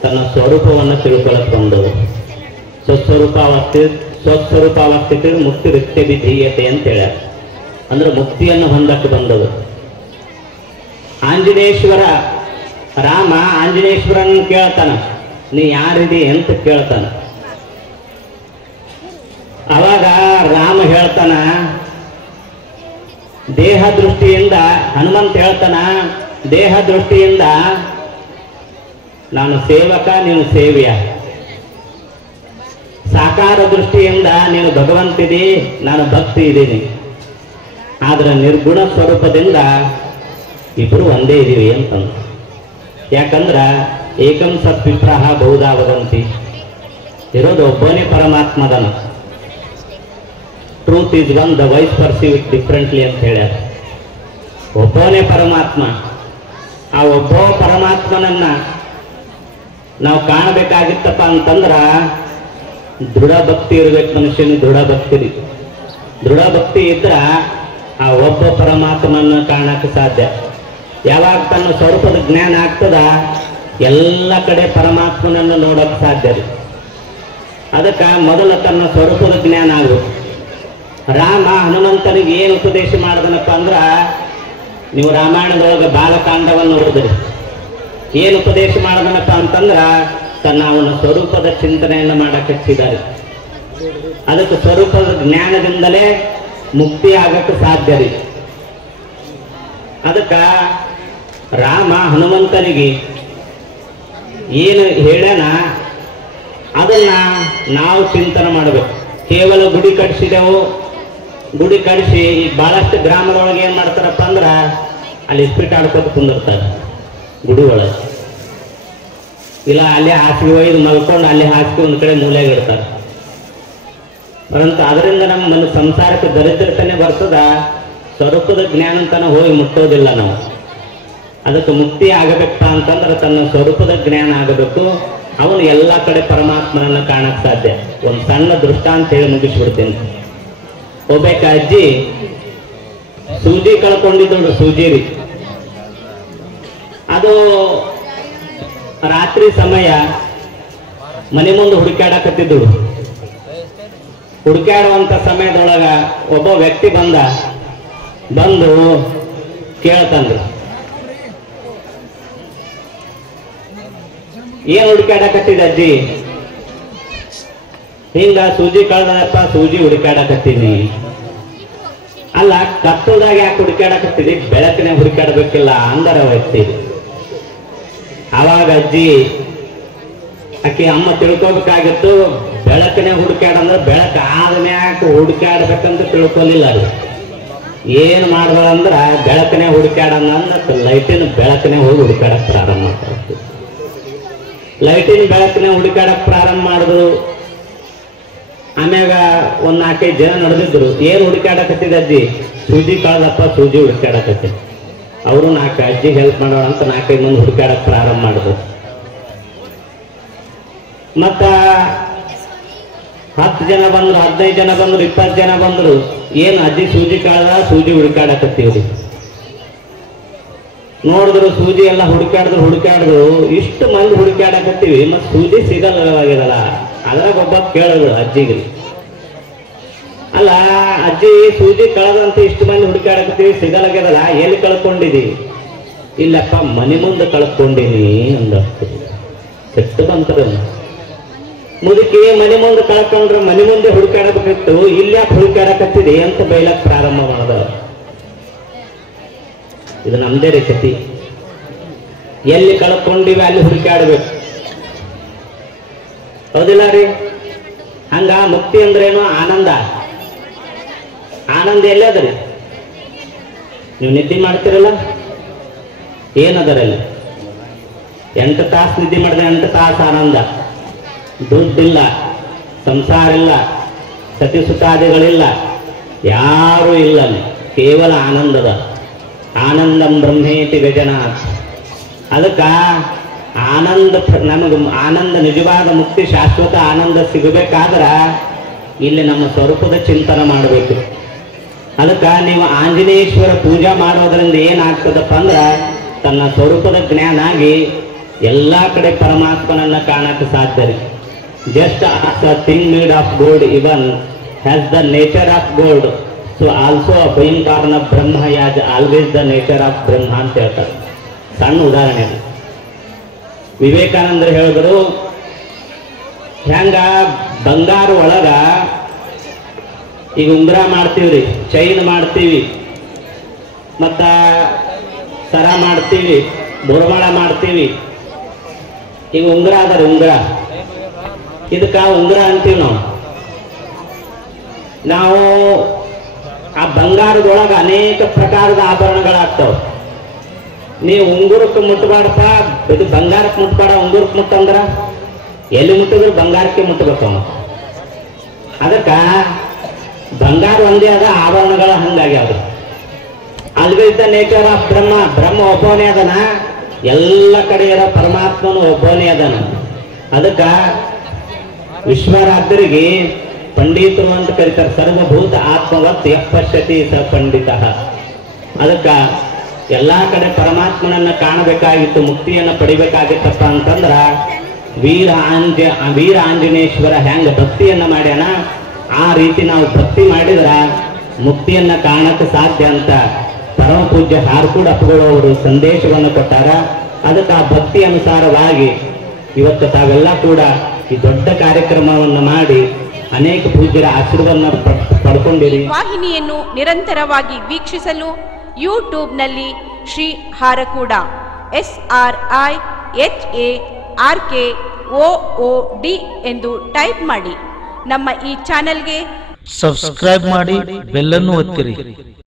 ತನ್ನ ಸ್ವರೂಪವನ್ನು ತಿಳ್ಕೊಳಕ್ ಬಂದದು. ಸ್ವಸ್ವರೂಪಾವಸ್ಥಿತಿ ಮುಕ್ತಿ ವೃತ್ತಿ ವಿಧೀಯತೆ ಅಂತ ಹೇಳ್ಯಾರ. ಅಂದ್ರೆ ಮುಕ್ತಿಯನ್ನು ಹೊಂದಕ್ಕೆ ಬಂದದು. ಆಂಜನೇಶ್ವರ ರಾಮ ಆಂಜನೇಶ್ವರನ್ ಕೇಳ್ತಾನ, ನೀ ಯಾರಿದಿ ಅಂತ ಕೇಳ್ತಾನ. ಅವಾಗ ರಾಮ ಹೇಳ್ತಾನ, ದೇಹ ದೃಷ್ಟಿಯಿಂದ ಹನುಮಂತ ಹೇಳ್ತಾನ, ದೇಹ ದೃಷ್ಟಿಯಿಂದ ನಾನು ಸೇವಕ, ನೀನು ಸೇವ್ಯ. ಸಾಕಾರ ದೃಷ್ಟಿಯಿಂದ ನೀನು ಭಗವಂತಿದಿ, ನಾನು ಭಕ್ತಿ ಇದ್ದೀನಿ. ಆದ್ರೆ ನಿರ್ಗುಣ ಸ್ವರೂಪದಿಂದ ಇಬ್ರು ಒಂದೇ ಇದೀವಿ ಅಂತಂದು. ಯಾಕಂದ್ರ ಏಕಂ ಸತ್ವಿಪ್ರಹ ಬಹುಧಾ ವದಂತಿ. ಇರೋದು ಒಬ್ಬನೇ ಪರಮಾತ್ಮದನ. Truth is one, the wise perceive it differently ಅಂತ ಹೇಳ್ಯಾರ. ಒಬ್ಬನೇ ಪರಮಾತ್ಮ. ಆ ಒಬ್ಬ ಪರಮಾತ್ಮನನ್ನ ನಾವು ಕಾಣಬೇಕಾಗಿತ್ತಪ್ಪ ಅಂತಂದ್ರ ದೃಢ ಭಕ್ತಿ ಇರ್ಬೇಕು. ಮನುಷ್ಯನಿಗೆ ದೃಢ ಭಕ್ತಿ ಇದ್ರ ಆ ಒಬ್ಬ ಪರಮಾತ್ಮನ ಕಾಣಕ್ಕೆ ಸಾಧ್ಯ. ಯಾವಾಗ ತನ್ನ ಸ್ವರೂಪದ ಜ್ಞಾನ ಆಗ್ತದ ಎಲ್ಲ ಕಡೆ ಪರಮಾತ್ಮನನ್ನು ನೋಡಕ್ ಸಾಧ್ಯ ರೀ. ಅದಕ್ಕೆ ಮೊದಲ ತನ್ನ ಸ್ವರೂಪದ ಜ್ಞಾನ ಆಗಬೇಕು. ರಾಮ ಹನುಮಂತನಿಗೆ ಏನು ಉಪದೇಶ ಮಾಡಿದನಪ್ಪ ಅಂದ್ರ, ನೀವು ರಾಮಾಯಣದೊಳಗೆ ಬಾಲಕಾಂಡವನ್ನು ನೋಡಿದ್ರಿ. ಏನು ಉಪದೇಶ ಮಾಡಿದನಪ್ಪ ಅಂತಂದ್ರ ತನ್ನ ಅವನ ಸ್ವರೂಪದ ಚಿಂತನೆಯನ್ನು ಮಾಡಕ್ಕೆ ಹಚ್ಚಿದ್ದಾರೆ. ಅದಕ್ಕೆ ಸ್ವರೂಪದ ಜ್ಞಾನದಿಂದಲೇ ಮುಕ್ತಿ ಆಗಕ್ಕೆ ಸಾಧ್ಯ ರೀ. ಅದಕ್ಕ ರಾಮ ಹನುಮಂತನಿಗೆ ಏನು ಹೇಳ್ಯಾನ ಅದನ್ನ ನಾವು ಚಿಂತನೆ ಮಾಡಬೇಕು. ಕೇವಲ ಗುಡಿ ಕಟ್ಸಿದೆವು, ಗುಡಿ ಕಟ್ಸಿ ಈಗ ಬಹಳಷ್ಟು ಗ್ರಾಮದೊಳಗೆ ಏನ್ ಮಾಡ್ತಾರಪ್ಪ ಅಂದ್ರ ಅಲ್ಲಿ ಇಸ್ಪಿಟ್ ಆಡ್ಕೋತ ಕುಂದಿರ್ತಾರೆ ಗುಡಿ ಒಳಗೆ. ಇಲ್ಲ ಅಲ್ಲಿ ಹಾಸಿಗೆ ಒಯ್ದು ಮಲ್ಕೊಂಡು ಅಲ್ಲಿ ಹಾಸಿಗೆ ಒಂದ್ ಕಡೆ ಮೂಲೆಗೆ ಇಡ್ತಾರೆ. ಪರಂತು ಅದರಿಂದ ನಮ್ಮ ಸಂಸಾರಕ್ಕೆ ದರಿದ್ರತನೇ ಬರ್ತದ. ಸ್ವರೂಪದ ಜ್ಞಾನ ತನ ಹೋಗಿ ಮುಟ್ಟೋದಿಲ್ಲ ನಾವು. ಅದಕ್ಕೆ ಮುಕ್ತಿ ಆಗಬೇಕಪ್ಪ ಅಂತಂದ್ರೆ ತನ್ನ ಸ್ವರೂಪದ ಜ್ಞಾನ ಆಗಬೇಕು. ಅವನು ಎಲ್ಲ ಕಡೆ ಪರಮಾತ್ಮನನ್ನ ಕಾಣಕ್ ಸಾಧ್ಯ. ಒಂದು ಸಣ್ಣ ದೃಷ್ಟಾಂತ ಹೇಳಿ ಮುಗಿಸ್ಬಿಡ್ತೀನಿ. ಒಬ್ಬಾಕ ಅಜ್ಜಿ ಸೂಜಿ ಕಳ್ಕೊಂಡಿದ್ದಳು. ಸೂಜಿ ರೀ, ಅದು ರಾತ್ರಿ ಸಮಯ ಮನೆ ಮುಂದೆ ಹುಡುಕಾಡಕತ್ತಿದ್ದಳು. ಹುಡುಕಾಡುವಂತ ಸಮಯದೊಳಗ ಒಬ್ಬ ವ್ಯಕ್ತಿ ಬಂದು ಕೇಳ್ತಂದ್ರು, ಏನ್ ಹುಡುಕಾಡಕತ್ತಿದ ಅಜ್ಜಿ? ಹಿಂಗ ಸೂಜಿ ಕಳ್ದಪ್ಪ, ಸೂಜಿ ಹುಡುಕಾಡಕತ್ತೀನಿ. ಅಲ್ಲ, ಕತ್ತಲ್ದಾಗ ಯಾಕೆ ಹುಡುಕಾಡಕತ್ತಿದಿ? ಬೆಳಕಿನ ಹುಡುಕಾಡಬೇಕಿಲ್ಲ ಅಂದರ ವ್ಯಕ್ತಿ. ಅವಾಗ ಅಜ್ಜಿ ಆಕೆ ಅಮ್ಮ ತಿಳ್ಕೊಬೇಕಾಗಿತ್ತು, ಬೆಳಕಿನ ಹುಡುಕಾಡಂದ್ರೆ ಬೆಳಕು ಆದ್ಮ್ಯಾಕ ಹುಡುಕಾಡ್ಬೇಕಂತ ತಿಳ್ಕೊಲಿಲ್ಲ ರೀ. ಏನ್ ಮಾಡ್ದಂದ್ರ ಬೆಳಕನೆ ಹುಡುಕಾಡಂದ್ರೆ ಲೈಟಿನ ಬೆಳಕನೆ ಹೋಗಿ ಹುಡುಕಾಡಕ್ ಪ್ರಾರಂಭ ಮಾಡ್ತಾರೆ. ಲೈಟಿನ ಬೆಳಕನೆ ಹುಡುಕಾಡಕ್ ಪ್ರಾರಂಭ ಮಾಡಿದ್ರು. ಆಮ್ಯಾಗ ಒಂದ್ 4-5 ಜನ ನಡೆದಿದ್ರು. ಏನ್ ಹುಡುಕಾಡಕತ್ತಿದ ಅಜ್ಜಿ? ಸೂಜಿ ಕಳ್ದಪ್ಪ, ಸೂಜಿ ಹುಡುಕಾಡಕತ್ತಿದ್. ಅವರು 4 ಅಜ್ಜಿ ಹೆಲ್ಪ್ ಮಾಡೋಣ ಅಂತ 4-5 ಮಂದಿ ಹುಡುಕಾಡಕ್ ಪ್ರಾರಂಭ ಮಾಡಿದ್ರು. ಮತ್ತ 10 ಜನ ಬಂದ್ರು, 15 ಜನ ಬಂದ್ರು, 20 ಜನ ಬಂದ್ರು. ಏನ್ ಅಜ್ಜಿ ಸೂಜಿ ಕಳ್ದ, ಸೂಜಿ ಹುಡುಕಾಡಕತ್ತೀವ್ರಿ. ನೋಡಿದ್ರು ಸೂಜಿ ಎಲ್ಲ ಹುಡುಕಾಡಿದ್ರು. ಇಷ್ಟು ಮಂದಿ ಹುಡುಕಾಡಕತ್ತೀವಿ, ಮತ್ ಸೂಜಿ ಸಿಗಲ್ಲವಾಗಿದಲ್ಲ. ಅದ್ರಾಗ ಒಬ್ಬ ಕೇಳಿದ್ರು ಅಜ್ಜಿಗೆ, ಅಲ್ಲ ಅಜ್ಜಿ ಸೂಜಿ ಕಳೆದಂತ ಇಷ್ಟು ಮಂದಿ ಹುಡುಕಾಡಕತ್ತೀವಿ, ಸಿಗಲಾಗ್ಯದಲ್ಲ, ಎಲ್ಲಿ ಕಳ್ಕೊಂಡಿದಿ? ಇಲ್ಲಪ್ಪ, ಮನೆ ಮುಂದೆ ಕಳ್ಕೊಂಡಿನಿ ಅಂದ. ಸಿಟ್ಟು ಬಂತದ. ಮುದುಕಿ ಮನೆ ಮುಂದೆ ಕಳ್ಕೊಂಡ್ರೆ ಮನೆ ಮುಂದೆ ಹುಡುಕಾಡಬೇಕಿತ್ತು, ಇಲ್ಲಿ ಯಾಕೆ ಹುಡುಕಾಡಕತ್ತಿದೆ ಅಂತ ಬೈಲಕ್ ಪ್ರಾರಂಭ ಮಾಡ್ದ. ಇದು ನಮ್ದೇ ರೀ ಕತಿ. ಎಲ್ಲಿ ಕಳ್ಕೊಂಡಿವಿ ಅಲ್ಲಿ ಹುಡುಕಾಡ್ಬೇಕು, ಹೌದಿಲ್ಲ ರೀ? ಹಂಗ ಮುಕ್ತಿ ಅಂದ್ರೇನು? ಆನಂದ. ಆನಂದ ಎಲ್ಲದ್ರಿ? ನೀವು ನಿದ್ದೆ ಮಾಡ್ತಿರಲ್ಲ, ಏನದರಲ್ಲಿ 8 ತಾಸು ನಿದ್ದೆ ಮಾಡಿದ್ರೆ 8 ತಾಸು ಆನಂದ. ದುಡ್ಡಿಲ್ಲ, ಸಂಸಾರ ಇಲ್ಲ, ಸತಿಸುತಾದಿಗಳಿಲ್ಲ, ಯಾರೂ ಇಲ್ಲ, ಕೇವಲ ಆನಂದದ. ಆನಂದಂ ಬ್ರಹ್ಮೇತಿ ವ್ಯಜನಾತ್. ಅದಕ್ಕೆ ಆನಂದ, ನಮಗೆ ಆನಂದ, ನಿಜವಾದ ಮುಕ್ತಿ, ಶಾಶ್ವತ ಆನಂದ ಸಿಗಬೇಕಾದ್ರೆ ಇಲ್ಲಿ ನಮ್ಮ ಸ್ವರೂಪದ ಚಿಂತನೆ ಮಾಡಬೇಕು. ಅದಕ್ಕೆ ನೀವು ಆಂಜನೇಶ್ವರ ಪೂಜಾ ಮಾಡೋದ್ರಿಂದ ಏನಾಗ್ತದಪ್ಪ ಅಂದ್ರೆ ತನ್ನ ಸ್ವರೂಪದ ಜ್ಞಾನ ಆಗಿ ಎಲ್ಲ ಕಡೆ ಪರಮಾತ್ಮನನ್ನ ಕಾಣಕ್ಕೆ ಸಾಧ್ಯ ರೀ. Just as a thing made of gold even has the nature of gold, so also being ಕಾರಣ Brahma has always the nature of Brahma ಅಂತ ಹೇಳ್ತಾರೆ. ಸಣ್ಣ ಉದಾಹರಣೆ. ವಿವೇಕಾನಂದರು ಹೇಳಿದ್ರು, ಹೆಂಗ ಬಂಗಾರ ಒಳಗ ಈಗ ಉಂಗುರ ಮಾಡ್ತೀವ್ರಿ, ಚೈನ್ ಮಾಡ್ತೀವಿ, ಮತ್ತ ಸರ ಮಾಡ್ತೀವಿ, ಬೋರ್ಮಾಳ ಮಾಡ್ತೀವಿ. ಈಗ ಉಂಗುರ ಅದಾರ, ಉಂಗುರ ಇದಕ್ಕ ಉಂಗುರ ಅಂತೀವಿ ನಾವು. ಆ ಬಂಗಾರದೊಳಗ ಅನೇಕ ಪ್ರಕಾರದ ಆಭರಣಗಳಾಗ್ತಾವ. ನೀವು ಉಂಗುರಕ್ಕೆ ಮುಟ್ಟಬಾರಪ್ಪ, ಇದು ಬಂಗಾರಕ್ಕೆ ಮುಟ್ಬೇಡ, ಉಂಗುರಕ್ಕೆ ಮುಟ್ಟಂದ್ರ ಎಲ್ಲಿ ಮುಟ್ಟಿದ್ರು ಬಂಗಾರಕ್ಕೆ ಮುಟ್ಟಬೇಕು. ಅದಕ್ಕ ಬಂಗಾರ ಒಂದೇ ಅದ, ಆಭರಣಗಳ ಹಂಗಾಗ್ಯಾವ. ಆಲ್ವೇಸ್ ದ ನೇಚರ್ ಆಫ್ ಬ್ರಹ್ಮ. ಬ್ರಹ್ಮ ಒಬ್ಬನೇ ಅದನ, ಎಲ್ಲ ಕಡೆ ಇರೋ ಪರಮಾತ್ಮನು ಒಬ್ಬನೇ ಅದನ. ಅದಕ್ಕ ವಿಶ್ವರಾತ್ರಿಗೆ ಪಂಡಿತರು ಅಂತ ಕರೀತಾರೆ. ಸರ್ವಭೂತ ಆತ್ಮವತ್ ಯಪಶ್ಯತಿ ಸ ಪಂಡಿತ. ಅದಕ್ಕ ಎಲ್ಲಾ ಕಡೆ ಪರಮಾತ್ಮನನ್ನ ಕಾಣಬೇಕಾಗಿತ್ತು, ಮುಕ್ತಿಯನ್ನ ಪಡಿಬೇಕಾಗಿತ್ತಪ್ಪ ಅಂತಂದ್ರ ವೀರ ಆಂಜನೇಶ್ವರ ಹೆಂಗ ಭಕ್ತಿಯನ್ನ ಮಾಡ್ಯಾನ ಆ ರೀತಿ ನಾವು ಭಕ್ತಿ ಮಾಡಿದ್ರ ಮುಕ್ತಿಯನ್ನ ಕಾಣಕ್ಕೆ ಸಾಧ್ಯ ಅಂತ ಪರಮ ಪೂಜ್ಯ ಹಾರ್ಕೂಡ್ ಅಪ್ಪಗಳವರು ಸಂದೇಶವನ್ನು ಕೊಟ್ಟಾರ. ಅದಕ್ಕೆ ಆ ಭಕ್ತಿ ಅನುಸಾರವಾಗಿ ಇವತ್ತು ತಾವೆಲ್ಲ ಕೂಡ ಈ ದೊಡ್ಡ ಕಾರ್ಯಕ್ರಮವನ್ನು ಮಾಡಿ ಅನೇಕ ಪೂಜ್ಯರ ಆಶೀರ್ವಾದ ಪಡ್ಕೊಂಡಿರಿ. ವಾಹಿನಿಯನ್ನು ನಿರಂತರವಾಗಿ ವೀಕ್ಷಿಸಲು ಯೂಟ್ಯೂಬ್ನಲ್ಲಿ ಶ್ರೀ ಹಾರಕೂಡ SRIHARKOOD ಎಂದು ಟೈಪ್ ಮಾಡಿ. ನಮ್ಮ ಈ ಚಾನೆಲ್ಗೆ ಸಬ್ಸ್ಕ್ರೈಬ್ ಮಾಡಿ, ಬೆಲ್ ಅನ್ನು ಒತ್ತಿರಿ.